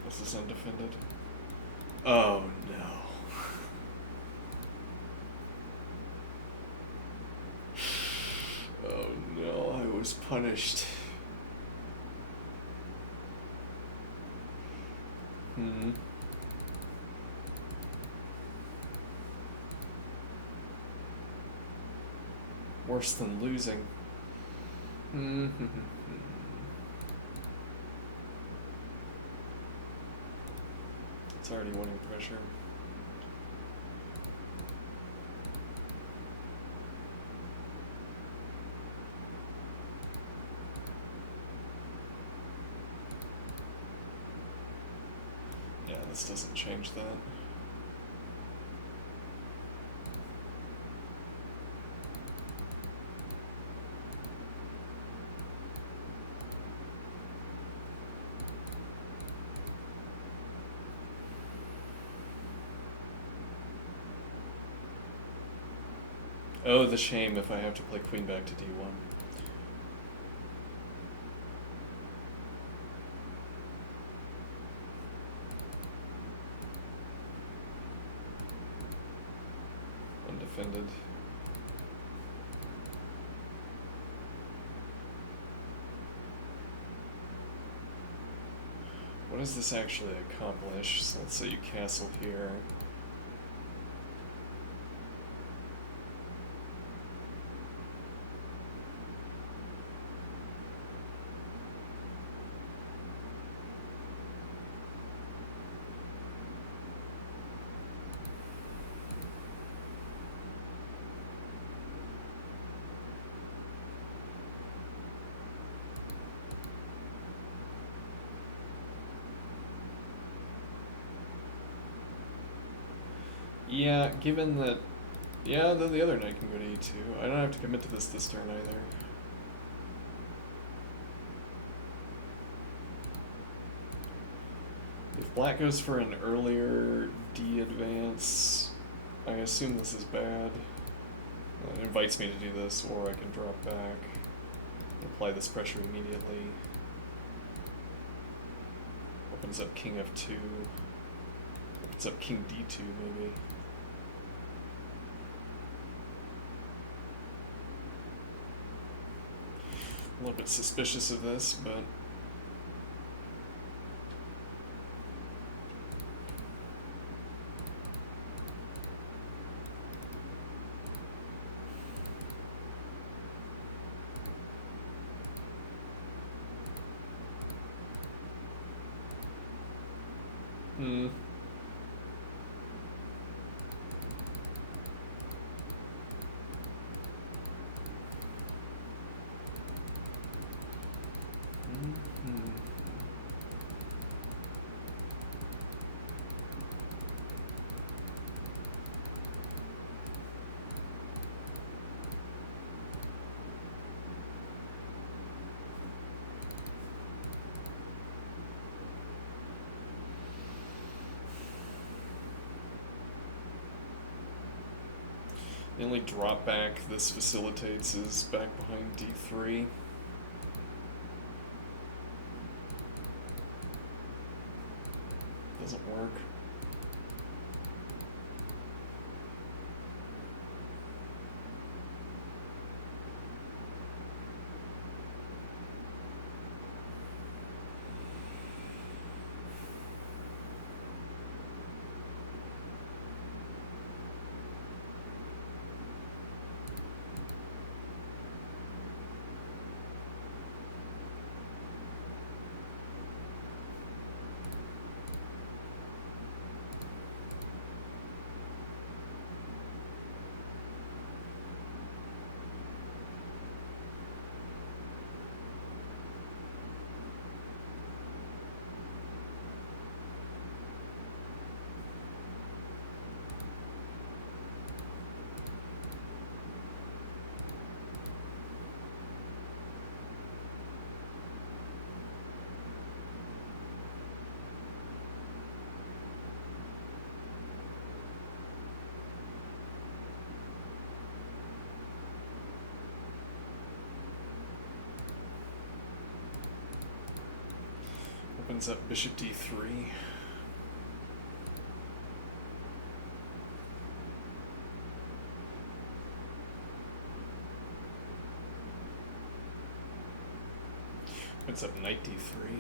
This is undefended. Oh no. Oh no, I was punished. Worse than losing. It's already winning pressure. Yeah, this doesn't change that. Oh, the shame if I have to play queen back to d1. Undefended. What does this actually accomplish? So let's say you castle here. Yeah, given that... Yeah, then the other knight can go to e2. I don't have to commit to this turn either. If black goes for an earlier d advance, I assume this is bad. It invites me to do this, or I can drop back and apply this pressure immediately. Opens up king f2. Opens up king d2 maybe. A little bit suspicious of this, but... The only drop back this facilitates is back behind d3. Doesn't work. opens up bishop d3. Opens up knight d3.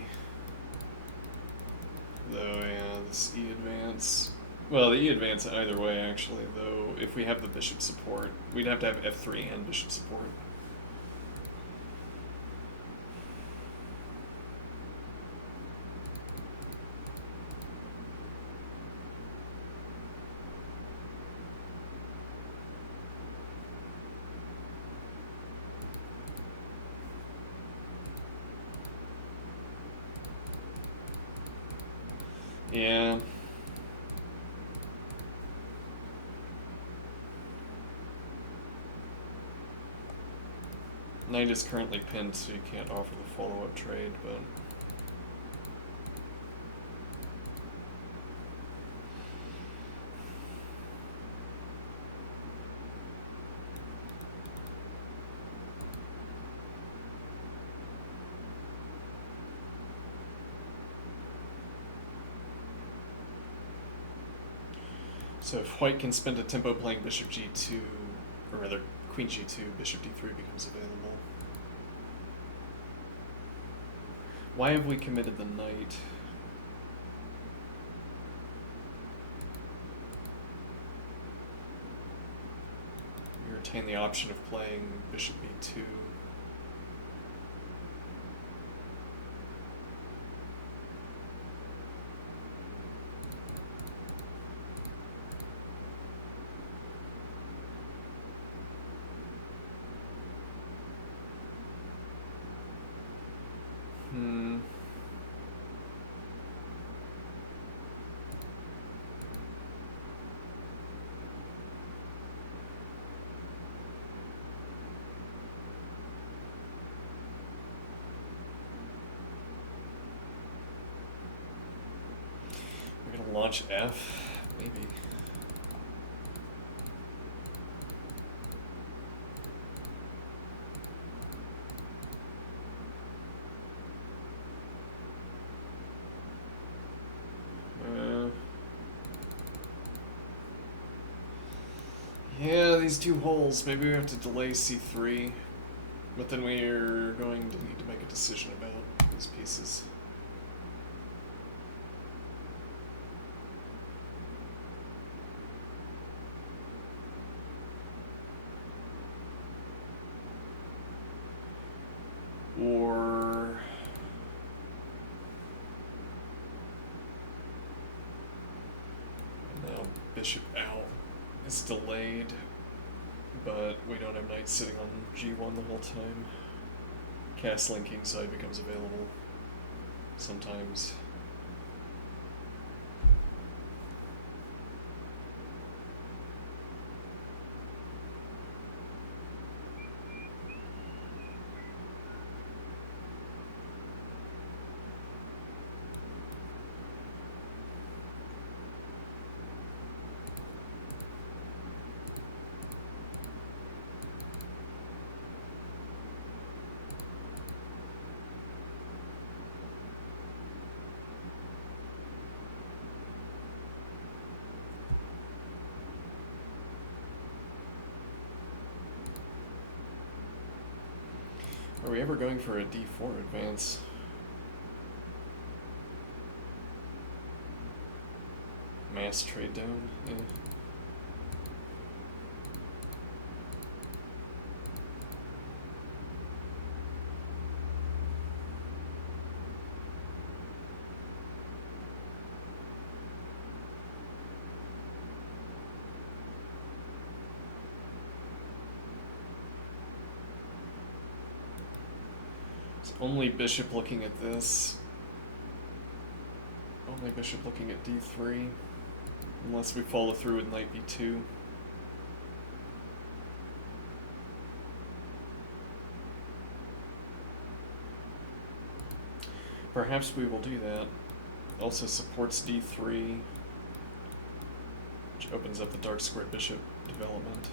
Though, yeah, this e advance. Well, the e advance either way, actually, though, if we have the bishop support, we'd have to have f3 and bishop support. Yeah. Knight is currently pinned, so you can't offer the follow-up trade, but... So if white can spend a tempo playing bishop g2, or rather queen g2, bishop d3 becomes available. Why have we committed the knight? We retain the option of playing bishop b2. We're gonna launch F, maybe. Yeah, these two holes. Maybe we have to delay c3, but then we're going to need to make a decision about these pieces. Or now bishop out is delayed, but we don't have knight sitting on g1 the whole time. Castling kingside becomes available sometimes. Are we ever going for a d4 advance? Mass trade down? Yeah. Only bishop looking at this. Only bishop looking at d3. Unless we follow through with knight b2. Perhaps we will do that. Also supports d3, which opens up the dark squared bishop development.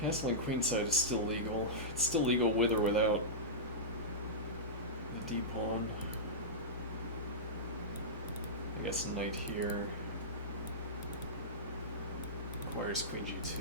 Castling queenside is still legal. It's still legal with or without the D pawn. I guess knight here requires queen g2.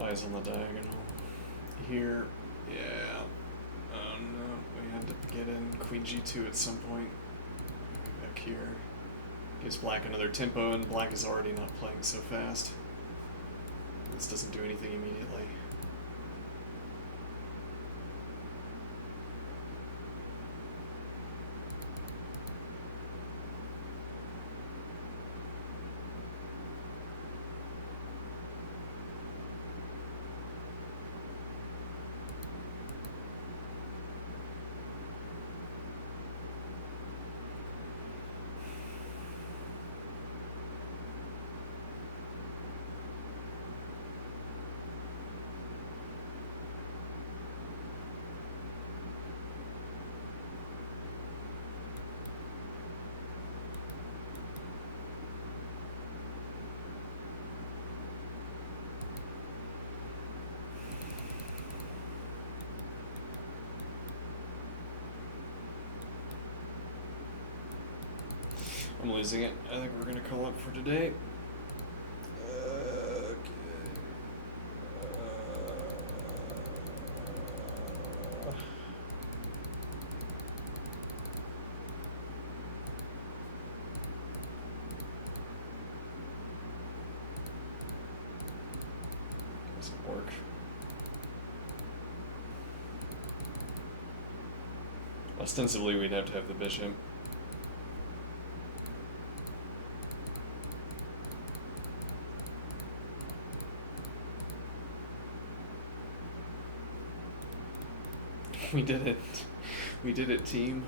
Eyes on the diagonal. Here, yeah. Oh no, we had to get in queen g2 at some point. Back here. Gives black another tempo, and black is already not playing so fast. This doesn't do anything immediately. I'm losing it. I think we're gonna call it for today. Okay. Doesn't work. Ostensibly, we'd have to have the bishop. We did it. We did it, team.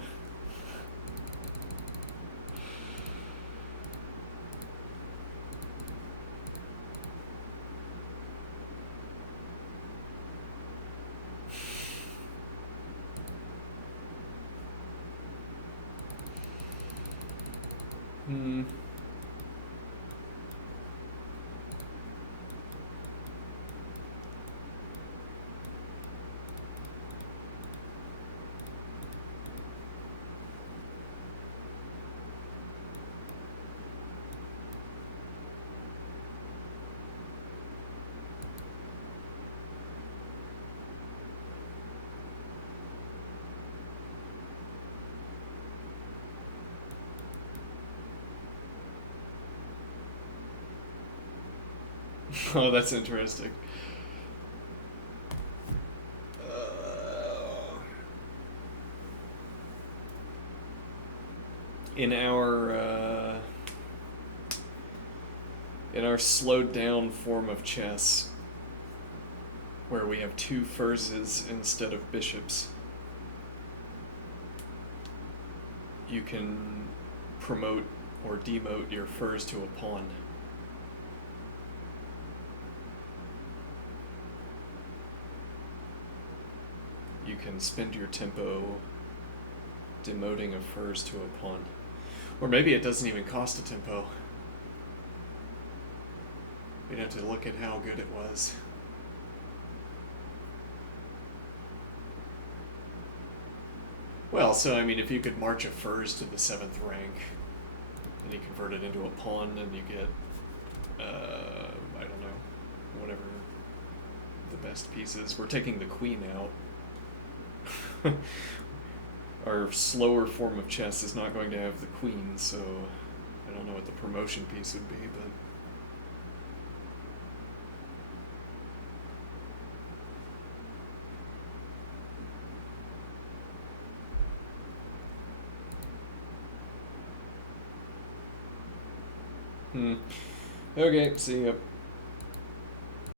Oh, that's interesting. In our slowed down form of chess, where we have two furzes instead of bishops, you can promote or demote your furs to a pawn. You can spend your tempo demoting a furs to a pawn. Or maybe it doesn't even cost a tempo. We'd have to look at how good it was. Well, so I mean, if you could march a furs to the 7th rank, and you convert it into a pawn, and you get, I don't know, whatever the best pieces. We're taking the queen out. Our slower form of chess is not going to have the queen, so I don't know what the promotion piece would be, but... Okay, see ya.